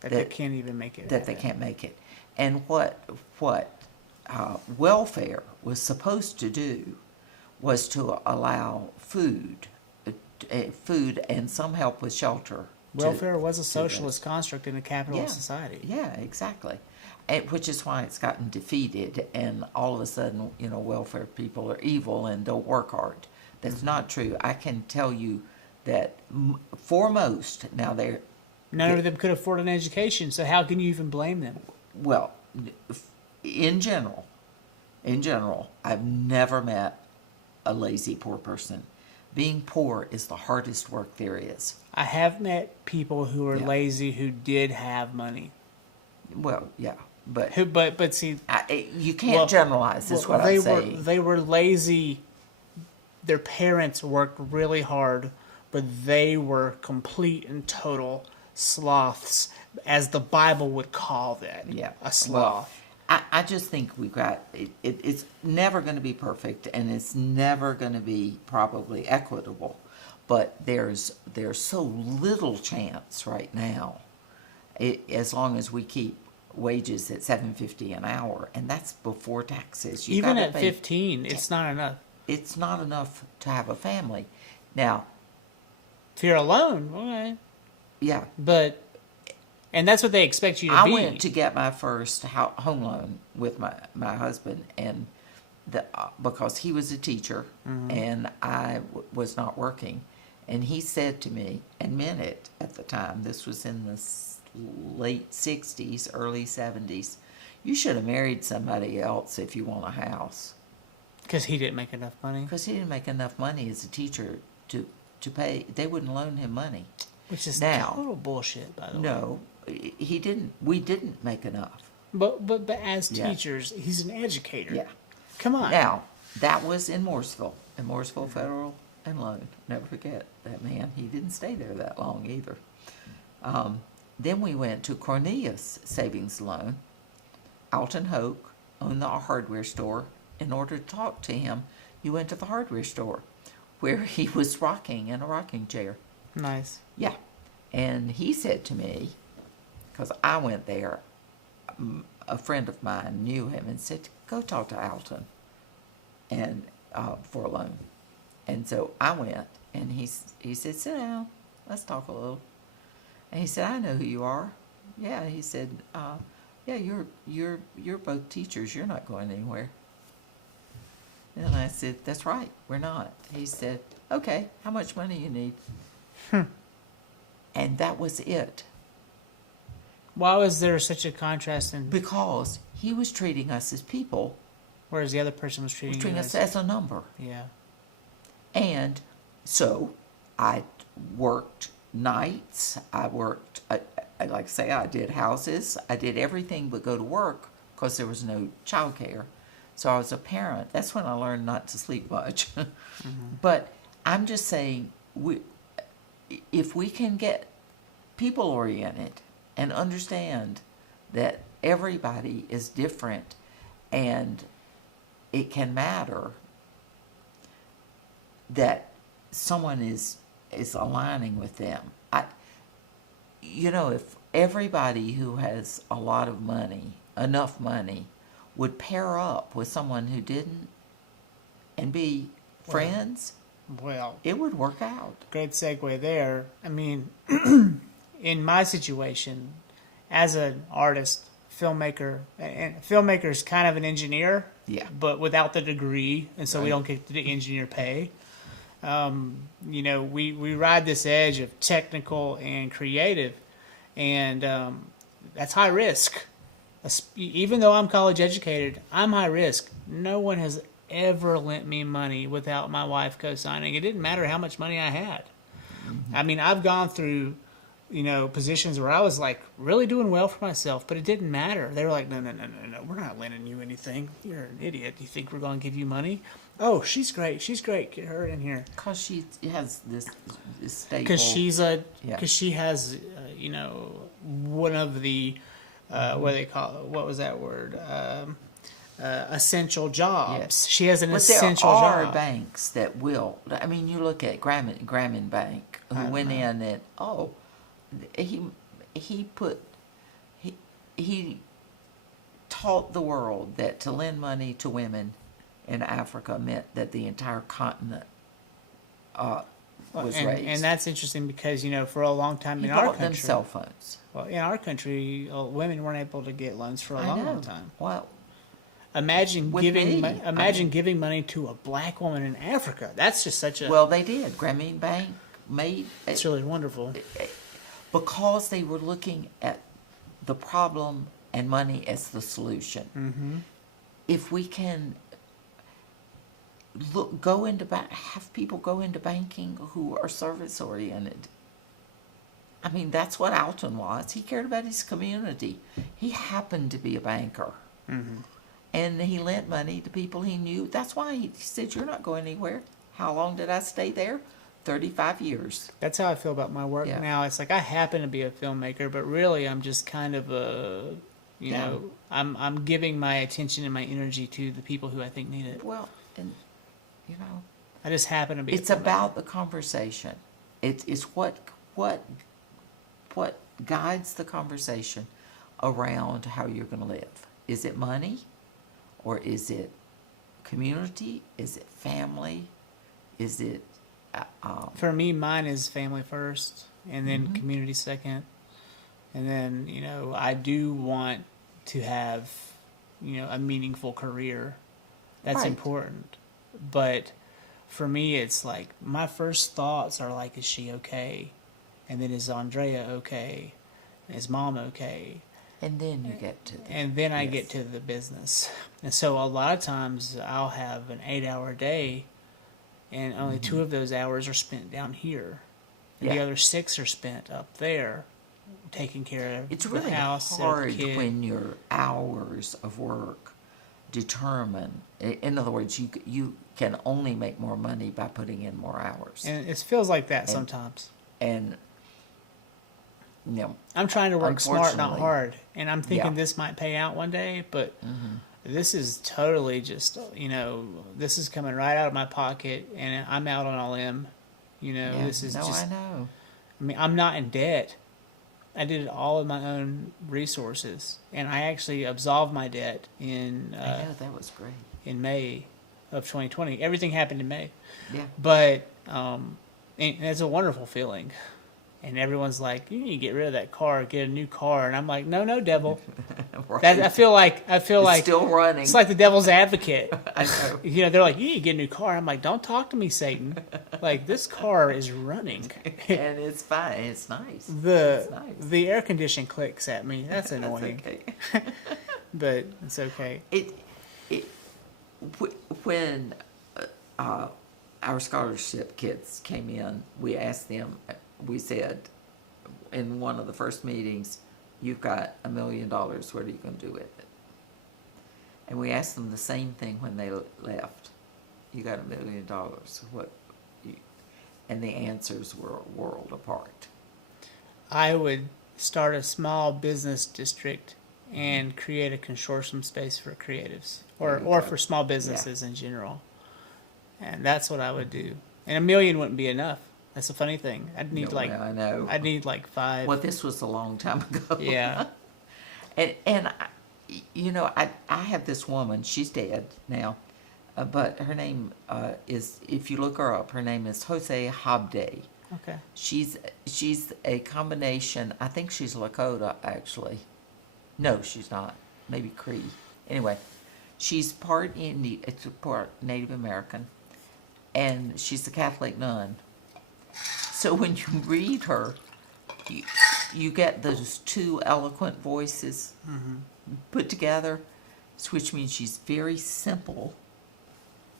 that they can't even make it. that they can't make it. And what welfare was supposed to do was to allow food and some help with shelter. Welfare was a socialist construct in a capitalist society. Yeah, exactly. Which is why it's gotten defeated, and all of a sudden, welfare people are evil and don't work hard. That's not true. I can tell you that for most, now they're... None of them could afford an education, so how can you even blame them? Well, in general, I've never met a lazy poor person. Being poor is the hardest work there is. I have met people who are Yeah. lazy who did have money. Well, yeah, but But see, you can't generalize. Is what they I'm saying. They were lazy. Their parents worked really hard, but they were complete and total sloths, as the Bible would call that. Yeah, a sloth. I just think we've got it's never going to be perfect, and it's never going to be probably equitable, but there's so little chance right now, as long as we keep wages at $7.50 an hour, and that's before taxes. Even at 15, it's not enough. It's not enough to have a family. Now, If you're alone, okay. yeah, And that's what they expect you to I be. went to get my first home loan with my husband, and because he was a teacher and I was not working, and he said to me, and meant it at the time, this was in the late 60s, early 70s, you should have married somebody else if you want a house. Because he didn't make enough money. Because he didn't make enough money as a teacher to pay, they wouldn't loan him money. Which is Now, total bullshit, by the way. No, he didn't. We didn't make enough. But as Yeah. teachers, he's an educator. Yeah. Come on. Now, that was in Mooresville Federal and Loan. Never forget that man. He didn't stay there that long either. Then we went to Cornelius Savings Loan. Alton Hoke owned the hardware store. In order to talk to him, you went to the hardware store, where he was rocking in a rocking chair. Nice. Yeah. And he said to me, because I went there, a friend of mine knew him and said, go talk to Alton and for a loan. And so I went, and he said, sit down, let's talk a little. And he said, I know who you are. Yeah, he said, yeah, you're both teachers. You're not going anywhere. And I said, that's right, we're not. He said, okay, how much money you need? And that was it. Why was there such a contrast in Because he was treating us as people, whereas the other person was treating you us as a number. Yeah. And so I worked nights. I worked, like I say, I did houses. I did everything but go to work because there was no childcare. So I was a parent. That's when I learned not to sleep much. But I'm just saying, if we can get people oriented and understand that everybody is different and it can matter that someone is aligning with them. If everybody who has a lot of money, enough money, would pair up with someone who didn't and be friends, Well, it would work out. great segue there. I mean, in my situation, as an artist, filmmaker, and filmmaker is kind of an engineer, Yeah. but without the degree, and so we Right. don't get the engineer pay. We ride this edge of technical and creative, and that's high risk. Even though I'm college educated, I'm high risk. No one has ever lent me money without my wife co-signing. It didn't matter how much money I had. I mean, I've gone through, positions where I was like really doing well for myself, but it didn't matter. They were like, no, we're not lending you anything. You're an idiot. You think we're going to give you money? Oh, she's great. Get her in here. Because she has this stable... Because Yeah. she has, one of the, what was that word? Essential jobs. Yes. She has an But essential there are job. banks that will. I mean, you look at Grameen Bank, who went in and he taught the world that to lend money to women in Africa meant that the entire continent was raised. And that's interesting because, for a long time he in our bought them country, cell phones. well, in our country, women weren't able to get loans for a long time. Well, Imagine With giving me, giving money to a black woman in Africa. That's just such a well, they did. Grameen Bank made it's really wonderful. because they were looking at the problem and money as the solution. Mm-hmm. If we can have people go into banking who are service oriented. I mean, that's what Alton was. He cared about his community. He happened to be a banker. Mm-hmm. And he lent money to people he knew. That's why he said, you're not going anywhere. How long did I stay there? 35 years. That's how I feel about my work Yeah. now. It's like I happen to be a filmmaker, but really I'm just kind of I'm giving my attention and my energy to the people who I think need it. Well, and, I just happen to be. it's about the conversation. It's what guides the conversation around how you're going to live. Is it money? Or is it community? Is it family? Is it... For me, mine is family first, and then Mm-hmm. community second. And then, I do want to have, a meaningful career. That's Right. important. But for me, it's like my first thoughts are like, is she okay? And then is Andrea okay? Is mom okay? And then you get to... And then I Yes. get to the business. And so a lot of times I'll have an 8-hour day, and only 2 of those hours are spent down here. And the Yeah. other 6 are spent up there, taking care of It's the really house, hard the kid. when your hours of work determine... In other words, you can only make more money by putting in more hours. And it feels like that sometimes. And I'm trying to work smart, not unfortunately, hard. And I'm thinking Yeah. this might pay out one day, but this is totally just, this is coming right out of my pocket, and I'm out on a limb. This is just... I know. I mean, I'm not in debt. I did it all of my own resources, and I actually absolved my debt in I know, that was great. in May of 2020. Everything happened in May, Yeah. but and it's a wonderful feeling. And everyone's like, you need to get rid of that car, get a new car. And I'm like, no, devil. Right. That, I feel like It's still running. it's like the devil's advocate. I know. You know, they're like, you need to get a new car. I'm like, don't talk to me, Satan. Like, this car is running. And it's fine. It's nice. The It's nice. the air condition clicks at me. That's That's annoying. okay. But it's okay. When our scholarship kids came in, we asked them, we said in one of the first meetings, you've got $1 million, what are you going to do with it? And we asked them the same thing when they left. You got $1 million, what? And the answers were a world apart. I would start a small business district and create a consortium space for creatives or There you go. for small businesses in general. And that's what I would do. And $1 million wouldn't be enough. That's the funny thing. I'd need No, I know. I'd need like 5. Well, this was a long time ago. Yeah. And I have this woman. She's dead now, but her name is. If you look her up, her name is Jose Habde. Okay. She's a combination. I think she's Lakota actually. No, she's not. Maybe Cree. Anyway, she's part part Native American, and she's a Catholic nun. So when you read her, you get those two eloquent voices put together, which means she's very simple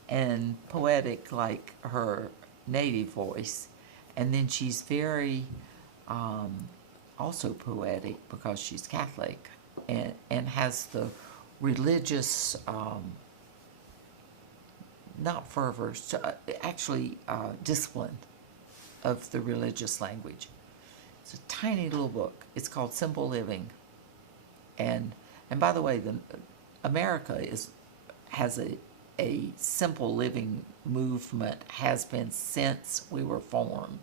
and poetic like her native voice. And then she's very also poetic because she's Catholic and has the religious, not fervor, actually discipline of the religious language. It's a tiny little book. It's called Simple Living. And by the way, America has a simple living movement, has been since we were formed.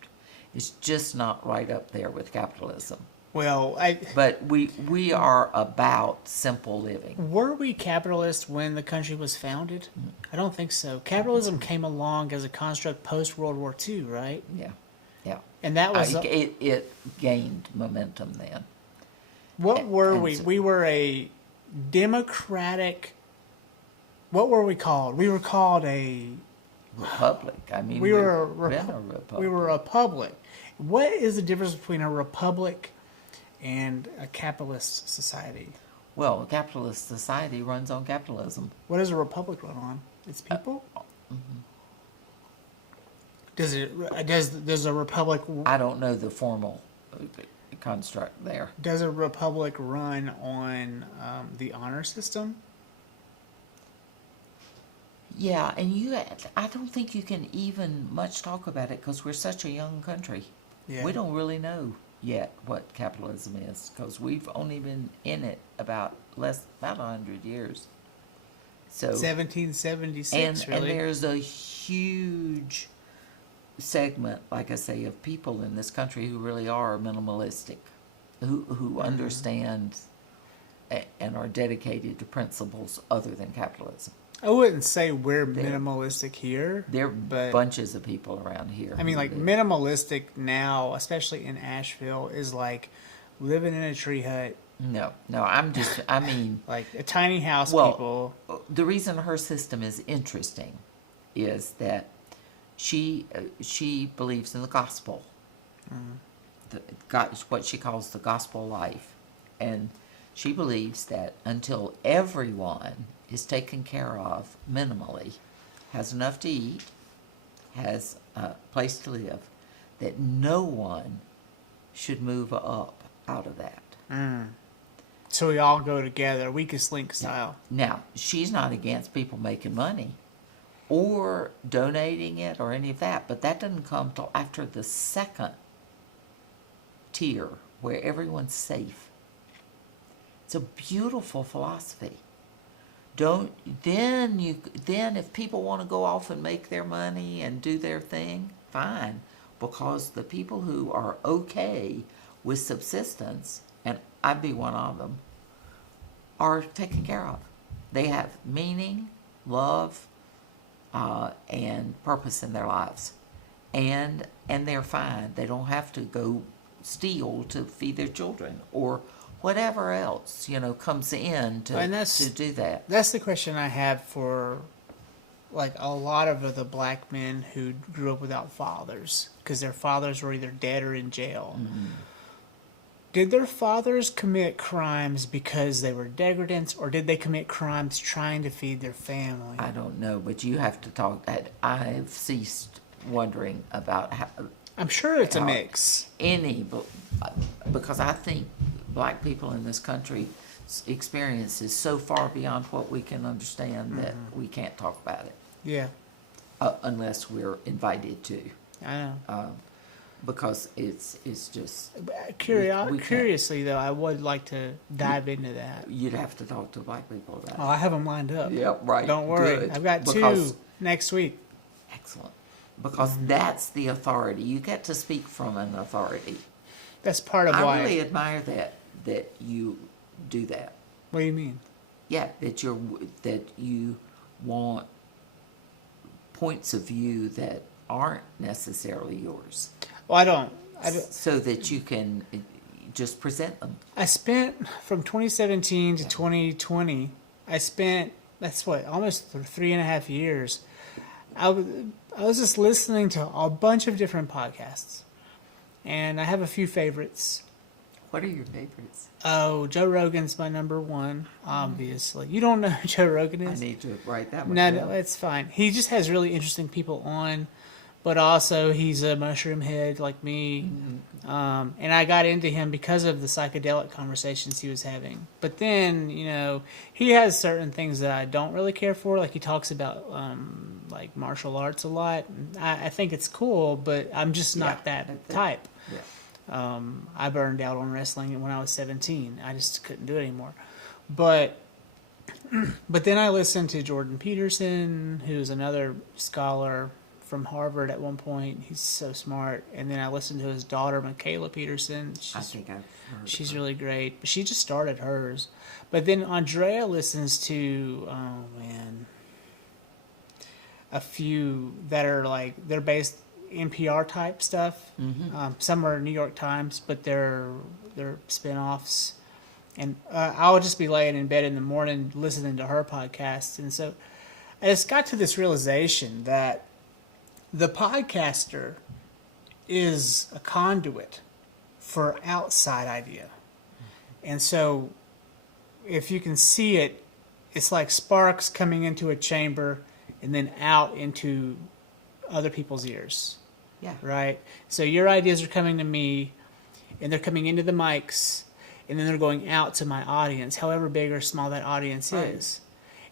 It's just not right up there with capitalism. Well, But we are about simple living. were we capitalist when the country was founded? I don't think so. Capitalism came along as a construct post World War II, right? Yeah. And that was It gained momentum then. what were and we? so- We were a democratic. What were we called? We were called a. Republic. I mean, We were a we've been a republic. republic. We were a republic. What is the difference between a republic and a capitalist society? Well, a capitalist society runs on capitalism. What does a republic run on? Its people. Does it? Does a republic? I don't know the formal construct there. Does a republic run on the honor system? Yeah, and I don't think you can even much talk about it because we're such a young country. Yeah. We don't really know yet what capitalism is because we've only been in it about 100 years. So 1776. and Really. there's a huge segment, like I say, of people in this country who really are minimalistic, who understand and are dedicated to principles other than capitalism. I wouldn't say we're minimalistic here. There are but bunches of people around here. I mean, who like do. minimalistic now, especially in Asheville, is like living in a tree hut, No, I mean, like a tiny house. well, People. the reason her system is interesting is that she believes in the gospel, what she calls the gospel life, and she believes that until everyone is taken care of minimally, has enough to eat, has a place to live, that no one should move up out of that. So we all go together, weakest link style. Now, she's not against people making money or donating it or any of that, but that doesn't come till after the second tier where everyone's safe. It's a beautiful philosophy. Then if people want to go off and make their money and do their thing, fine, because the people who are okay with subsistence, and I'd be one of them, are taken care of. They have meaning, love, and purpose in their lives, and they're fine. They don't have to go steal to feed their children, or whatever else, comes in to do that. That's the question I have for, like, a lot of the black men who grew up without fathers, because their fathers were either dead or in jail. Mm-hmm. Did their fathers commit crimes because they were degradants, or did they commit crimes trying to feed their family? I don't know, but you have to talk. I've ceased wondering about how. I'm sure it's a mix. Because I think black people in this country experience is so far beyond what we can understand that we can't talk about it. Yeah. Unless we're invited to. I know. Because it's just... Curiously, though, I would like to dive into that. You'd have to talk to black people about it. Oh, I have them lined up. Yep, right. Don't worry. Good. I've got two next week. Excellent. Because that's the authority. You get to speak from an authority. That's part of why... I really admire that you do that. What do you mean? Yeah, that you want points of view that aren't necessarily yours. Well, I don't. So that you can just present them. I spent, from 2017 to 2020, that's what, almost 3.5 years. I was just listening to a bunch of different podcasts. And I have a few favorites. What are your favorites? Oh, Joe Rogan's my number one, obviously. You don't know who Joe Rogan is? I need to write that one down. No, it's fine. He just has really interesting people on. But also, he's a mushroom head like me. Mm-hmm. And I got into him because of the psychedelic conversations he was having. But then, he has certain things that I don't really care for. Like, he talks about, like, martial arts a lot. I think it's cool, but I'm just not that type. Yeah. I burned out on wrestling when I was 17. I just couldn't do it anymore. But then I listened to Jordan Peterson, who's another scholar from Harvard at one point. He's so smart. And then I listened to his daughter, Michaela Peterson. I think I've heard She's really great. But she just started hers. But then Andrea listens to, a few that are like, they're based NPR type stuff. Mm-hmm. Some are New York Times, but they're spinoffs. And I'll just be laying in bed in the morning listening to her podcast. And so I just got to this realization that the podcaster is a conduit for outside idea. And so if you can see it, it's like sparks coming into a chamber and then out into other people's ears. Yeah. Right? So your ideas are coming to me, and they're coming into the mics, and then they're going out to my audience, however big or small that audience is.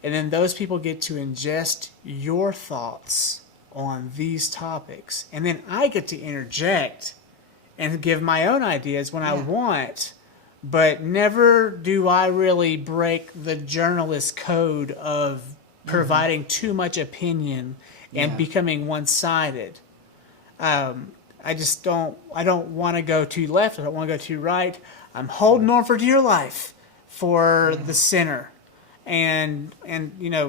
And then those people get to ingest your thoughts on these topics. And then I get to interject and give my own ideas when I want, but never do I really break the journalist code of providing too much opinion and becoming one-sided. I don't want to go too left. I don't want to go too right. I'm holding on for dear life for the center. And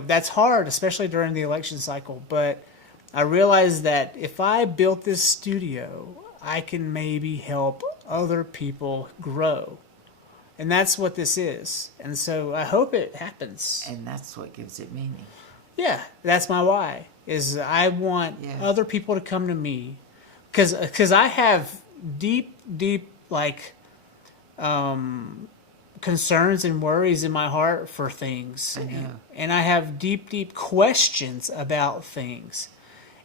that's hard, especially during the election cycle. But I realized that if I built this studio, I can maybe help other people grow. And that's what this is. And so I hope it happens. And that's what gives it meaning. Yeah, that's my why. Is I want other people to come to me. Because I have deep, concerns and worries in my heart for things. And I have deep questions about things.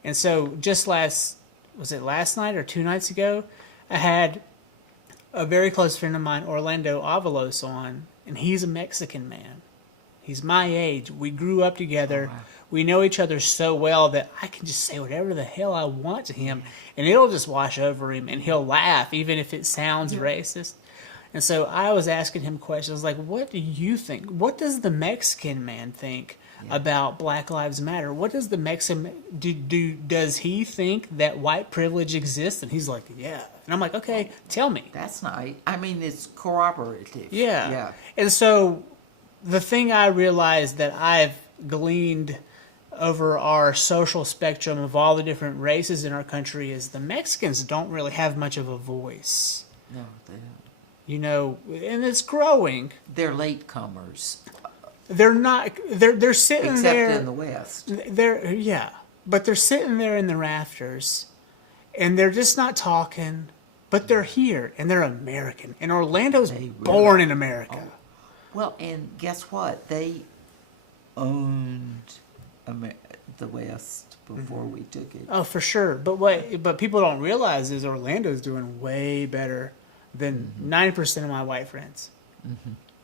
And so just last night or 2 nights ago, I had a very close friend of mine, Orlando Avalos, on, and he's a Mexican man. He's my age. We grew up together. Oh, wow. We know each other so well that I can just say whatever the hell I want to him, and it'll just wash over him, and he'll laugh, even if it sounds racist. And so I was asking him questions like, what do you think? What does the Mexican man think about Black Lives Matter? What does the Mexican does he think that white privilege exists? And he's like, yeah. And I'm like, okay, tell me. That's nice. I mean, it's corroborative. Yeah. And so the thing I realized that I've gleaned over our social spectrum of all the different races in our country is the Mexicans don't really have much of a voice. No, they don't. You know, and it's growing. They're latecomers, They're not. They're sitting except there. in the West. But they're sitting there in the rafters, and they're just not talking. But they're here, and they're American. And Orlando's born in America. Oh. Well, and guess what? They owned the West before we took it. Oh, for sure. But people don't realize is Orlando's doing way better than 90% of my white friends.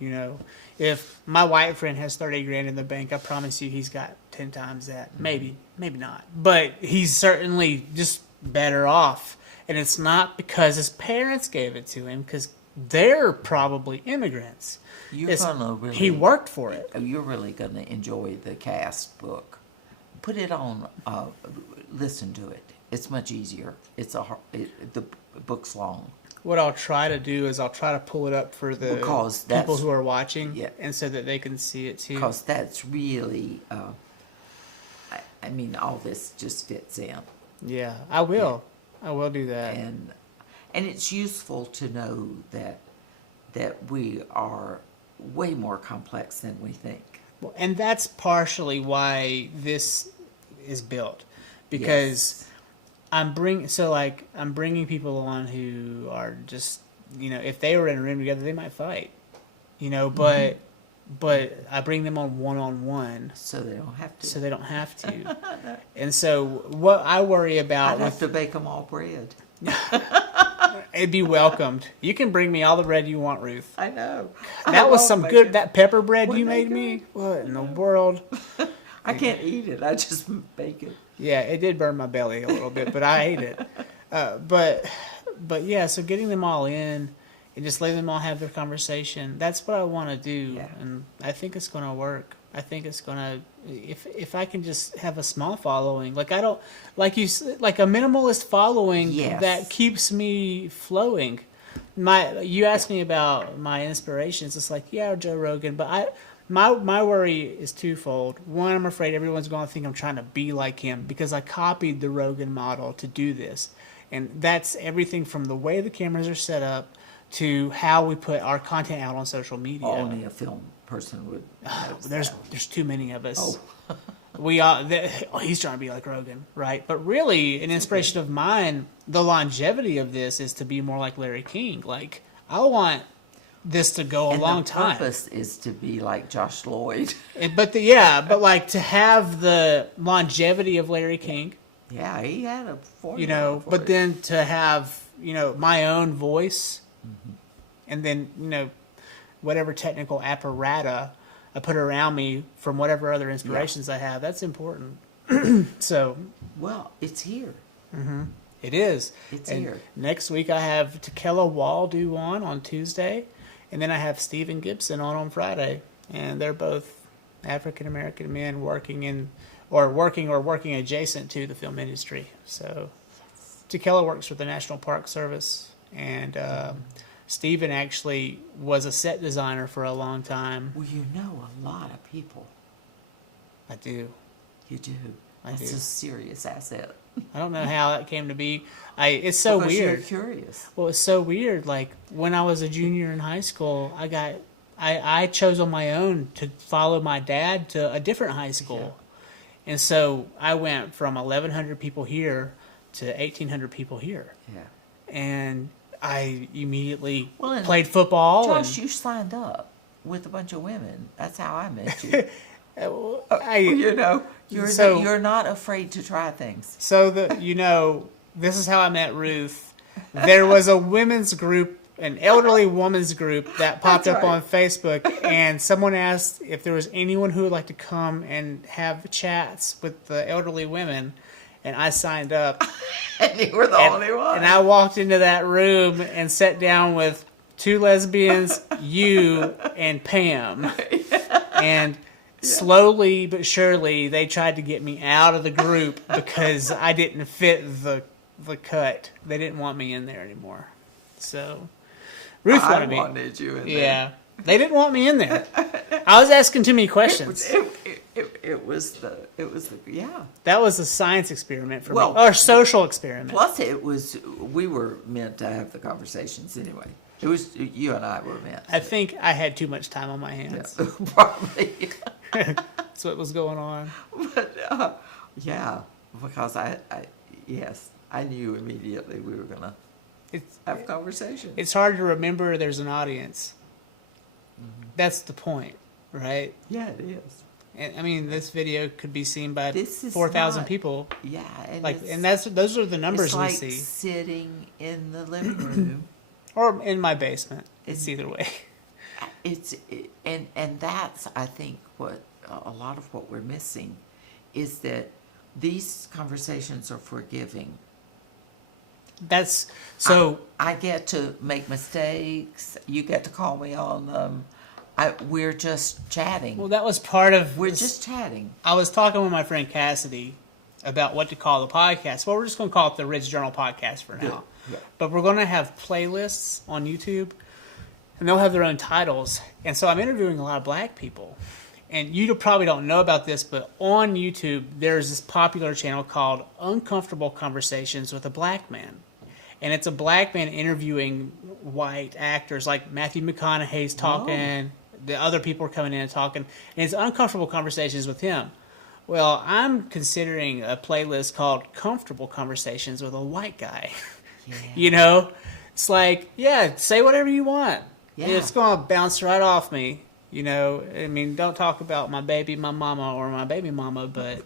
You know, if my white friend has 30 grand in the bank, I promise you he's got 10 times that. Maybe not. But he's certainly just better off. And it's not because his parents gave it to him, because they're probably immigrants. He worked for it. You're really going to enjoy the Cast book. Put it on, listen to it. It's much easier. The book's long. What I'll try to do is I'll try to pull it up for the people who are watching, and so that they can see it too. Because that's really, I mean, all this just fits in. Yeah, I will. I will do that. And it's useful to know that we are way more complex than we think. Well, and that's partially why this is built, because I'm bringing people on who are just, you know, if they were in a room together, they might fight, you know, but I bring them on one-on-one. So they don't have to. And so what I worry about... I'd have to bake them all bread. It'd be welcomed. You can bring me all the bread you want, Ruth. I know. That was some good, that pepper bread you made me. What in the world? I can't eat it. I just bake it. Yeah, it did burn my belly a little bit, but I ate it. But yeah, so getting them all in and just letting them all have their conversation, that's what I want to do. Yeah. And I think it's going to work. I think it's going to, if I can just have a small following, like a minimalist following that keeps me flowing. You asked me about my inspirations. It's like, yeah, Joe Rogan, but my worry is twofold. One, I'm afraid everyone's going to think I'm trying to be like him because I copied the Rogan model to do this. And that's everything from the way the cameras are set up to how we put our content out on social media. Only a film person would. There's too many of us. Oh. He's trying to be like Rogan, right? But really, an inspiration of mine, the longevity of this is to be more like Larry King. Like, I want this to go a long time. The purpose is to be like Josh Lloyd. But like to have the longevity of Larry King. Yeah, he had a formula. You know, but then to have, you know, my own voice, and then, you know, whatever technical apparatus I put around me from whatever other inspirations I have, that's important. So, well, it's here. It is. It's here. Next week I have Takela Waldo on Tuesday, and then I have Stephen Gibson on Friday, and they're both African American men working adjacent to the film industry. So, Takela works for the National Park Service, and Stephen actually was a set designer for a long time. Well, you know a lot of people. I do. You do. That's a serious asset. I don't know how that came to be. It's so because weird. You're curious. Well, it's so weird. Like when I was a junior in high school, I chose on my own to follow my dad to a different high school, and so I went from 1,100 people here to 1,800 people here. Yeah. And I immediately played football. Josh, you signed up with a bunch of women. That's how I met you. You know, you're not afraid to try things. So this is how I met Ruth. There was a women's group, an elderly woman's group that popped up on Facebook, and someone asked if there was anyone who would like to come and have chats with the elderly women. And I signed up. And you were the only one. And I walked into that room and sat down with 2 lesbians, you, and Pam. And slowly but surely, they tried to get me out of the group because I didn't fit the cut. They didn't want me in there anymore. So, Ruth wanted me. I wanted you in there. Yeah. They didn't want me in there. I was asking too many questions. It was the yeah. That was a science experiment for Well, me, or social experiment. Plus, we were meant to have the conversations anyway. It was you and I were meant. I think I had too much time on my hands. Yeah, probably. That's what was going on. But yeah, because yes, I knew immediately we were gonna have conversations. It's hard to remember there's an audience. That's the point, right? Yeah, it is. And, I mean, this video could be seen by This is 4,000 not- people. Yeah, And those are the numbers it's like we see. sitting in the living room. Or in my basement. It's either way. And that's, I think, what a lot of what we're missing is that these conversations are forgiving. That's so. I get to make mistakes. You get to call me on them. We're just chatting. Well, that was part of. We're just chatting. I was talking with my friend Cassidy about what to call the podcast. Well, we're just going to call it the Ridge Journal Podcast for now. Yeah. But we're going to have playlists on YouTube, and they'll have their own titles. And so I'm interviewing a lot of black people. And you probably don't know about this, but on YouTube, there's this popular channel called Uncomfortable Conversations with a Black Man. And it's a black man interviewing white actors, like Matthew McConaughey's talking, the other people are coming in and talking, and it's uncomfortable conversations with him. Well, I'm considering a playlist called Comfortable Conversations with a White Guy. Yeah. You know? It's like, yeah, say whatever you want. Yeah. It's going to bounce right off me. You know, I mean, don't talk about my baby, my mama, or my baby mama, but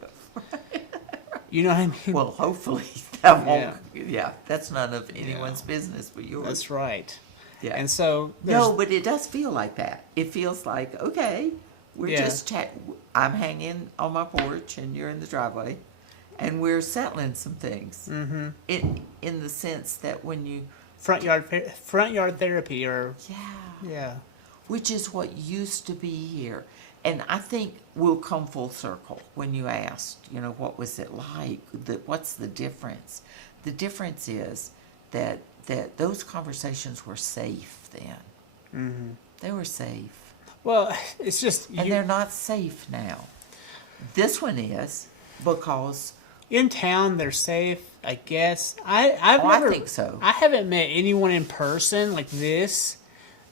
you know what I mean? Well, hopefully that won't. Yeah, that's none of anyone's business but yours. That's right. Yeah. And so No, but it does feel like that. It feels like, okay, we're Yeah. just I'm hanging on my porch and you're in the driveway, and we're settling some things. Mm-hmm. In the sense that when you front yard therapy, or yeah, which is what used to be here. And I think we'll come full circle when you asked, what was it like? What's the difference? The difference is that those conversations were safe then. Mm-hmm. They were safe. Well, it's just... And they're not safe now. This one is because... In town, they're safe, I guess. I think so. I haven't met anyone in person like this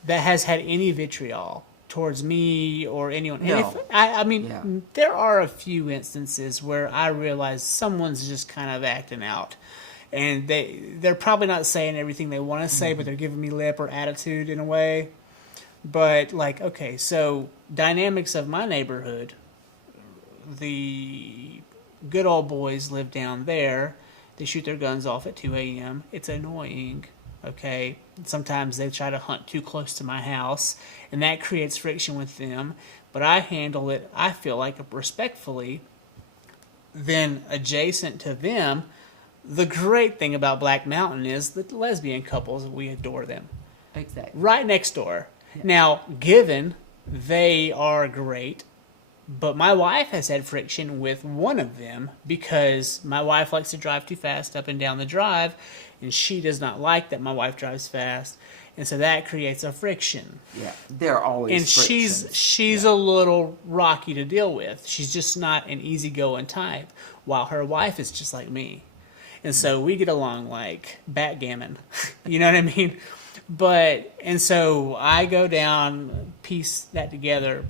that has had any vitriol towards me or anyone. No. And there are a few instances where I realize someone's just kind of acting out. And they're probably not saying everything they want to say, but they're giving me lip or attitude in a way. But, okay, so dynamics of my neighborhood, the good old boys live down there. They shoot their guns off at 2 a.m. It's annoying, okay? Sometimes they try to hunt too close to my house, and that creates friction with them. But I handle it, I feel like, respectfully. Then, adjacent to them, the great thing about Black Mountain is the lesbian couples, we adore them. Exactly. Right next door. Yeah. Now, given they are great, but my wife has had friction with one of them because my wife likes to drive too fast up and down the drive, and she does not like that my wife drives fast, and so that creates a friction. Yeah, they're always And frictions. she's a little rocky to deal with. She's just not an easygoing type, while her wife is just like me. And so we get along like backgammon. You know what I mean? And so I go down, piece that together,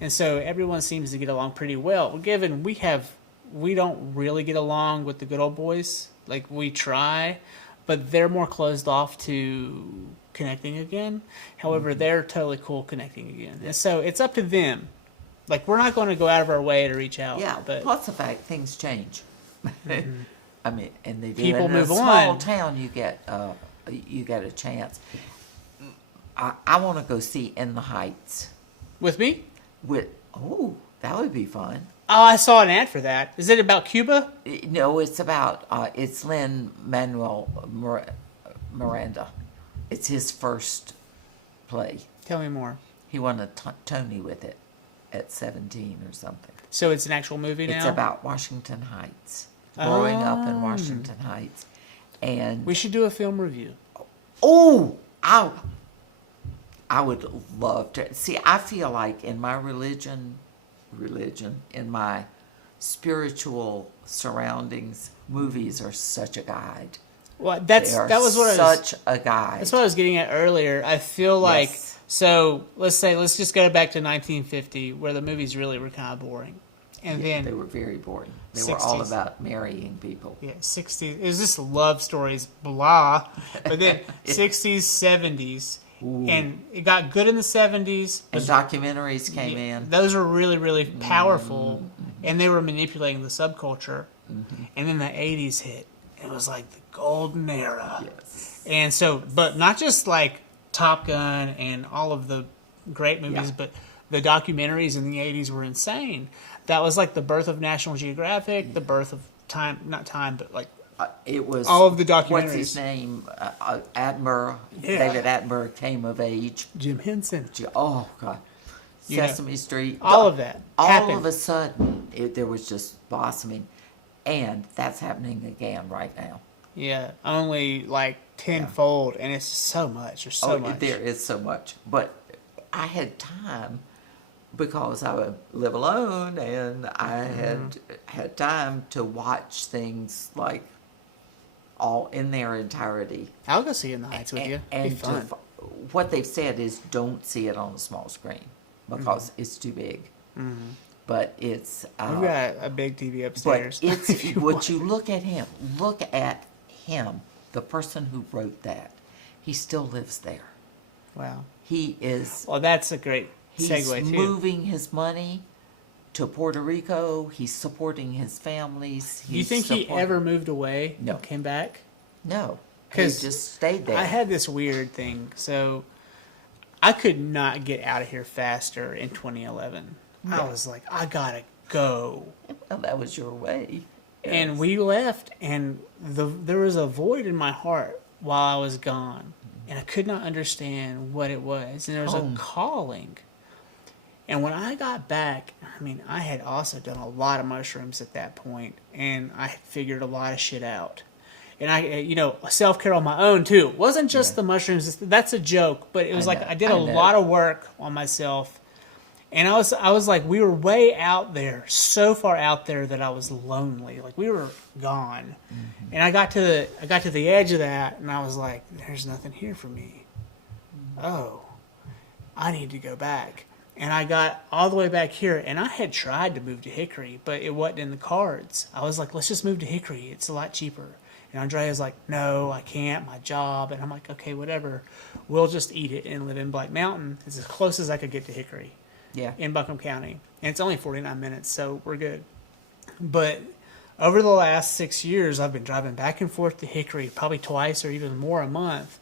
and so everyone seems to get along pretty well. Given we don't really get along with the good old boys. Like, we try, but they're more closed off to connecting again. However, they're totally cool connecting again. And so it's up to them. Like, we're not going to go out of our way to reach out. Yeah, but plus the fact things change. I mean, and they do. People and move in a small on. town, you get a chance. I want to go see In the Heights. With me? That would be fun. Oh, I saw an ad for that. Is it about Cuba? No, it's about it's Lin-Manuel Miranda. It's his first play. Tell me more. He won a Tony with it at 17 or something. So it's an actual movie now? It's about Washington Heights, growing up in Washington Heights, and We should do a film review. I would love to see. I feel like in my religion, religion, in my spiritual surroundings, movies are such a guide. Well, They are such a guide. That's what I was getting at earlier. I feel like, Yes. so let's just go back to 1950, where the movies really were kind of boring. And Yeah, then they were very boring. They were all 60s. about marrying people. Yeah, 60s. It was just love stories, blah. But then 60s, 70s. Ooh. And it got good in the 70s. And documentaries came in. Those were really, really powerful. And they were manipulating the subculture. And then the 80s hit. It was like the golden era. Yes. And so, but not just like Top Gun and all of the great movies, Yeah. but the documentaries in the 80s were insane. That was like the birth of National Geographic, the birth of not Time, but like It was all of the documentaries. What's his name? Attenborough. Yeah. David Attenborough came of age. Jim Henson. Oh God. You know, Sesame Street. all of that All happened. of a sudden, there was just blossoming, and that's happening again right now. Yeah, only like tenfold, and it's so much. There's so much. There is so much, but I had time because I would live alone, and I had time to watch things like all in their entirety. I'll go see it in the Heights with you. It'd be fun. What they've said is don't see it on a small screen because it's too big. But it's We've got a big TV but upstairs. it's if you what want. you look at him, the person who wrote that. He still lives there. Wow. He is. Well, that's a great He's segue too. moving his money to Puerto Rico. He's supporting his families. Do you think he ever moved away? No. And came back? No, he 'Cause just stayed there. I had this weird thing. So I could not get out of here faster in 2011. I Yeah. was like, I gotta go. Well, that was your way. And Yes. we left, and there was a void in my heart while I was gone, and I could not understand what it was. And there was Home. a calling. And when I got back, I mean, I had also done a lot of mushrooms at that point, and I figured a lot of shit out. And I, self-care on my own too. It wasn't just Yeah. the mushrooms. That's a joke, but it was I like know, I did I a know. lot of work on myself. And I was like, we were way out there, so far out there that I was lonely. Like we were gone. And I got to the edge of that, and I was like, there's nothing here for me. Oh, I need to go back. And I got all the way back here, and I had tried to move to Hickory, but it wasn't in the cards. I was like, let's just move to Hickory. It's a lot cheaper. And Andrea's like, no, I can't, my job. And I'm like, okay, whatever. We'll just eat it and live in Black Mountain. It's as close as I could get to Hickory Yeah. in Buncombe County. And it's only 49 minutes, so we're good. But over the last 6 years, I've been driving back and forth to Hickory probably twice or even more a month.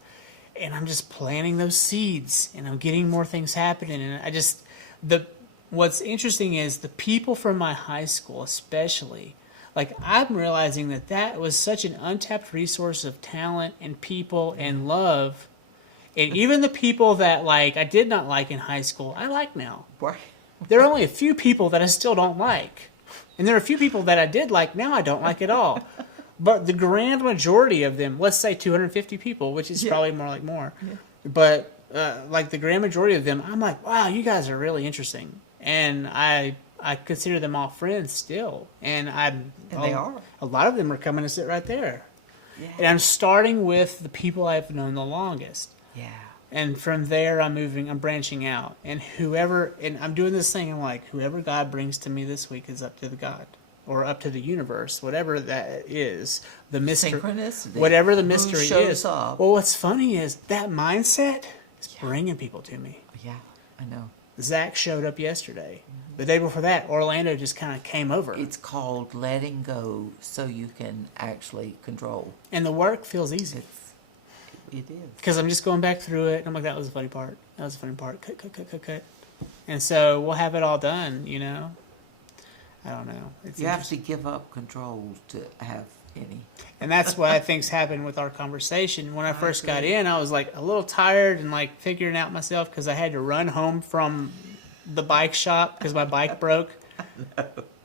And I'm just planting those seeds, and I'm getting more things happening. And what's interesting is the people from my high school, especially, like I'm realizing that was such an untapped resource of talent and people and love. And even the people that like I did not like in high school, I like now. Right. There are only a few people that I still don't like. And there are a few people that I did like, now I don't like at all. But the grand majority of them, let's say 250 people, which is probably more. Yeah. But like the grand majority of them, I'm like, wow, you guys are really interesting. And I consider them all friends still. And they are. A lot of them are coming to sit right there. Yeah. And I'm starting with the people I've known the longest. Yeah. And from there, I'm branching out. And I'm doing this thing, I'm like, whoever God brings to me this week is up to the God. Or up to the universe, whatever that is. The mystery. Synchronicity. Whatever the Who mystery shows is. up. Well, what's funny is that mindset is bringing people to me. Yeah, I know. Zach showed up yesterday. The day before that, Orlando just kind of came over. It's called letting go so you can actually control. And the work feels easy. It is. Because I'm just going back through it, and I'm like, that was a funny part. That was a funny part. Cut. And so we'll have it all done, I don't know. It's You have to give up control to have any. And that's what I think's happened with our conversation. When I first got agree. in, I was like a little tired and like figuring out myself because I had to run home from the bike shop because my bike broke.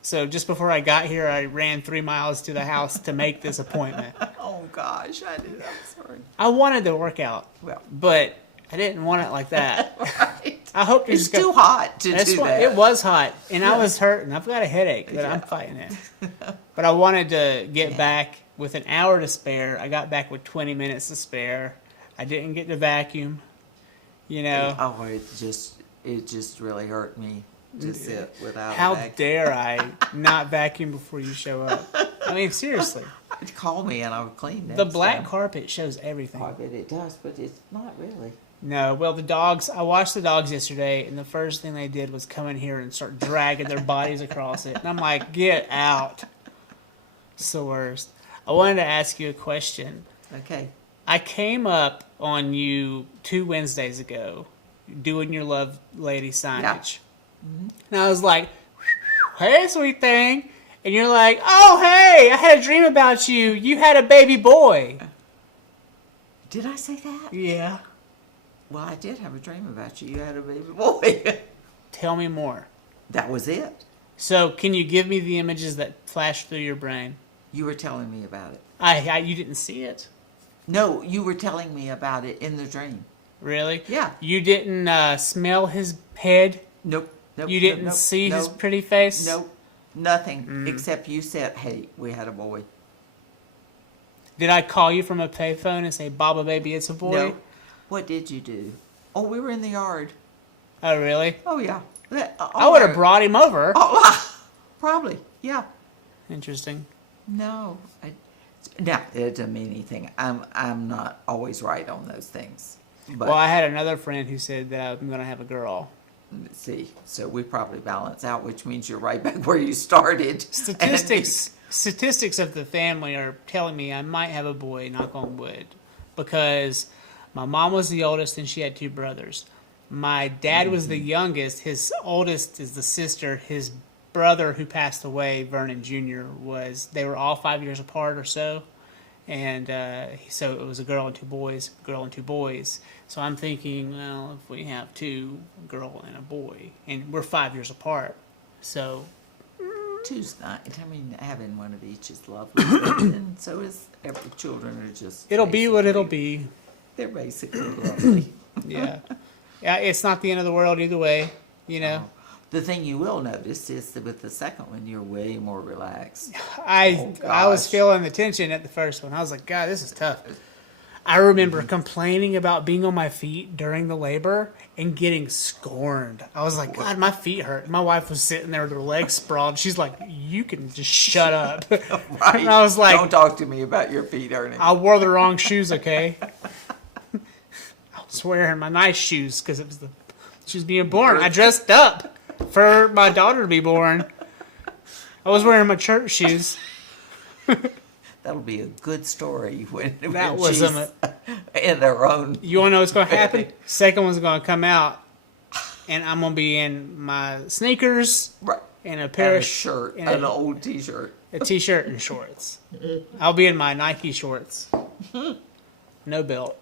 So just before I got here, I ran 3 miles to the house to make this appointment. Oh gosh, I did. I'm sorry. I wanted to work out, Well, but I didn't want it like that. right. I hope It's too hot to do that. It was hot, and I Yeah. was hurting. I've got a headache, but I'm Yeah. fighting it. But I wanted to get Yeah. back with an hour to spare. I got back with 20 minutes to spare. I didn't get to vacuum. You know, Oh, it just really hurt me to sit without a how vacuum. dare I not vacuum before you show up? I mean, seriously. Call me and I'll clean next The black time. carpet shows everything. I bet it does, but it's not really. No, well, the dogs, I watched the dogs yesterday, and the first thing they did was come in here and start dragging their bodies across it. And I'm like, get out. It's the worst. I wanted to ask you a question. Okay. I came up on you 2 Wednesdays ago doing your Love Lady signage. And I was like, hey, sweet thing. And you're like, oh, hey, I had a dream about you. You had a baby boy. Did I say that? Yeah. Well, I did have a dream about you. You had a baby boy. Tell me more. That was it. So, can you give me the images that flashed through your brain? You were telling me about it. You didn't see it? No, you were telling me about it in the dream. Really? Yeah. You didn't smell his head? Nope. Nope. You didn't nope, see his nope, pretty face? Nope. Nothing. Except you said, hey, we had a boy. Did I call you from a payphone and say, Baba, baby, it's a boy? No. What did you do? Oh, we were in the yard. Oh, really? Oh, yeah. I would have brought him over. Oh, probably. Yeah. Interesting. No. No, it doesn't mean anything. I'm not always right on those things. But Well, I had another friend who said that I'm going to have a girl. let's see, so we probably balance out, which means you're right back where you started. Statistics of the family are telling me I might have a boy, knock on wood, because my mom was the oldest and she had 2 brothers. My dad was the youngest. His oldest is the sister. His brother who passed away, Vernon Jr., they were all 5 years apart or so. And so it was a girl and 2 boys, girl and 2 boys. So I'm thinking, well, if we have 2, a girl and a boy, and we're 5 years apart, so Two's not. I mean, having one of each is lovely, and so is every children are just. it'll be what it'll basically- be. They're basically lovely. Yeah. Yeah, it's not the end of the world either way, you know. The thing you will notice is that with the second one, you're way more relaxed. I was gosh. feeling the tension at the first one. I was like, God, this is tough. I remember complaining about being on my feet during the labor and getting scorned. I was like, God, my feet hurt. My wife was sitting there with her legs sprawled. She's like, you can just shut up. Right? And I was like, don't talk to me about your feet hurting. I wore the wrong shoes, okay? I was wearing my nice shoes because she was being born. I dressed up for my daughter to be born. I was wearing my church shoes. That'll be a good story when That was she's in their own. You want to know what's going to happen? Second one's going to come out, and I'm going to be in my sneakers Right. and a pair And a of shirt, and an old T-shirt. a t-shirt and shorts. I'll be in my Nike shorts. No belt.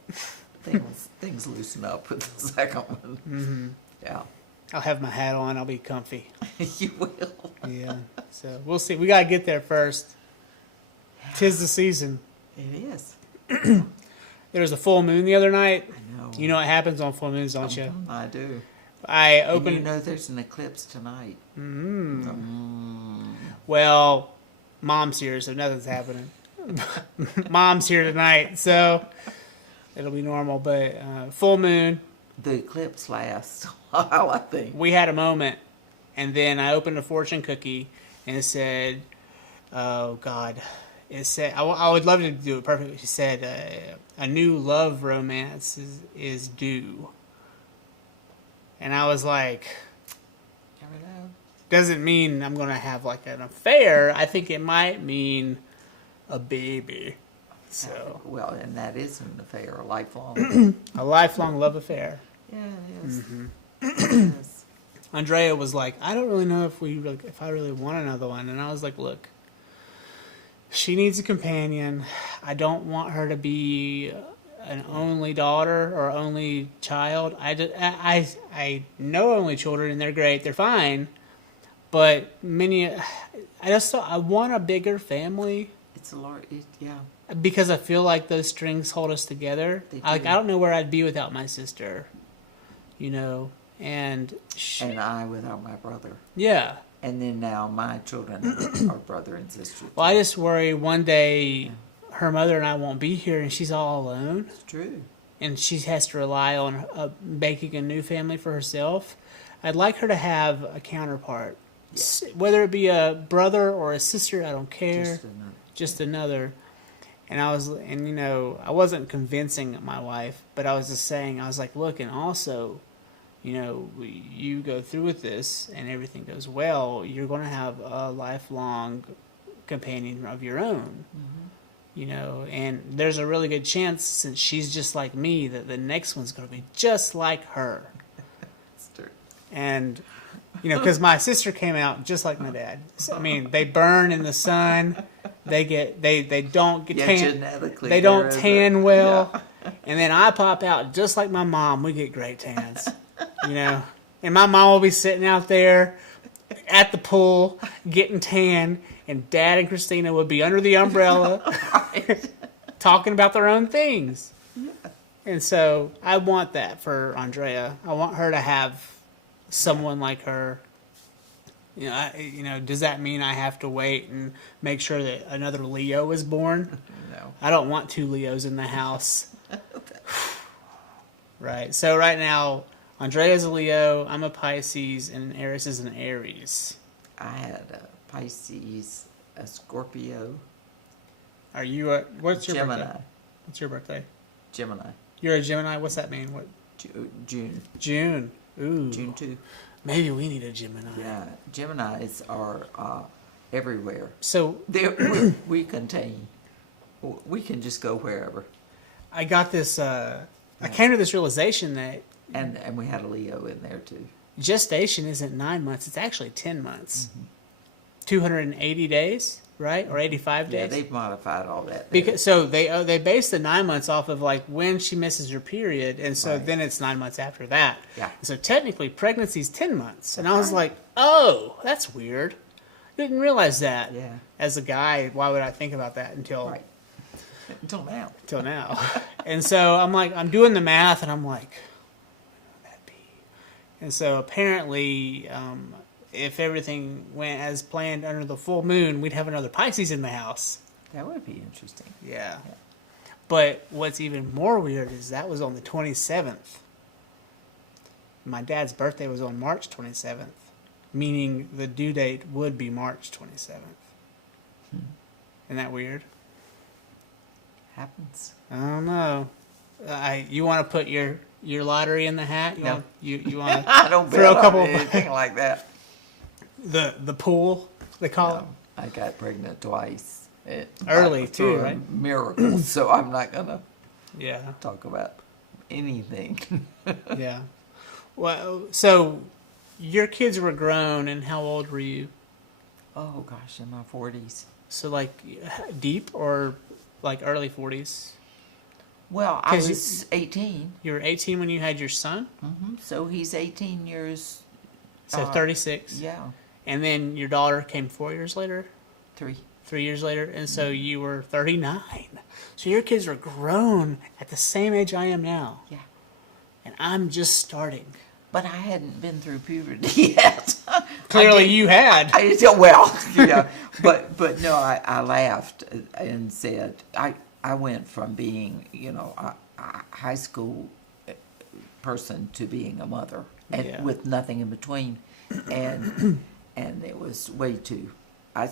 Things loosen up with the second one. Mm-hmm. Yeah, I'll have my hat on. I'll be comfy. you will. Yeah. So we'll see. We got to get there first. 'Tis the season. It is. There was a full moon the other night. I know. You know what happens on full moons, don't you? I do. I And opened. you know there's an eclipse tonight. Well, Mom's here, so nothing's happening. Mom's here tonight, so it'll be normal. But full moon, The eclipse lasts a while, I think. we had a moment, and then I opened a fortune cookie, and it said, "Oh God." It said, I would love to do it perfectly. It said, a new love romance is due. And I was like, Never know. doesn't mean I'm going to have like an affair. I think it might mean a baby. So, Well, and that is an affair, a lifelong. a lifelong love affair. Yeah, it is. Mm-hmm. It is. Andrea was like, I don't really know if I really want another one. And I was like, look, she needs a companion. I don't want her to be an only daughter or only child. I know only children and they're great. They're fine. But I want a bigger family It's a large, yeah. because I feel like those strings hold us together. They do. I don't know where I'd be without my sister, you know. And And I without my brother. yeah. And then now my children are brother and sister. Well, I too. just worry one day her mother and I won't be here and she's all alone. It's true. And she has to rely on making a new family for herself. I'd like her to have a counterpart. Yeah. Whether it be a brother or a sister, I don't care. Just another. And I wasn't convincing my wife, but I was just saying, I was like, look, and also, you go through with this and everything goes well, you're going to have a lifelong companion of your own. Mm-hmm. And there's a really good chance, since she's just like me, that the next one's going to be just like her. That's true. And, because my sister came out just like my dad. So, I mean, they burn in the sun. They don't get tan. Genetically, They don't tan well. Yeah. And then I pop out just like my mom. We get great tans, And my mom will be sitting out there at the pool getting tan, and Dad and Christina would be under the umbrella talking about their own things. Yeah. And so I want that for Andrea. I want her to have someone like her. Does that mean I have to wait and make sure that another Leo is born? No. I don't want 2 Leos in the house. Right. So right now, Andrea's a Leo, I'm a Pisces, and Eris is an Aries. I had a Pisces, a Scorpio. Are you what's your Gemini. birthday? What's your birthday? Gemini. You're a Gemini? What's that mean? What? June. June. Ooh. June 2. Maybe we need a Gemini. Yeah, Geminis are everywhere. So we contain. We can just go wherever. I got this. I came to this realization that And we had a Leo in there too. gestation isn't 9 months; it's actually 10 months. 280 days, right, or 85 days. Yeah, they've modified all that. Because they base the 9 months off of like when she misses her period, and so Right. then it's 9 months after that. Yeah. So technically, pregnancy's 10 months, and I was like, oh, that's weird. Didn't realize that. Yeah. As a guy, why would I think about that until Right. Until now. And so I'm doing the math, and I'm like, what would that be? And so apparently, if everything went as planned under the full moon, we'd have another Pisces in the house. That would be interesting. Yeah. But what's even more weird is that was on the 27th. My dad's birthday was on March 27th, meaning the due date would be March 27th. Isn't that weird? Happens. I don't know. You want to put your lottery in the hat? No. You want I to don't throw a bet couple on anything like that. the pool they call it. I got pregnant twice. Early, too, right? Miracles. So I'm not gonna Yeah. talk about anything. Yeah. Well, so your kids were grown, and how old were you? Oh gosh, in my 40s. So like deep or like early 40s? Well, I 'Cause was 18. You were 18 when you had your son, So he's 18 years. so 36. Yeah, And then your daughter came 4 years later, 3. 3 years later, and so you were 39. So your kids are grown at the same age I am now. Yeah. And I'm just starting. But I hadn't been through puberty yet. Clearly you had. Yeah. But no, I laughed and said, I went from being, a high school person to being a mother, and Yeah. with nothing in between. And it was way too, I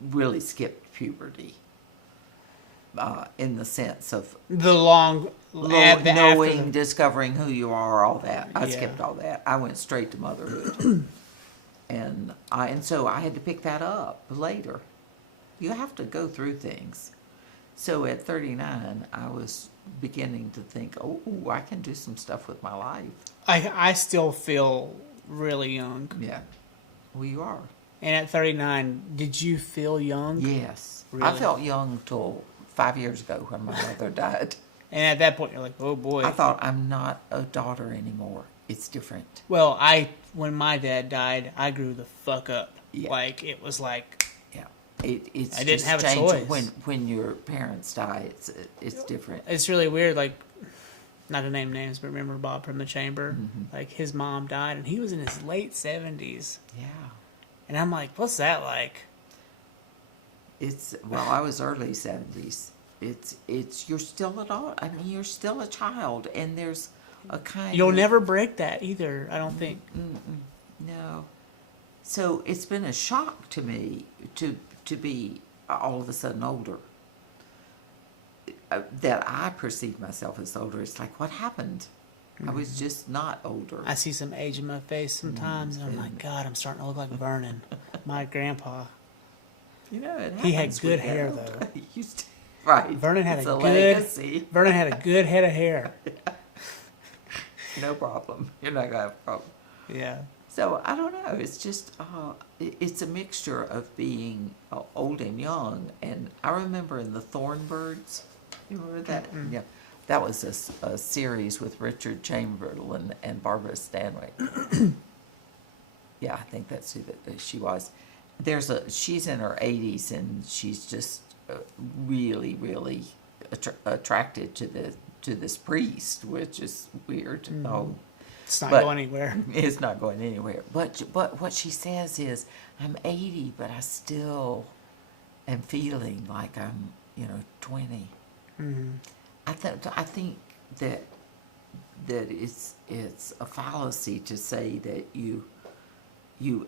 really skipped puberty. In the sense of knowing, discovering who you are, all that. I skipped all that. I went straight to motherhood, and so I had to pick that up later. You have to go through things. So at 39, I was beginning to think, oh, I can do some stuff with my life. I still feel really young. Yeah. Well, you are. And at 39, did you feel young? Yes. Really? I felt young till 5 years ago when my mother died. And at that point, you're like, oh boy. I thought, I'm not a daughter anymore. It's different. Well, when my dad died, I grew the fuck up. Yeah. Like, it was like, Yeah. It's I didn't just have a changed. choice. When your parents die, it's different. it's really weird. Like, not to name names, but remember Bob from the Chamber? Mm-hmm. Like, his mom died, and he was in his late 70s. Yeah. And I'm like, what's that like? I was early 70s. You're still you're still a child, and there's a kind You'll of... never break that either, I don't think. No. So it's been a shock to me to be all of a sudden older. That I perceive myself as older. It's like, what happened? I was just not older. I see some age in my face sometimes, and I'm like, God, I'm starting to look like Vernon, my grandpa. You know, it He had happens good with hair, that. though. Right. Vernon had It's a legacy. Vernon had a good head of hair. No problem. You're not going to have a problem. Yeah. So, I don't know. It's just, it's a mixture of being old and young. And I remember in the Thornbirds, you remember that? Yeah. That was a series with Richard Chamberlain and Barbara Stanwyck. Yeah, I think that's who she was. She's in her 80s, and she's just really, really attracted to this priest, which is weird. Oh, it's not going anywhere. It's not going anywhere. But what she says is, I'm 80, but I still am feeling like I'm 20. Mm-hmm. I think that it's a fallacy to say that you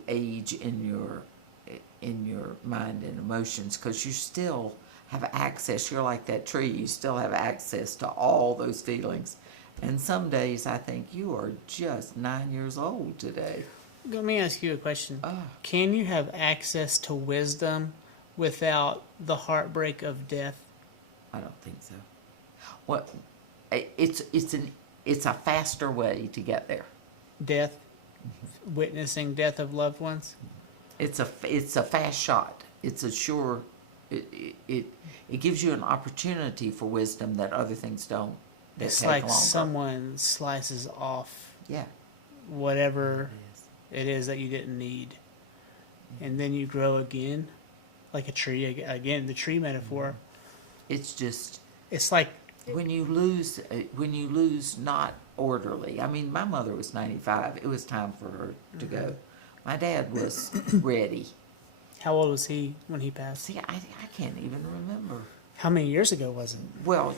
age in your mind and emotions, because you still have access. You're like that tree. You still have access to all those feelings. And some days I think you are just 9 years old today. Let me ask you a question. Ah. Can you have access to wisdom without the heartbreak of death? I don't think so. Well, it's a faster way to get there. Death? Witnessing death of loved ones? It's a fast shot. It's a sure. It gives you an opportunity for wisdom that other things don't. It's take like longer. someone slices off whatever it is that you didn't need, and then you grow again, like a tree. Again, the tree metaphor. It's just. It's like when you lose not orderly. I mean, my mother was 95. It was time for her to go. My dad was ready. How old was he when he passed? See, I can't even remember. How many years ago was it? Well,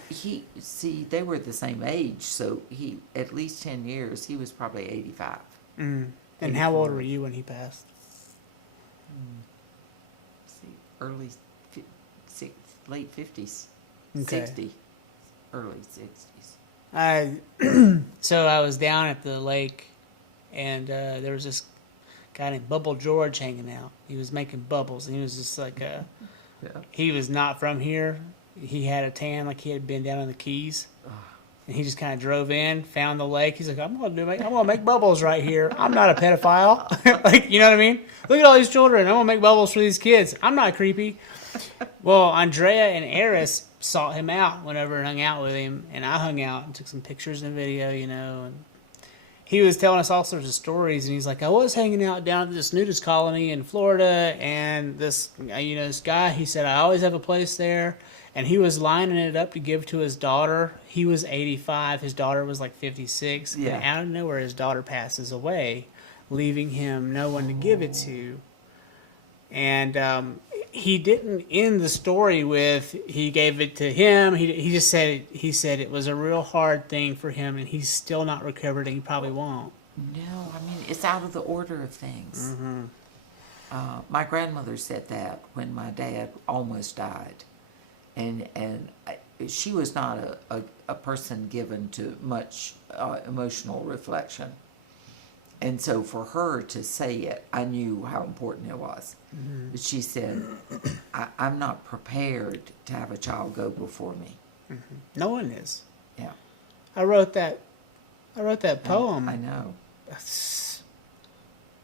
they were the same age, so he, at least 10 years, he was probably 85. And how old were you when he passed? Early, late 50s, Okay. 60, early 60s. So I was down at the lake, and there was this guy named Bubble George hanging out. He was making bubbles, and he was just like he was not from here. He had a tan, like he had been down in the Keys, and he just kind of drove in, found the lake. He's like, I'm gonna make bubbles right here. I'm not a pedophile, like, you know what I mean? Look at all these children. I'm gonna make bubbles for these kids. I'm not creepy. Well, Andrea and Eris sought him out whenever and hung out with him, and I hung out and took some pictures and video, and he was telling us all sorts of stories, and he's like, I was hanging out down at this nudist colony in Florida, and this guy, he said, I always have a place there, and he was lining it up to give to his daughter. He was 85, his daughter was like 56, and out of nowhere, his daughter passes away, leaving him no one to give it to. And he didn't end the story with he gave it to him. He just said it was a real hard thing for him, and he's still not recovered, and he probably won't. No, I mean, it's out of the order of things. Mm-hmm. My grandmother said that when my dad almost died, and she was not a person given to much emotional reflection. And so for her to say it, I knew how important it was. Mm-hmm. But she said, I'm not prepared to have a child go before me. Mm-hmm. No one is. Yeah. I wrote that poem. I know. It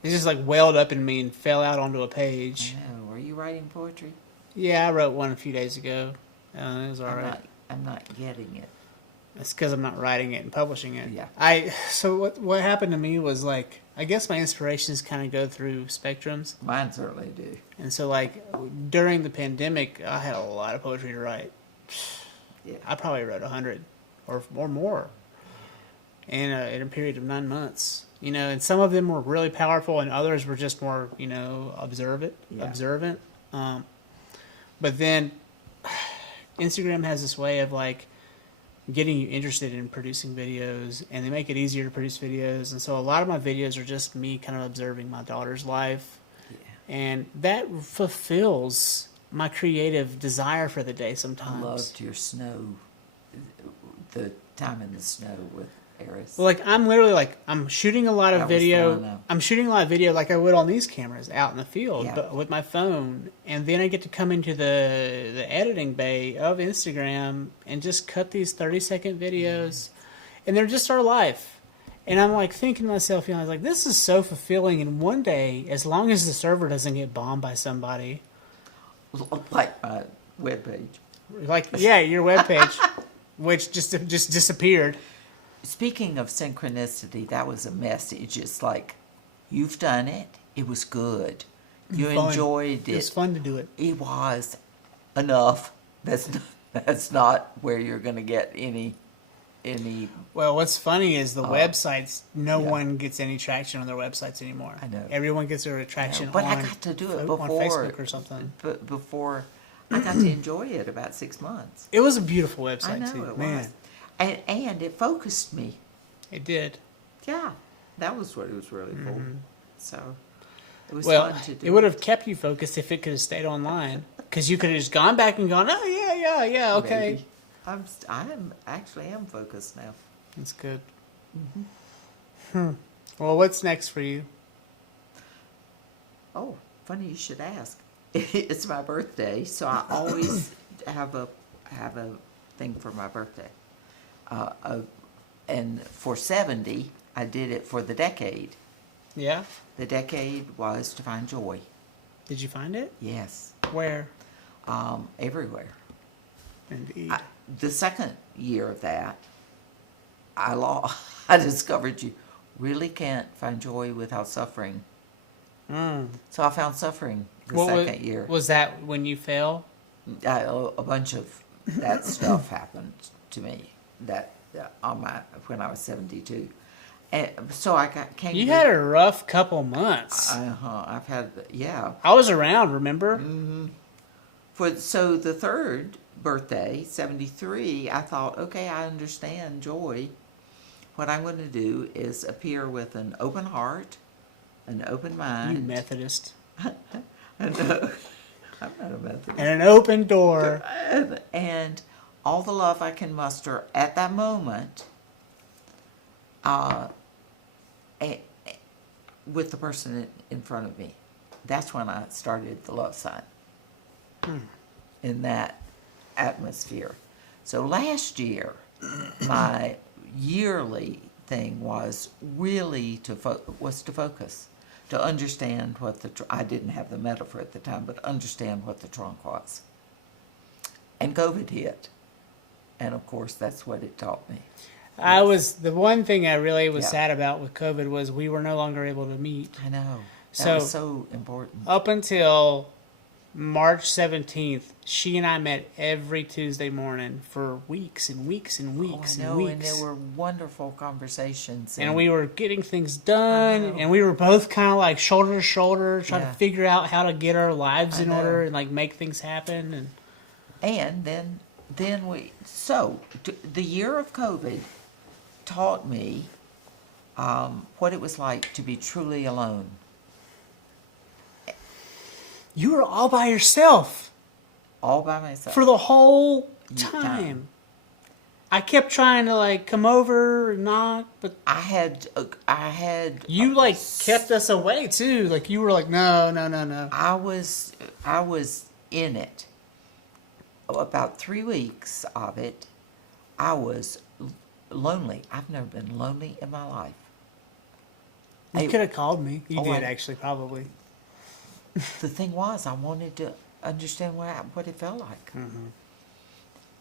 just like welled up in me and fell out onto a page. I know. Are you writing poetry? Yeah, I wrote one a few days ago. It was all right. I'm not getting it. It's because I'm not writing it and publishing it. Yeah. So what happened to me was, like, I guess my inspirations kind of go through spectrums. Mine certainly do. And so, like, during the pandemic, I had a lot of poetry to write. Yeah. I probably wrote 100 or more. in a period of 9 months. You know, and some of them were really powerful, and others were just more, you know, observant. But then Instagram has this way of like getting you interested in producing videos, and they make it easier to produce videos. And so a lot of my videos are just me kind of observing my daughter's life, and that fulfills my creative desire for the day sometimes. I loved your snow, the time in the snow with Eris. Well, like I'm literally like I'm shooting a lot of That was video. fun, though. I'm shooting a lot of video like I would on these cameras out in the field, Yeah. but with my phone. And then I get to come into the editing bay of Instagram and just cut these 30-second videos, and they're just our life. And I'm like thinking to myself, you know, I was like, this is so fulfilling. And one day, as long as the server doesn't get bombed by somebody, Like my webpage. like your webpage, which just disappeared. Speaking of synchronicity, that was a message. It's like, you've done it. It was good. You Fun. enjoyed It was it. fun to do it. It was enough. That's not where you're going to get any. Well, what's funny is the websites. No yeah. one gets any traction on their websites anymore. I know. Everyone gets their traction But on. I got to do it on before Facebook or something. Before I got to enjoy it about 6 months. It was a beautiful website I know too, it man. was, and it focused me. It did. Yeah, that was what it was really for. So it was Well, fun to do. it would have kept you focused if it could have stayed online, because you could have just gone back and gone, oh yeah, okay. Maybe. I am focused now. That's good. Well, what's next for you? Oh, funny you should ask. It's my birthday, so I always have a thing for my birthday. And for 70, I did it for the decade. Yeah. The decade was to find joy. Did you find it? Yes, Where? everywhere. Indeed. The second year of that, I discovered you really can't find joy without suffering. So I found suffering the second year. Was that when you fell? A bunch of that stuff happened to me when I was 72, and so I came. You had a rough couple months. I've had I was around, remember? So the third birthday, 73, I thought, okay, I understand joy. What I'm going to do is appear with an open heart, an open mind. You Methodist. I'm not a Methodist. And an open door. And all the love I can muster at that moment with the person in front of me. That's when I started the love sign in that atmosphere. So last year, my yearly thing was really to focus, to understand what I didn't have the metaphor at the time, but understand what the trunk was. And COVID hit. And of course, that's what it taught me. The one thing I really was Yeah. sad about with COVID was we were no longer able to meet. I know. That So- was so important. Up until March 17th, she and I met every Tuesday morning for weeks and weeks and weeks I and know, weeks. and there were wonderful conversations. And we were getting things done, and we were both kind of like shoulder to shoulder, trying Yeah. to figure out how to get our lives I in know. order and like make things happen. And then the year of COVID taught me what it was like to be truly alone. You were all by yourself All by myself. for the whole Time. time. I kept trying to like come over and knock, but I had you like kept us away too. Like you were like, no. I was in it. About 3 weeks of it, I was lonely. I've never been lonely in my life. You could have called me. You Oh, did I- actually, probably. The thing was, I wanted to understand what it felt like.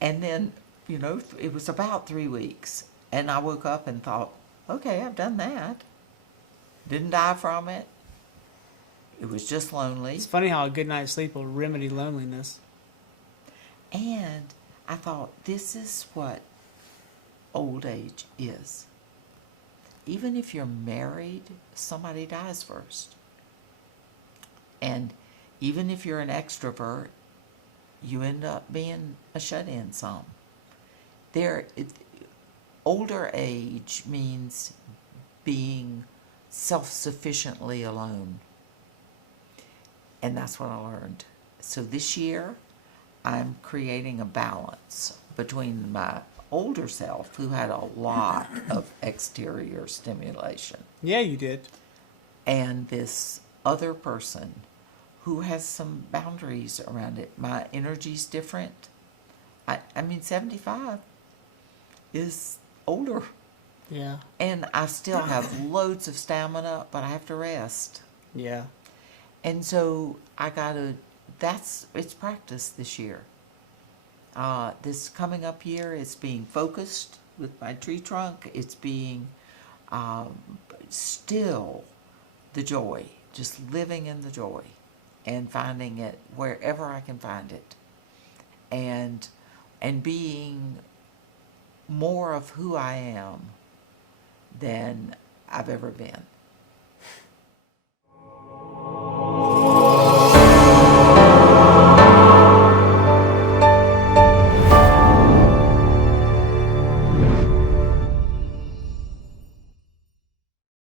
And then, it was about 3 weeks, and I woke up and thought, okay, I've done that. Didn't die from it. It was just lonely. It's funny how a good night's sleep will remedy loneliness. And I thought, this is what old age is. even if you're married, somebody dies first. And even if you're an extrovert, you end up being a shut-in some. Older age means being self-sufficiently alone. And that's what I learned. So this year, I'm creating a balance between my older self, who had a lot of exterior stimulation, Yeah, you did. and this other person who has some boundaries around it. My energy's different. I mean, 75 is older. Yeah. And I still have loads of stamina, but I have to rest. Yeah. And so it's practice this year. This coming up year, it's being focused with my tree trunk. It's being still the joy, just living in the joy and finding it wherever I can find it. And being more of who I am than I've ever been.